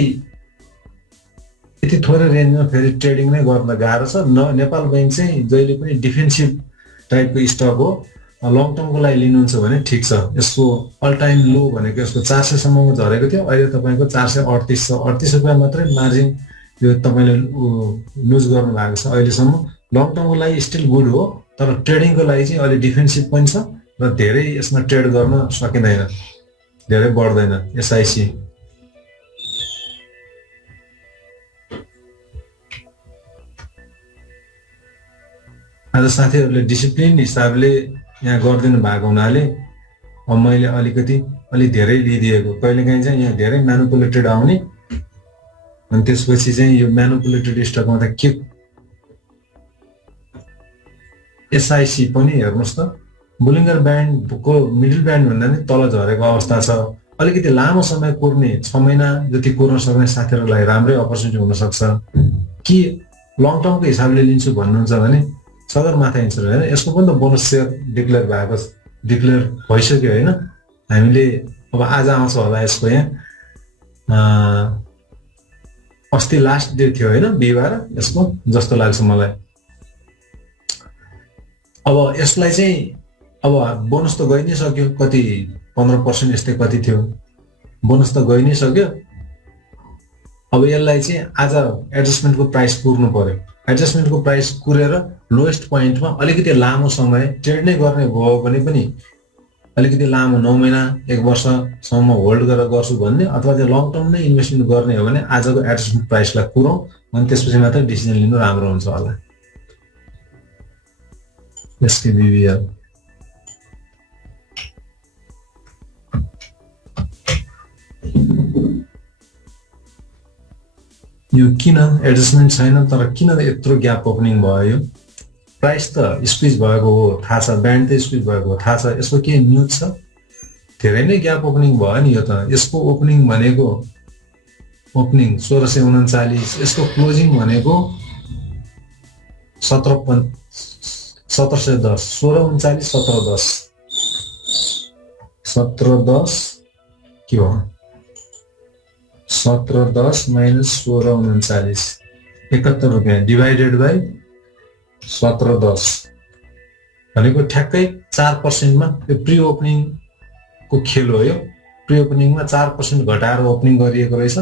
थोरै रेन्जमा फेरि ट्रेडिङ नै गर्न गाह्रो छ। नेपाल बैंक चाहिँ जहिले पनि डिफेन्सिभ टाइपको स्टक हो। लङ टर्मको लागि लिनुहुन्छ भने ठिक छ। यसको अल टाइम लो भनेको यसको 400 सम्ममा झरेको थियो, अहिले तपाईँको 438 छ। 38 रुपियाँ मात्रै मार्जिन यो तपाईँले लुज गर्नु भएको छ अहिलेसम्म। लङ टर्मको लागि स्टिल गुड हो, तर ट्रेडिङको लागि चाहिँ अलि डिफेन्सिभ पनि छ र धेरै यसमा ट्रेड गर्न सकिँदैन, धेरै बढ्दैन। एसआईसी आज साथीहरूले डिसिप्लिन हिसाबले यहाँ गरिदिनु भएको हुनाले अब मैले अलि धेरै लिइदिएको, कहिलेकाहीँ चाहिँ यहाँ धेरै म्यानुपुलेटेड आउने, अनि त्यसपछि चाहिँ यो म्यानुपुलेटेड स्टकमा त के एसआइसी पनि हेर्नुहोस् त बुलिङ्गर ब्यान्डको मिडल ब्यान्ड भन्दा नि तल झरेको अवस्था छ। अलिकति लामो समय कुर्ने 6 महिना जति कुर्न सक्ने साथीहरूलाई राम्रै अपर्च्युनिटी हुनसक्छ। कि लङ टर्मको हिसाबले लिन्छु भन्नुहुन्छ भने सगरमाथा इन्सुरेन्स होइन, यसको पनि त बोनस सेयर डिक्लेयर भइसक्यो होइन। हामीले अब आज आउँछ होला यसको यहाँ अस्ति लास्ट डे थियो होइन, बिहिबार यसको जस्तो लाग्छ मलाई। अब यसलाई चाहिँ अब बोनस त गइ नै सक्यो, कति 15% यस्तै कति थियो, बोनस त गइ नै सक्यो। अब यसलाई चाहिँ आज एडजस्टमेन्टको प्राइस कुर्नु पर्यो। एडजस्टमेन्टको प्राइस कुरेर लोएस्ट पोइन्टमा अलिकति लामो समय ट्रेड नै गर्ने भयो भने पनि अलिकति लामो 9 महिना 1 वर्षसम्म होल्ड गरेर गर्छु भन्ने, अथवा चाहिँ लङ टर्म नै इन्भेस्टमेन्ट गर्ने हो भने आजको एडजस्टमेन्ट प्राइसलाई कुरौँ, अनि त्यसपछि मात्र डिसिजन लिनु राम्रो हुन्छ होला। एसकेबिबिएल यो किन एडजस्टमेन्ट छैन, तर किन यत्रो ग्याप ओपनिङ भयो? यो प्राइस त स्क्विज भएको हो थाहा छ, ब्यान्ड त स्क्विज भएको हो थाहा छ, यसको के न्युज छ? धेरै नै ग्याप ओपनिङ भयो नि यो त। यसको ओपनिङ भनेको 1639, यसको क्लोजिङ भनेको 1710, 1639, 1710, 1710 के हो 1710 माइनस 1639, 71 रुपियाँ डिभाइडेड बाई 1710 भनेको ठ्याक्कै 4%मा यो प्री ओपनिङको खेल हो। यो प्री ओपनिङमा 4% घटाएर ओपनिङ गरिएको रहेछ,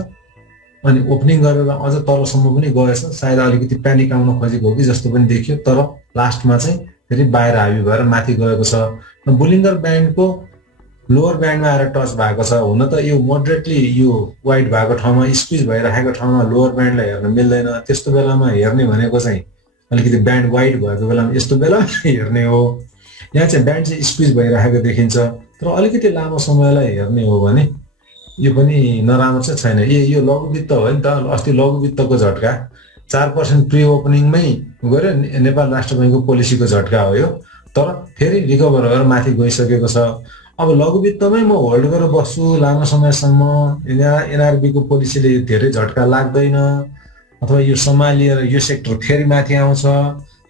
अनि ओपनिङ गरेर अझ तलसम्म पनि गएछ। सायद अलिकति प्यानिक आउन खोजेको हो कि जस्तो पनि देखियो, तर लास्टमा चाहिँ फेरि बाहिर हाबी भएर माथि गएको छ। बुलिङ्गर ब्यान्डको लोवर ब्यान्डमा आएर टच भएको छ। हुन त यो मोडरेटली यो वाइड भएको ठाउँमा, स्क्विज भइरहेको ठाउँमा लोवर ब्यान्डलाई हेर्न मिल्दैन। त्यस्तो बेलामा हेर्ने भनेको चाहिँ अलिकति ब्यान्ड वाइड भएको बेलामा यस्तो बेलामा हेर्ने हो। यहाँ चाहिँ ब्यान्ड चाहिँ स्क्विज भइरहेको देखिन्छ, तर अलिकति लामो समयलाई हेर्ने हो भने यो पनि नराम्रो चाहिँ छैन। यो लघुवित्त हो नि त, अस्ति लघुवित्तको झट्का 4% प्री ओपनिङमै गयो, नेपाल राष्ट्र बैङ्कको पोलिसीको झट्का हो यो। तर फेरि रिकभर भएर माथि गइसकेको छ। अब लघुवित्तमै म होल्ड गरेर बस्छु लामो समयसम्म, एनआरबीको पोलिसीले धेरै झट्का लाग्दैन, अथवा यो सम्हालिएर यो सेक्टर फेरि माथि आउँछ,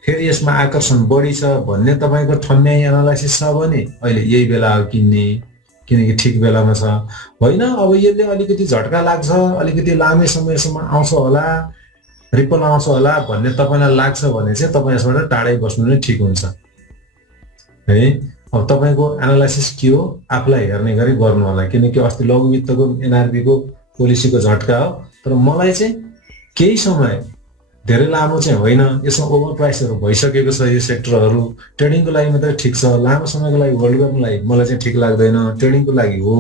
फेरि यसमा आकर्षण बढी छ भन्ने तपाईँको ठम्याइ एनालाइसिस छ भने अहिले यही बेला हो किन्ने, किनकि ठिक बेलामा छ। होइन अब यसले अलिकति झट्का लाग्छ, अलिकति लामै समयसम्म आउँछ होला, रिपल आउँछ होला भन्ने तपाईँलाई लाग्छ भने चाहिँ तपाईँ यसबाट टाढै बस्नु नै ठिक हुन्छ है। अब तपाईँको एनालाइसिस के हो आफूलाई हेर्ने गरी गर्नु होला, किनकि अस्ति लघुवित्तको एनआरबीको पोलिसीको झट्का हो। तर मलाई चाहिँ केही समय धेरै लामो चाहिँ होइन, यसमा ओभर प्राइसहरू भइसकेको छ। यो सेक्टरहरू ट्रेडिङको लागि मात्रै ठिक छ, लामो समयको लागि होल्ड गर्नुलाई मलाई चाहिँ ठिक लाग्दैन। ट्रेडिङको लागि हो,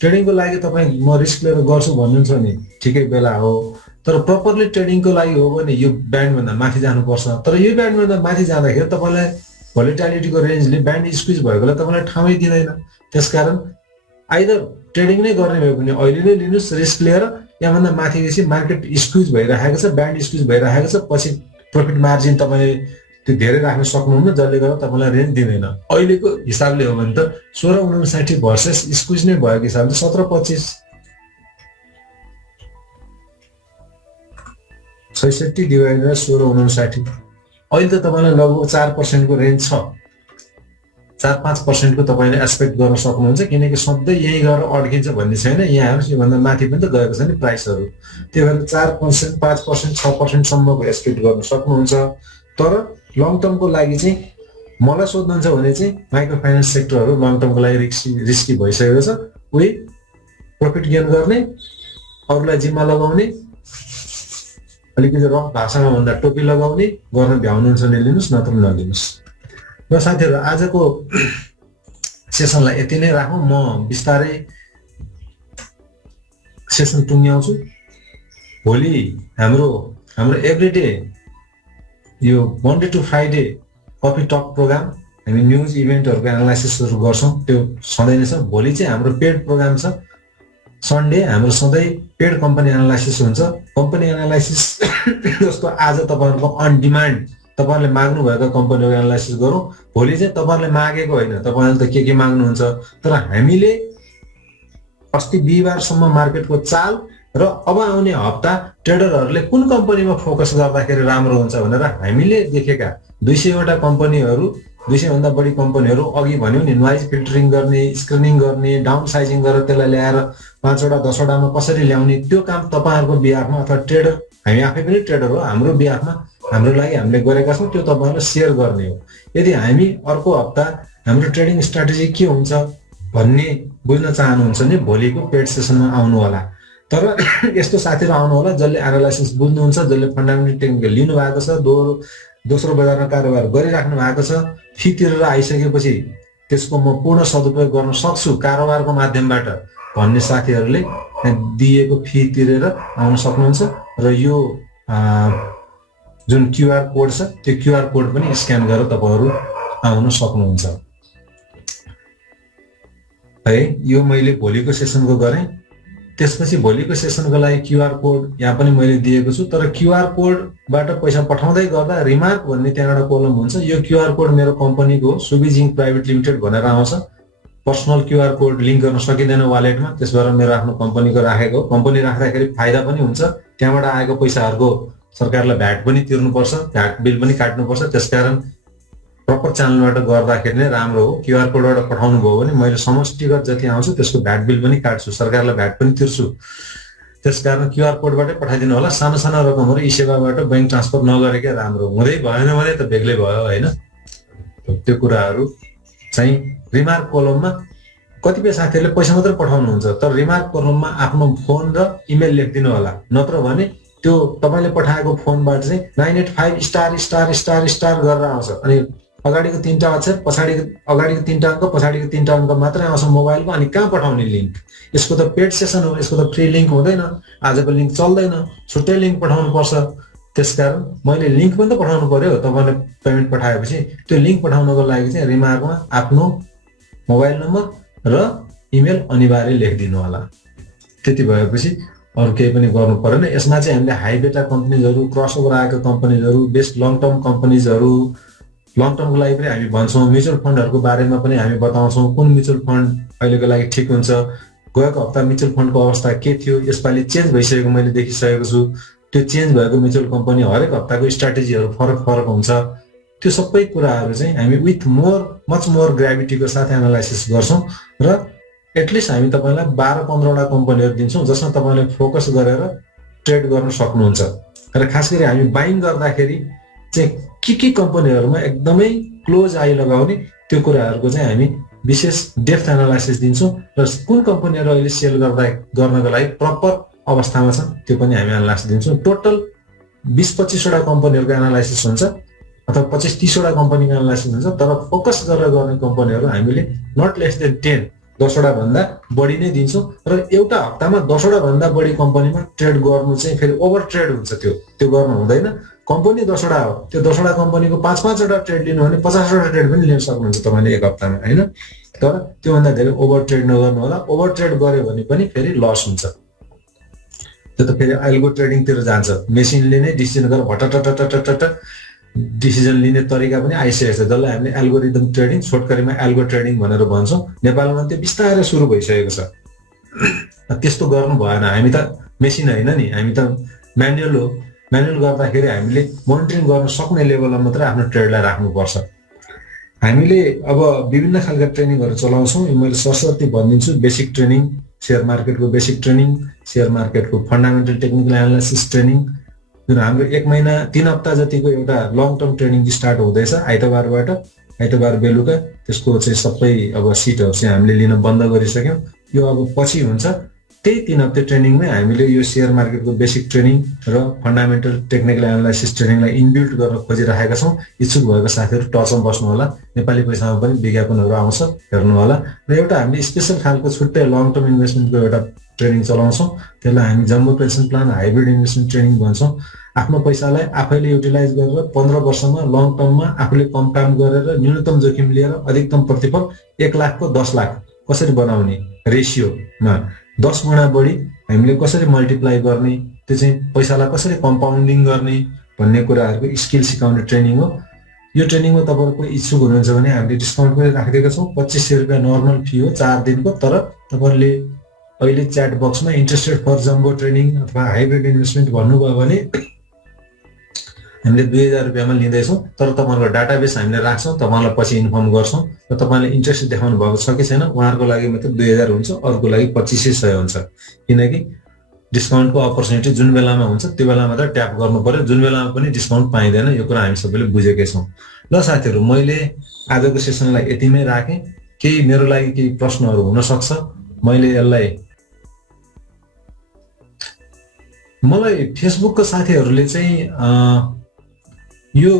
ट्रेडिङको लागि तपाईँ म रिस्क लिएर गर्छु भन्नुहुन्छ भने ठिकै बेला हो। तर प्रपरली ट्रेडिङको लागि हो भने यो ब्यान्डभन्दा माथि जानुपर्छ। तर यो ब्यान्डभन्दा माथि जाँदाखेरि तपाईँलाई भोलिटालिटीको रेन्जले ब्यान्ड स्क्विज भएकोलाई तपाईँलाई ठाउँै दिँदैन। त्यसकारण आइदर ट्रेडिङ नै गर्ने भयो भने अहिले नै लिनुहोस् रिस्क लिएर, यहाँभन्दा माथि गएपछि मार्केट स्क्विज भइरहेको छ, ब्यान्ड स्क्विज भइरहेको छ, पछि प्रफिट मार्जिन तपाईँले त्यो धेरै राख्न सक्नुहुन्न, जसले गर्दा तपाईँलाई रेन्ज दिँदैन। अहिलेको हिसाबले हो भने त 1659 भर्सेस स्क्विज नै भएको हिसाबले 1725, 66 डिभाइडेड 1659। अहिले त तपाईँलाई लगभग 4% को रेन्ज छ, 4-5% को तपाईँले एक्सपेक्ट गर्न सक्नुहुन्छ, किनकि सधैँ यहीँ गएर अड्किन्छ भन्ने छैन। यहाँ हेर्नुहोस् योभन्दा माथि पनि त गएको छ नि प्राइसहरू, त्यही भएर 4%, 5%, 6% सम्मको एक्सपेक्ट गर्न सक्नुहुन्छ। तर लङ टर्मको लागि चाहिँ मलाई सोध्नुहुन्छ भने चाहिँ माइक्रो फाइनेन्स सेक्टरहरू लङ टर्मको लागि रिस्की भइसकेको छ। उही प्रफिट गेन गर्ने, अरूलाई जिम्मा लगाउने, अलिकति रफ भाषामा भन्दा टोपी लगाउने गर्न भ्याउनुहुन्छ भने लिनुहोस्, नत्र नलिनुहोस्। र साथीहरू आजको सेसनलाई यति नै राखौँ, म बिस्तारै सेसन टुङ्ग्याउँछु। भोलि हाम्रो एभ्रिडे यो Monday to Friday coffee talk programme हामी न्युज इभेन्टहरूको एनालाइसिसहरू गर्छौँ, त्यो सधैँ नै छ। भोलि चाहिँ हाम्रो पेड प्रोग्राम छ, सन्डे हाम्रो सधैँ पेड कम्पनी एनालाइसिस हुन्छ। कम्पनी एनालाइसिस जस्तो आज तपाईँहरूको अन डिमान्ड तपाईँहरूले माग्नुभएको कम्पनीहरूको एनालाइसिस गरौँ, भोलि चाहिँ तपाईँहरूले मागेको होइन, तपाईँहरूले त के माग्नुहुन्छ, तर हामीले अस्ति बिहिबारसम्म मार्केटको चाल र अब आउने हप्ता ट्रेडरहरूले कुन कम्पनीमा फोकस गर्दाखेरि राम्रो हुन्छ भनेर हामीले देखेका 200वटा कम्पनीहरू, 200 भन्दा बढी कम्पनीहरू अघि भन्यो नि, नोइज फिल्टरिङ गर्ने, स्क्रिनिङ गर्ने, डाउन साइजिङ गरेर त्यसलाई ल्याएर 5वटा 10वटामा कसरी ल्याउने, त्यो काम तपाईँहरूको बिहाफमा अथवा ट्रेडर, हामी आफै पनि ट्रेडर हो, हाम्रो बिहाफमा हाम्रो लागि हामीले गरेका छौँ, त्यो तपाईँहरूलाई सेयर गर्ने हो। यदि हामी अर्को हप्ता हाम्रो ट्रेडिङ स्ट्राटेजी के हुन्छ भन्ने बुझ्न चाहनुहुन्छ भने भोलिको पेड सेसनमा आउनु होला। तर यस्तो साथीहरू आउनु होला जसले एनालाइसिस बुझ्नुहुन्छ, जसले फन्डामेन्टल टेक्निकल लिनु भएको छ, दोस्रो बजारमा कारोबार गरिराख्नु भएको छ, फी तिरेर आइसकेपछि त्यसको म पूर्ण सदुपयोग गर्न सक्छु कारोबारको माध्यमबाट भन्ने साथीहरूले दिएको फी तिरेर आउन सक्नुहुन्छ। र यो जुन क्युआर कोड छ त्यो क्युआर कोड पनि स्क्यान गरेर तपाईँहरू आउन सक्नुहुन्छ है। यो मैले भोलिको सेसनको गरेँ। त्यसपछि भोलिको सेसनको लागि क्युआर कोड यहाँ पनि मैले दिएको छु, तर क्युआर कोडबाट पैसा पठाउँदै गर्दा रिमार्क भन्ने त्यहाँबाट कोलम हुन्छ। यो क्युआर कोड मेरो कम्पनीको हो, सुबी जिङ्क प्राइभेट लिमिटेड भनेर आउँछ। पर्सनल क्युआर कोड लिङ्क गर्न सकिँदैन वालेटमा, त्यसबाट मेरो आफ्नो कम्पनीको राखेको। कम्पनी राख्दाखेरि फाइदा पनि हुन्छ, त्यहाँबाट आएको पैसाहरूको सरकारलाई भ्याट पनि तिर्नुपर्छ, भ्याट बिल पनि काट्नुपर्छ। त्यसकारण प्रपर च्यानलबाट गर्दाखेरि नै राम्रो हो। क्युआर कोडबाट पठाउनु भयो भने मैले समष्टिगत जति आउँछ त्यसको भ्याट बिल पनि काट्छु, सरकारलाई भ्याट पनि तिर्छु। त्यसकारण क्युआर कोडबाटै पठाइदिनु होला। सानो सानो रकमहरू ई सेवाबाट बैंक ट्रान्सफर नगरेकै राम्रो। हुँदै भएन भने त बेग्लै भयो होइन। त्यो कुराहरू चाहिँ रिमार्क कोलममा कतिपय साथीहरूले पैसा मात्रै पठाउनुहुन्छ, तर रिमार्क कोलममा आफ्नो फोन र इमेल लेखिदिनु होला, नत्र भने त्यो तपाईँले पठाएको फोनबाट चाहिँ 985 स्टार स्टार स्टार स्टार गरेर आउँछ। अनि अगाडिको 3टा अक्षर, अगाडिको 3टा अङ्क, पछाडिको 3टा अङ्क मात्रै आउँछ मोबाइलको। अनि कहाँ पठाउने लिङ्क? यसको त पेड सेसन हो, यसको त फ्री लिङ्क हुँदैन, आजको लिङ्क चल्दैन, छुट्टै लिङ्क पठाउनु पर्छ। त्यसकारण मैले लिङ्क पनि त पठाउनु पर्यो। तपाईँले पेमेन्ट पठाएपछि त्यो लिङ्क पठाउनको लागि चाहिँ रिमार्कमा आफ्नो मोबाइल नम्बर र इमेल अनिवार्य लेखिदिनु होला। त्यति भएपछि अरू केही पनि गर्नु परेन। यसमा चाहिँ हामीले हाई बेटा कम्पनीजहरू, क्रसओभर आएको कम्पनीजहरू, बेस्ट लङ टर्म कम्पनीजहरू, लङ टर्मको लागि पनि हामी भन्छौँ। म्युचुअल फन्डहरूको बारेमा पनि हामी बताउँछौँ, कुन म्युचुअल फन्ड अहिलेको लागि ठिक हुन्छ, गएको हप्ता म्युचुअल फन्डको अवस्था के थियो, यसपालि चेन्ज भइसकेको मैले देखिसकेको छु। त्यो चेन्ज भएको म्युचुअल कम्पनी हरेक हप्ताको स्ट्राटेजीहरू फरक फरक हुन्छ। त्यो सबै कुराहरू चाहिँ हामी विथ मच मोर ग्राभिटीको साथ एनालाइसिस गर्छौँ र एटलिस्ट हामी तपाईँलाई 12-15वटा कम्पनीहरू दिन्छौँ जसमा तपाईँले फोकस गरेर ट्रेड गर्न सक्नुहुन्छ। र खास गरी हामी बाइङ गर्दाखेरि चाहिँ के कम्पनीहरूमा एकदमै क्लोज आई लगाउने त्यो कुराहरूको चाहिँ हामी विशेष डेप्थ एनालाइसिस दिन्छौँ र कुन कम्पनीहरू अहिले सेल गर्नको लागि प्रपर अवस्थामा छन् त्यो पनि हामी एनालाइसिस दिन्छौँ। टोटल 20-25वटा कम्पनीहरूको एनालाइसिस हुन्छ अथवा 25-30वटा कम्पनीको एनालाइसिस हुन्छ, तर फोकस गरेर गर्ने कम्पनीहरू हामीले नट लेस देन 10-10वटा भन्दा बढी नै दिन्छौँ। र एउटा हप्तामा 10वटा भन्दा बढी कम्पनीमा ट्रेड गर्नु चाहिँ फेरि ओभर ट्रेड हुन्छ, त्यो गर्नु हुँदैन। कम्पनी 10वटा हो, त्यो 10वटा कम्पनीको 5-5वटा ट्रेड लिनु भने 50वटा ट्रेड पनि लिन सक्नुहुन्छ तपाईँले एक हप्तामा होइन। तर त्योभन्दा धेरै ओभर ट्रेड नगर्नु होला। ओभर ट्रेड गर्यो भने पनि फेरि लस हुन्छ, त्यो त फेरि अल्गो ट्रेडिङतिर जान्छ। मेसिनले नै डिसिजन गरेर भटटटटटट डिसिजन लिने तरिका पनि आइसकेको छ, जसलाई हामीले एल्गोरिदम ट्रेडिङ, छोटकरीमा एल्गो ट्रेडिङ भनेर भन्छौँ। नेपालमा त्यो बिस्तारै सुरु भइसकेको छ। त्यस्तो गर्नु भएन, हामी त मेसिन होइन नि, हामी त म्यानुअल हो। म्यानुअल गर्दाखेरि हामीले मोनिटरिङ गर्न सक्ने लेभलमा मात्रै आफ्नो ट्रेडलाई राख्नुपर्छ। हामीले अब विभिन्न खालका ट्रेनिङहरू चलाउँछौँ। मैले सरस्वती भनिदिन्छु, बेसिक ट्रेनिङ, सेयर मार्केटको बेसिक ट्रेनिङ, सेयर मार्केटको फन्डामेन्टल टेक्निकल एनालाइसिस ट्रेनिङ, जुन हाम्रो 1 महिना 3 हप्ता जतिको एउटा लङ टर्म ट्रेनिङ स्टार्ट हुँदैछ आइतबारबाट, आइतबार बेलुका। त्यसको चाहिँ सबै अब सिटहरू चाहिँ हामीले लिन बन्द गरिसक्यौँ। यो अब पछि हुन्छ। त्यही 3 हप्ते ट्रेनिङमै हामीले यो सेयर मार्केटको बेसिक ट्रेनिङ र फन्डामेन्टल टेक्निकल एनालाइसिस ट्रेनिङलाई इनबिल्ट गर्न खोजिरहेका छौँ। इच्छुक भएको साथीहरू टचमा बस्नु होला। नेपाली पैसामा पनि विज्ञापनहरू आउँछ, हेर्नु होला। र एउटा हामीले स्पेसल खालको छुट्टै लङ टर्म इन्भेस्टमेन्टको एउटा ट्रेनिङ चलाउँछौँ। त्यसलाई हामी jumbo pension plan hybrid investment training भन्छौँ। आफ्नो पैसालाई आफैले युटिलाइज गरेर 15 वर्षमा लङ टर्ममा आफूले कम काम गरेर न्यूनतम जोखिम लिएर अधिकतम प्रतिफल 1 लाख को 10 लाख कसरी बनाउने रेसियोमा 10 गुणा बढी हामीले कसरी मल्टिप्लाई गर्ने, त्यो चाहिँ पैसालाई कसरी कम्पाउन्डिङ गर्ने भन्ने कुराहरूको स्किल सिकाउने ट्रेनिङ हो। यो ट्रेनिङमा तपाईँको इच्छुक हुनुहुन्छ भने हामीले डिस्काउन्ट पनि राखिदिएका छौँ। 2500 रुपियाँ नर्मल फी हो 4 दिनको। तर तपाईँहरूले अहिले च्याट बक्समा इन्ट्रेस्टेड फर जम्बो ट्रेनिङ अथवा हाइब्रिड इन्भेस्टमेन्ट भन्नुभयो भने हामीले 2000 रुपियाँमा लिँदैछौँ। तर तपाईँहरूको डाटाबेस हामीले राख्छौँ, तपाईँलाई पछि इन्फर्म गर्छौँ। र तपाईँले इन्ट्रेस्ट देखाउनु भएको छ कि छैन, उहाँहरूको लागि मात्र 2000 हुन्छ, अरूको लागि 2500 हुन्छ। किनकि डिस्काउन्टको अपर्च्युनिटी जुन बेलामा हुन्छ त्यो बेला मात्र ट्याप गर्नु पर्यो, जुन बेलामा पनि डिस्काउन्ट पाइँदैन। यो कुरा हामी सबैले बुझेकै छौँ। ल साथीहरू, मैले आजको सेसनलाई यतिमै राखेँ। केही मेरो लागि केही प्रश्नहरू हुनसक्छ। मलाई फेसबुकको साथीहरूले चाहिँ यो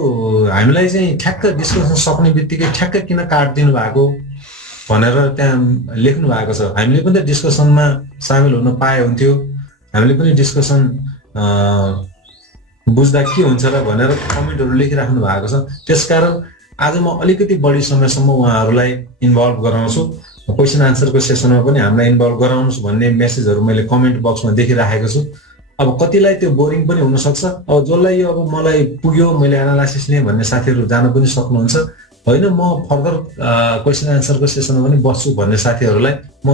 हामीलाई चाहिँ ठ्याक्क डिस्कसन सक्ने बित्तिकै ठ्याक्क किन काटिदिनु भएको भनेर त्यहाँ लेख्नु भएको छ। हामीले पनि त डिस्कसनमा सामेल हुन पाए हुन्थ्यो, हामीले पनि डिस्कसन बुझ्दा के हुन्छ र भनेर कमेन्टहरू लेखिराख्नु भएको छ। त्यसकारण आज म अलिकति बढी समयसम्म उहाँहरूलाई इन्भल्भ गराउँछु। क्वेसन आन्सरको सेसनमा पनि हामीलाई इन्भल्भ गराउनुहोस् भन्ने मेसेजहरू मैले कमेन्ट बक्समा देखिराखेको छु। अब कतिलाई त्यो बोरिङ पनि हुनसक्छ। अब जसलाई यो अब मलाई पुग्यो, मैले एनालाइसिस लिएँ भन्ने साथीहरू जान पनि सक्नुहुन्छ। होइन, म फर्दर क्वेसन आन्सरको सेसनमा पनि बस्छु भन्ने साथीहरूलाई म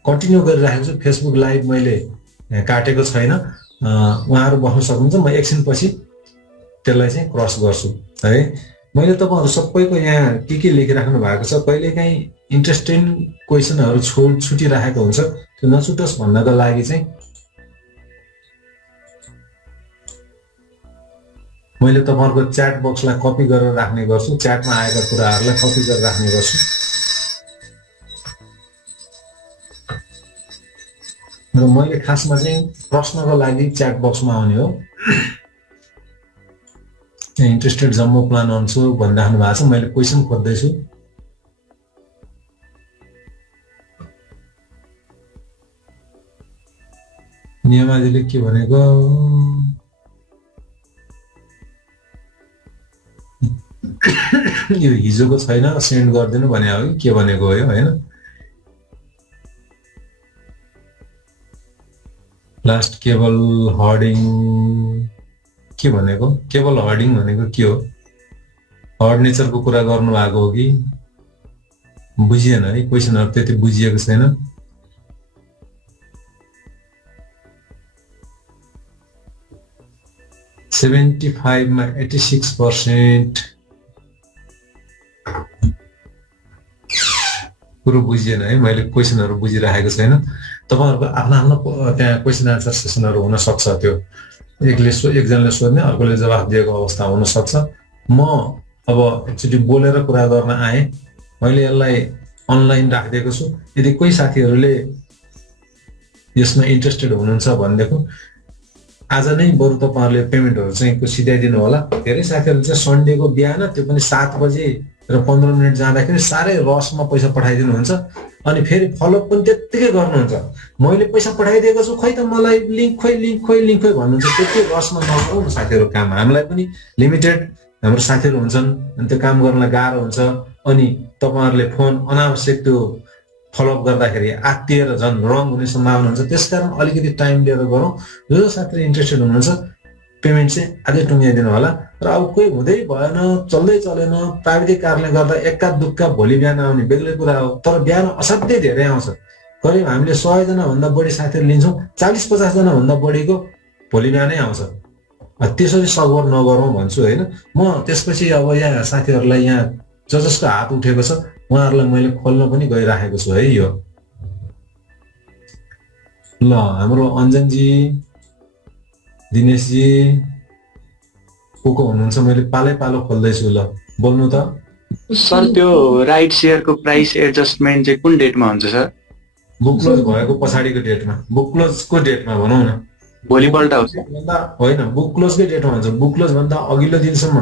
कन्टिन्यू गरिराखेको छु। फेसबुक लाइभ मैले काटेको छैन, उहाँहरू बस्न सक्नुहुन्छ। म एकछिनपछि त्यसलाई चाहिँ क्रस गर्छु है। मैले तपाईँहरू सबैको यहाँ के लेखिराख्नु भएको छ, कहिलेकाहीँ इन्ट्रेस्टिङ क्वेसनहरू छुटिराखेको हुन्छ, त्यो नछुटोस् भन्नको लागि चाहिँ मैले तपाईँहरूको च्याट बक्सलाई कपी गरेर राख्ने गर्छु। च्याटमा आएका कुराहरूलाई कपी गरेर राख्ने गर्छु। र मैले खासमा चाहिँ प्रश्नको लागि च्याट बक्समा आउने हो। इन्ट्रेस्टेड जम्बो प्लान हुन्छु भनिराख्नु भएको छ। मैले क्वेसन खोज्दैछु। नियमाजीले के भनेको, यो हिजोको छैन, सेन्ड गरिदिनु भने हो कि के भनेको हो होइन। लास्ट केबल हर्डिङ के भनेको, केबल हर्डिङ भनेको के हो? हर्ड नेचरको कुरा गर्नु भएको हो कि बुझिएन है, क्वेसनहरू त्यति बुझिएको छैन। मा 86% कुरो बुझिएन है, मैले क्वेसनहरू बुझिराखेको छैन। तपाईँहरूको आफ्नो आफ्नो त्यहाँ क्वेसन आन्सर सेसनहरू हुनसक्छ। त्यो एकजनाले सोध्ने अर्कोले जवाफ दिएको अवस्था हुनसक्छ। म अब एकचोटि बोलेर कुरा गर्न आएँ। मैले यसलाई अनलाइन राखिदिएको छु। यदि कोही साथीहरूले यसमा इन्ट्रेस्टेड हुनुहुन्छ भनेदेखि आज नै बरु तपाईँहरूले पेमेन्टहरू चाहिँ सिधाइदिनु होला। धेरै साथीहरूले चाहिँ सन्डेको बिहान, त्यो पनि 7 बजे र 15 मिनट जाँदाखेरि साह्रै रसमा पैसा पठाइदिनुहुन्छ। अनि फेरि फलोअप पनि त्यत्तिकै गर्नुहुन्छ। मैले पैसा पठाइदिएको छु, खै त मलाई लिङ्क खोइ भन्नुहुन्छ। त्यति रसमा नगरौँ न साथीहरू काम। हामीलाई पनि लिमिटेड हाम्रो साथीहरू हुन्छन्, अनि त्यो काम गर्नलाई गाह्रो हुन्छ। अनि तपाईँहरूले फोन अनावश्यक त्यो फलोअप गर्दाखेरि आत्तिएर झन् रङ हुने सम्भावना हुन्छ। त्यसकारण अलिकति टाइम लिएर गरौँ। जो साथीहरू इन्ट्रेस्टेड हुनुहुन्छ पेमेन्ट चाहिँ आजै टुङ्ग्याइदिनु होला। र अब कोही हुँदै भएन, चल्दै चलेन, प्राविधिक कारणले गर्दा एक्का दुक्का भोलि बिहान आउने बेग्लै कुरा हो। तर बिहान असाध्यै धेरै आउँछ। करिब हामीले 100 जना भन्दा बढी साथीहरू लिन्छौँ, 40-50 जना भन्दा बढीको भोलि बिहानै आउँछ। त्यसरी सगवड नगरौँ भन्छु होइन। म त्यसपछि अब यहाँ साथीहरूलाई यहाँ जसको हात उठेको छ उहाँहरूलाई मैले खोल्न पनि गइराखेको छु है। यो ल हाम्रो अञ्जनजी, दिनेशजी को हुनुहुन्छ, मैले पालो खोल्दैछु। ल बोल्नु त सर। त्यो राइट सेयरको प्राइस एडजस्टमेन्ट चाहिँ कुन डेटमा हुन्छ सर? बुक क्लोज भएको पछाडिको डेटमा, बुक क्लोजको डेटमा भनौँ न, भोलिपल्ट आउँछ। होइन बुक क्लोजकै डेटमा हुन्छ। बुक क्लोज भन्दा अघिल्लो दिनसम्म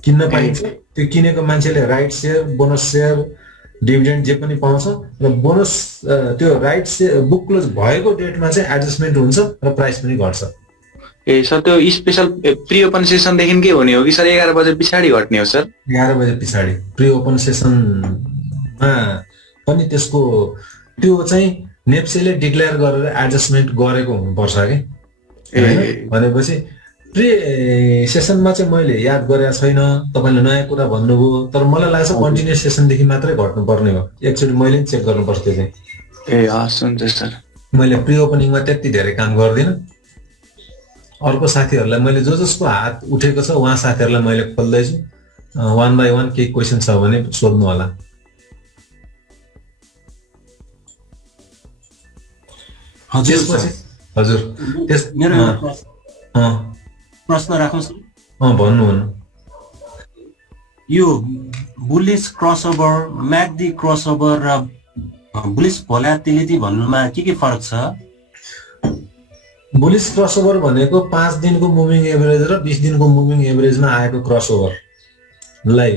किन्न पाइन्छ। त्यो किनेको मान्छेले right share, bonus share, dividend जे पनि पाउँछ र बोनस त्यो राइट सेयर बुक क्लोज भएको डेटमा चाहिँ एडजस्टमेन्ट हुन्छ र प्राइस पनि घट्छ। ए सर त्यो स्पेशल प्री ओपन सेसनदेखि के हुने हो कि सर 11 बजे पछाडि घट्ने हो सर? 11 बजे पछाडि प्री ओपन सेसनमा पनि त्यसको त्यो चाहिँ नेप्सेले डिक्लेयर गरेर एडजस्टमेन्ट गरेको हुनुपर्छ कि भनेपछि प्री सेसनमा चाहिँ मैले याद गरेको छैन, तपाईँले नयाँ कुरा भन्नुभयो, तर मलाई लाग्छ कन्टिन्युस सेसनदेखि मात्रै घट्नु पर्ने हो। एकचोटि मैले पनि चेक गर्नुपर्छ त्यो चाहिँ। ए हस् हुन्छ सर। मैले प्री ओपनिङमा त्यति धेरै काम गर्दिनँ। अर्को साथीहरूलाई मैले जसको हात उठेको छ उहाँ साथीहरूलाई मैले खोल्दैछु, वान बाई वान केही क्वेसन छ भने सोध्नु होला। हजुर प्रश्न राखौँ सर? भन्नु। यो बुलिस क्रसओभर, म्याकडी क्रसओभर र बुलिस भोलाटिलिटी भन्नुमा के फरक छ? बुलिस क्रसओभर भनेको 5 दिनको मुभिङ एभरेज र 20 दिनको मुभिङ एभरेजमा आएको क्रसओभरलाई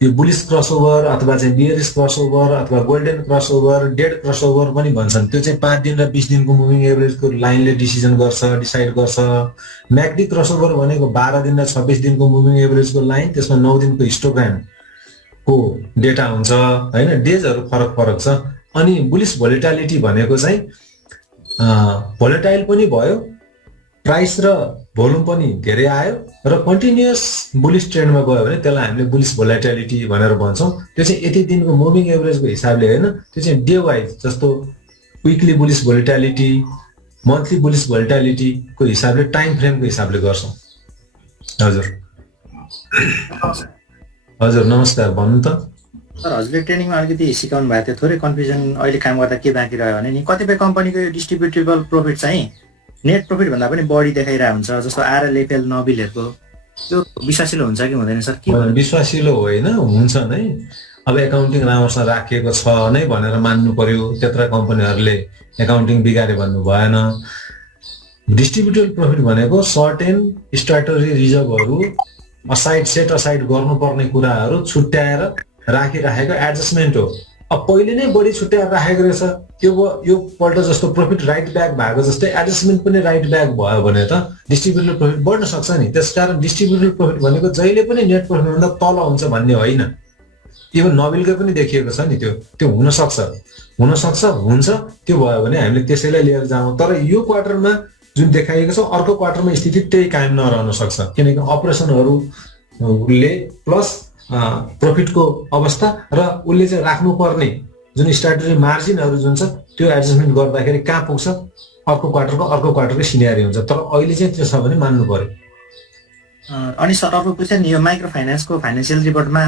यो बुलिस क्रसओभर अथवा चाहिँ बियरिस क्रसओभर अथवा गोल्डन क्रसओभर, डेड क्रसओभर पनि भन्छन्। त्यो चाहिँ 5 दिन र 20 दिनको मुभिङ एभरेजको लाइनले डिसाइड गर्छ। म्याकडी क्रसओभर भनेको 12 दिन र 26 दिनको मुभिङ एभरेजको लाइन, त्यसमा 9 दिनको हिस्टोग्रामको डेटा हुन्छ होइन। डेजहरू फरक छ। अनि बुलिस भोलेटालिटी भनेको चाहिँ भोलेटाइल पनि भयो, प्राइस र भोल्युम पनि धेरै आयो र कन्टिन्युअस बुलिस ट्रेन्डमा गयो भने त्यसलाई हामीले बुलिस भोलेटालिटी भनेर भन्छौँ। त्यो चाहिँ यति दिनको मुभिङ एभरेजको हिसाबले होइन, त्यो चाहिँ डे वाइज, जस्तो विकली बुलिस भोलेटालिटी, मन्थली बुलिस भोलेटालिटीको हिसाबले, टाइम फ्रेमको हिसाबले गर्छौँ। हजुर नमस्कार, भन्नु त सर। हजुरले ट्रेनिङमा अलिकति सिकाउनु भएको थियो, थोरै कन्फ्युजन अहिले काम गर्दा के बाँकी रह्यो भने नि कतिपय कम्पनीको यो डिस्ट्रिब्युटेबल प्रफिट चाहिँ नेट प्रफिट भन्दा पनि बढी देखाइरहेको हुन्छ, जस्तो आरएलएफएल नबिलहरूको। त्यो विश्वासिलो हुन्छ कि हुँदैन सर? के विश्वासिलो होइन, हुन्छ नै। अब एकाउन्टिङ राम्रोसँग राखिएको छ नै भनेर मान्नु पर्यो। त्यत्र कम्पनीहरूले एकाउन्टिङ बिगारे भन्नु भएन। डिस्ट्रिब्युटेबल प्रफिट भनेको सर्टेन स्ट्याटुटरी रिजर्भहरू सेट असाइड गर्नुपर्ने कुराहरू छुट्याएर राखिराखेको एडजस्टमेन्ट हो। अब पहिले नै बढी छुट्याएर राखेको रहेछ, यो पल्ट जस्तो प्रफिट राइट ब्याक भएको जस्तै एडजस्टमेन्ट पनि राइट ब्याक भयो भने त डिस्ट्रिब्युटेबल प्रफिट बढ्न सक्छ नि। त्यसकारण डिस्ट्रिब्युटेबल प्रफिट भनेको जहिले पनि नेट प्रफिटभन्दा तल हुन्छ भन्ने होइन। इभन नबिलकै पनि देखिएको छ नि, त्यो हुन्छ। त्यो भयो भने हामीले त्यसैलाई लिएर जाउँ। तर यो क्वार्टरमा जुन देखाइएको छ, अर्को क्वार्टरमा स्थिति त्यही कायम नरहन सक्छ, किनकि अपरेसनहरूले प्लस प्रफिटको अवस्था र उसले चाहिँ राख्नुपर्ने जुन स्ट्याटुटरी मार्जिनहरू जुन छ त्यो एडजस्टमेन्ट गर्दाखेरि कहाँ पुग्छ, अर्को क्वार्टरकै सिनेरियो हुन्छ। तर अहिले चाहिँ त्यो छ भने मान्नु पर्यो। अनि सर अर्को क्वेसन, यो माइक्रो फाइनेन्सको फाइनेन्सियल रिपोर्टमा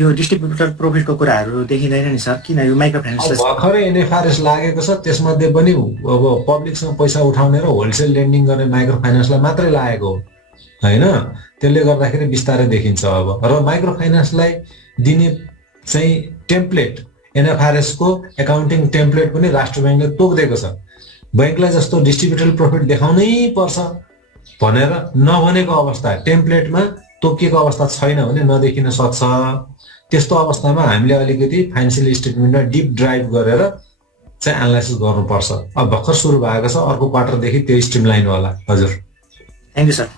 यो डिस्ट्रिब्युटर प्रफिटको कुराहरू देखिँदैन नि सर? किन यो माइक्रो फाइनेन्स भर्खरै एनएफआरएस लागेको छ, त्यसमध्ये पनि अब पब्लिकसँग पैसा उठाउने र होलसेल लेन्डिङ गर्ने माइक्रो फाइनेन्सलाई मात्रै लागेको हो होइन। त्यसले गर्दाखेरि बिस्तारै देखिन्छ। अब र माइक्रो फाइनेन्सलाई दिने चाहिँ टेम्प्लेट, एनएफआरएसको एकाउन्टिङ टेम्प्लेट पनि राष्ट्र ब्याङ्कले तोकिदिएको छ। ब्याङ्कलाई जस्तो डिस्ट्रिब्युटेबल प्रफिट देखाउनै पर्छ भनेर नभनेको अवस्था, टेम्प्लेटमा तोकिएको अवस्था छैन भने नदेखिन सक्छ। त्यस्तो अवस्थामा हामीले अलिकति फाइनेन्सियल स्टेटमेन्टमा डिप ड्राइभ गरेर चाहिँ एनालाइसिस गर्नुपर्छ। अब भर्खर सुरु भएको छ, अर्को क्वार्टरदेखि त्यो स्ट्रिमलाइन होला। हजुर थ्याङ्क यू सर।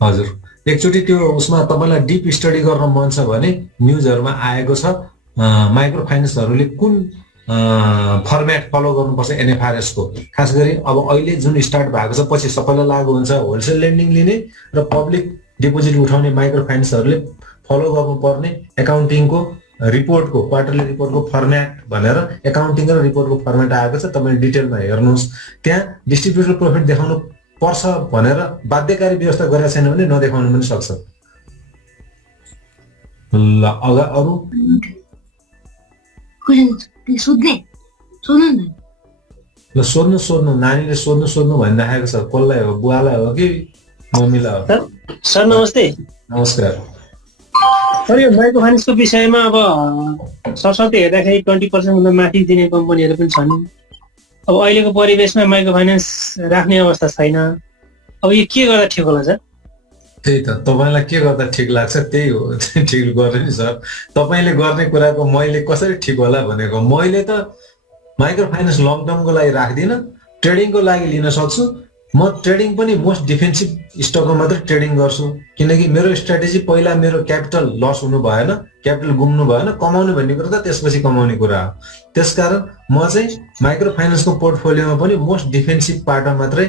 हजुर एकचोटि त्यो उसमा तपाईँलाई डिप स्टडी गर्न मन छ भने न्युजहरूमा आएको छ माइक्रो फाइनेन्सहरूले कुन फर्मेट फलो गर्नुपर्छ एनएफआरएसको। खास गरी अब अहिले जुन स्टार्ट भएको छ, पछि सबैलाई लागु हुन्छ होलसेल लेन्डिङ लिने र पब्लिक डिपोजिट उठाउने माइक्रो फाइनेन्सहरूले फलो गर्नुपर्ने एकाउन्टिङको रिपोर्टको, क्वार्टरली रिपोर्टको फर्मेट भनेर एकाउन्टिङ र रिपोर्टको फर्मेट आएको छ। तपाईँले डिटेलमा हेर्नुहोस्। त्यहाँ डिस्ट्रिब्युटेड प्रफिट देखाउनु पर्छ भनेर बाध्यकारी व्यवस्था गरेको छैन भने नदेखाउनु पनि सक्छ। ल अरू ल सोध्नु नानीले सोध्नु भनिराखेको छ। कसलाई हो, बुवालाई हो कि मम्मीलाई हो? सर नमस्ते। नमस्कार। तर यो माइक्रो फाइनेन्सको विषयमा अब सरस्वती हेर्दाखेरि 20% भन्दा माथि दिने कम्पनीहरू पनि छन्। अब अहिलेको परिवेशमा माइक्रो फाइनेन्स राख्ने अवस्था छैन। अब यो के गर्दा ठिक होला सर? त्यही त तपाईँलाई के गर्दा ठिक लाग्छ त्यही हो ठिक गर्ने नि सर। तपाईँले गर्ने कुराको मैले कसरी ठिक होला भनेको, मैले त माइक्रो फाइनेन्स लङ टर्मको लागि राख्दिनँ, ट्रेडिङको लागि लिन सक्छु। म ट्रेडिङ पनि मोस्ट डिफेन्सिभ स्टकमा मात्रै ट्रेडिङ गर्छु, किनकि मेरो स्ट्राटेजी पहिला मेरो क्यापिटल लस हुनु भएन, क्यापिटल गुम्नु भएन। कमाउने भन्ने कुरा त त्यसपछि कमाउने कुरा हो। त्यसकारण म चाहिँ माइक्रो फाइनेन्सको पोर्टफोलियोमा पनि मोस्ट डिफेन्सिभ पार्टमा मात्रै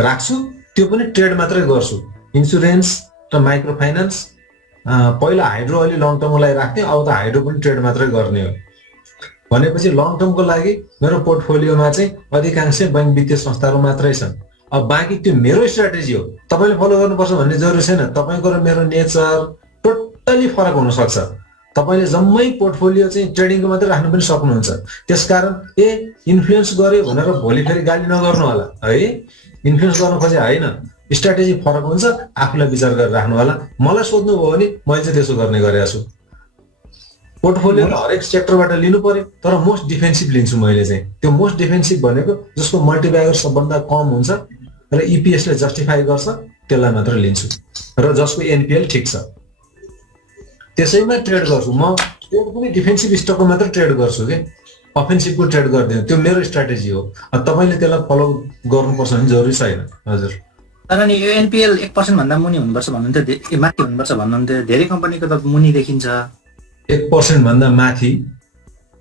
राख्छु, त्यो पनि ट्रेड मात्रै गर्छु। इन्सुरेन्स र माइक्रो फाइनेन्स, पहिला हाइड्रो अलि लङ टर्मको लागि राख्थेँ, अब त हाइड्रो पनि ट्रेड मात्रै गर्ने हो। भनेपछि लङ टर्मको लागि मेरो पोर्टफोलियोमा चाहिँ अधिकांश बैंक वित्तीय संस्थाहरू मात्रै छन्। अब बाँकी त्यो मेरो स्ट्राटेजी हो, तपाईँले फलो गर्नुपर्छ भन्ने जरुरी छैन। तपाईँको र मेरो नेचर टोटली फरक हुनसक्छ। तपाईँले जम्मै पोर्टफोलियो चाहिँ ट्रेडिङको मात्रै राख्नु पनि सक्नुहुन्छ। त्यसकारण इन्फ्लुएन्स गर्यो भनेर भोलि फेरि गाली नगर्नु होला है। इन्फ्लुएन्स गर्न खोजे होइन, स्ट्राटेजी फरक हुन्छ, आफूलाई विचार गरेर राख्नु होला। मलाई सोध्नुभयो भने मैले चाहिँ त्यसो गर्ने गरेको छु। पोर्टफोलियो त हरेक सेक्टरबाट लिनु पर्यो, तर मोस्ट डिफेन्सिभ लिन्छु मैले चाहिँ। त्यो मोस्ट डिफेन्सिभ भनेको जसको मल्टिप्लायर सबभन्दा कम हुन्छ र इपिएसले जस्टिफाई गर्छ त्यसलाई मात्र लिन्छु, र जसको एनपिएल ठिक छ त्यसैमा ट्रेड गर्छु। म ट्रेड पनि डिफेन्सिभ स्टकको मात्र ट्रेड गर्छु कि अफेन्सिभको ट्रेड गर्दिनँ। त्यो मेरो स्ट्राटेजी हो। तपाईँले त्यसलाई फलो गर्नुपर्छ भने जरुरी छैन। हजुर, तर नि यो एनपिएल 1% भन्दा मुनि हुनुपर्छ भन्नुहुन्थ्यो, माथि हुनुपर्छ भन्नुहुन्थ्यो। धेरै कम्पनीको त मुनि देखिन्छ। 1% भन्दा माथि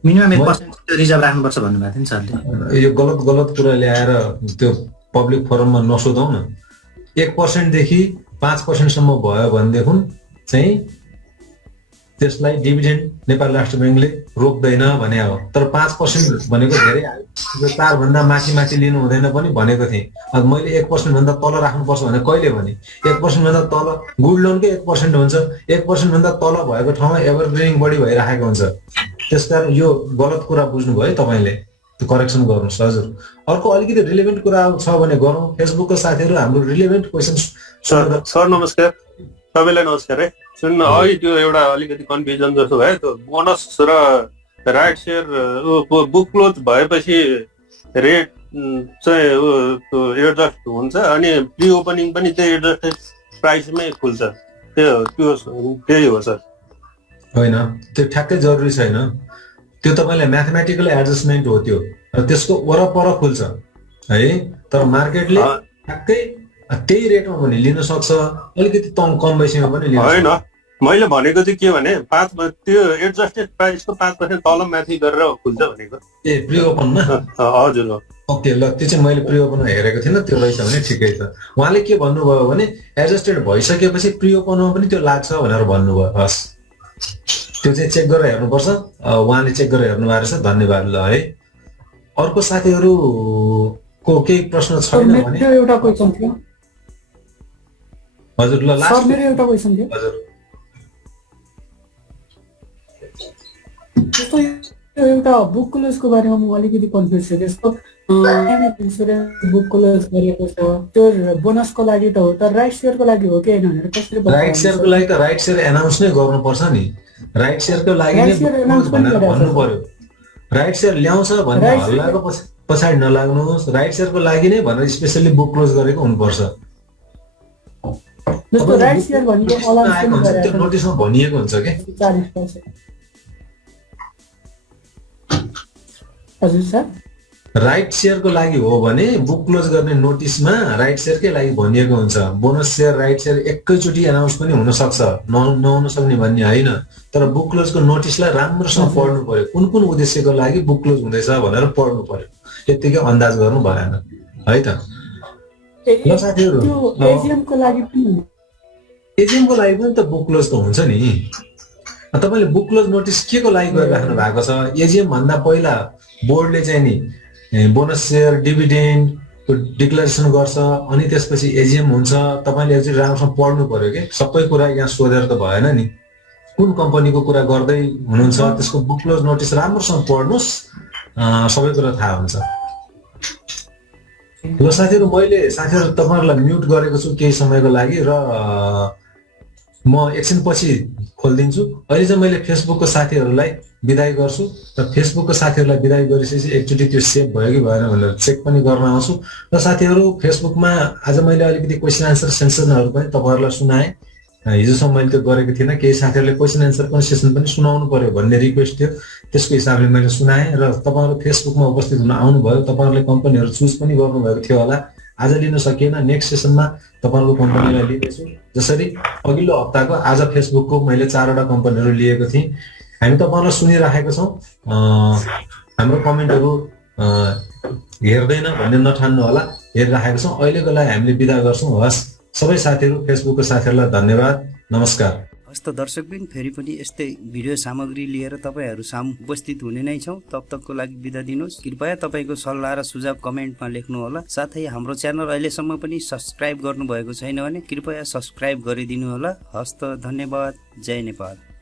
मिनिमम 1% रिजर्भ राख्नुपर्छ भन्नुभएको थियो नि सरले। यो गलत कुरा ल्याएर त्यो पब्लिक फोरममा नसोधौँ न। 1% देखि 5% सम्म भयो भनेदेखि चाहिँ त्यसलाई डिभिडेन्ड नेपाल राष्ट्र ब्याङ्कले रोक्दैन भने हो। तर 5% भनेको धेरै आयो। 4 भन्दा माथि लिनु हुँदैन पनि भनेको थिएँ। अब मैले 1% भन्दा तल राख्नुपर्छ भने कहिले भने 1% भन्दा तल गुड लोनकै 1% हुन्छ। 1% भन्दा तल भएको ठाउँमा एभरग्रिनिङ बढी भइरहेको हुन्छ। त्यसकारण यो गलत कुरा बुझ्नुभयो तपाईँले, त्यो करेक्सन गर्नुहोस्। हजुर, अर्को अलिकति रिलेभेन्ट कुरा छ भने गरौँ। फेसबुकको साथीहरू हाम्रो रिलेभेन्ट क्वेसन। सर नमस्कार। तपाईँलाई नमस्कार है। सुन्नु, अघि त्यो एउटा अलिकति कन्फ्युजन जस्तो भयो। त्यो बोनस र राइट सेयर बुक क्लोज भएपछि रेट चाहिँ एडजस्ट हुन्छ अनि प्री ओपनिङ पनि त्यो एडजस्टेड प्राइसमै खुल्छ, त्यही हो सर? होइन, त्यो ठ्याक्कै जरुरी छैन। त्यो तपाईँलाई म्याथमेटिकल एडजस्टमेन्ट हो त्यो, र त्यसको वरपर खुल्छ है। तर मार्केटले ठ्याक्कै त्यही रेटमा पनि लिन सक्छ, अलिकति कम बेसीमा पनि लिन सक्छ। होइन, मैले भनेको चाहिँ के भने त्यो एडजस्टेड प्राइसको 5% तल माथि गरेर खुल्छ भनेको। प्री ओपनमा? हजुर। ओके, ल त्यो चाहिँ मैले प्री ओपनमा हेरेको थिइनँ। त्यो रहेछ भने ठिकै छ। उहाँले के भन्नुभयो भने एडजस्टेड भइसकेपछि प्री ओपनमा पनि त्यो लाग्छ भनेर भन्नुभयो। हस्, त्यो चाहिँ चेक गरेर हेर्नुपर्छ। उहाँले चेक गरेर हेर्नु भएको रहेछ। धन्यवाद। ल है, अर्को साथीहरूको केही प्रश्न छैन भने? एउटा क्वेसन थियो हजुर। ल लास्ट मेरो एउटा क्वेसन थियो। हजुर, जस्तो एउटा बुक क्लोजको बारेमा म अलिकति कन्फ्युज छु। जस्तो इन्सुरेन्स बुक क्लोज गरेको छ, त्यो बोनसको लागि त हो, तर राइट सेयरको लागि हो कि होइन भनेर कसरी? राइट सेयरको लागि त राइट सेयर एनाउन्स नै गर्नुपर्छ नि। राइट सेयरको लागि नै भनेर भन्नु पर्यो। राइट सेयर ल्याउँछ भन्ने हल्लाको पछाडि नलाग्नुहोस्। राइट सेयरको लागि नै भनेर स्पेसली बुक क्लोज गरेको हुनुपर्छ। जस्तो राइट सेयर भनेको नोटिसमा भनिएको हुन्छ के 40%। हजुर सर, राइट सेयरको लागि हो भने बुक क्लोज गर्ने नोटिसमा राइट सेयरकै लागि भनिएको हुन्छ। बोनस सेयर राइट सेयर एकैचोटि एनाउन्स पनि हुन सक्छ, नहुन सक्ने भन्ने होइन। तर बुक क्लोजको नोटिसलाई राम्रोसँग पढ्नु पर्यो। कुन कुन उद्देश्यको लागि बुक क्लोज हुँदैछ भनेर पढ्नु पर्यो। यतिकै अन्दाज गर्नु भएन है त। ल साथीहरू, एजिएमको लागि पनि त बुक क्लोज त हुन्छ नि। तपाईँले बुक क्लोज नोटिस के को लागि गरिराख्नु भएको छ? एजिएम भन्दा पहिला बोर्डले चाहिँ नि बोनस सेयर डिभिडेन्डको डिक्लेरेसन गर्छ, अनि त्यसपछि एजिएम हुन्छ। तपाईँले एकचोटि राम्रोसँग पढ्नु पर्यो कि सबै कुरा यहाँ सोधेर त भएन नि। कुन कम्पनीको कुरा गर्दै हुनुहुन्छ त्यसको बुक क्लोज नोटिस राम्रोसँग पढ्नुहोस्, सबै कुरा थाहा हुन्छ। ल साथीहरू, मैले तपाईँहरूलाई म्युट गरेको छु केही समयको लागि, र म एकछिनपछि खोलिदिन्छु। अहिले चाहिँ मैले फेसबुकको साथीहरूलाई बिदाई गर्छु र फेसबुकको साथीहरूलाई बिदाई गरिसकेपछि एकचोटि त्यो सेभ भयो कि भएन भनेर चेक पनि गर्न आउँछु। र साथीहरू फेसबुकमा आज मैले अलिकति क्वेसन आन्सर सेसनहरू पनि तपाईँहरूलाई सुनाएँ। हिजोसम्म मैले त्यो गरेको थिइनँ, केही साथीहरूले क्वेसन एन्सर पनि सेसन पनि सुनाउनु पर्यो भन्ने रिक्वेस्ट थियो, त्यसको हिसाबले मैले सुनाएँ। र तपाईँहरू फेसबुकमा उपस्थित हुन आउनुभयो, तपाईँहरूले कम्पनीहरू चुज पनि गर्नुभएको थियो होला। आज लिन सकिएन, नेक्स्ट सेसनमा तपाईँहरूको कम्पनीलाई लिनेछु। जसरी अघिल्लो हप्ताको आज फेसबुकको मैले 4वटा कम्पनीहरू लिएको थिएँ। हामी तपाईँहरूलाई सुनिराखेको छौँ, हाम्रो कमेन्टहरू हेर्दैन भन्ने नठान्नु होला, हेरिराखेको छौँ। अहिलेको लागि हामीले बिदा गर्छौँ। हस्, सबै साथीहरू, फेसबुकको साथीहरूलाई धन्यवाद, नमस्कार। हस्त दर्शकबिन फेरि पनि यस्तै भिडियो सामग्री लिएर तपाईँहरू सामु उपस्थित हुने नै छौँ। तब तकको लागि बिदा दिनुहोस्। कृपया तपाईँको सल्लाह र सुझाव कमेन्टमा लेख्नुहोला। साथै हाम्रो च्यानल अहिलेसम्म पनि सब्सक्राइब गर्नुभएको छैन भने कृपया सब्सक्राइब गरिदिनु होला। हस्त, धन्यवाद। जय नेपाल।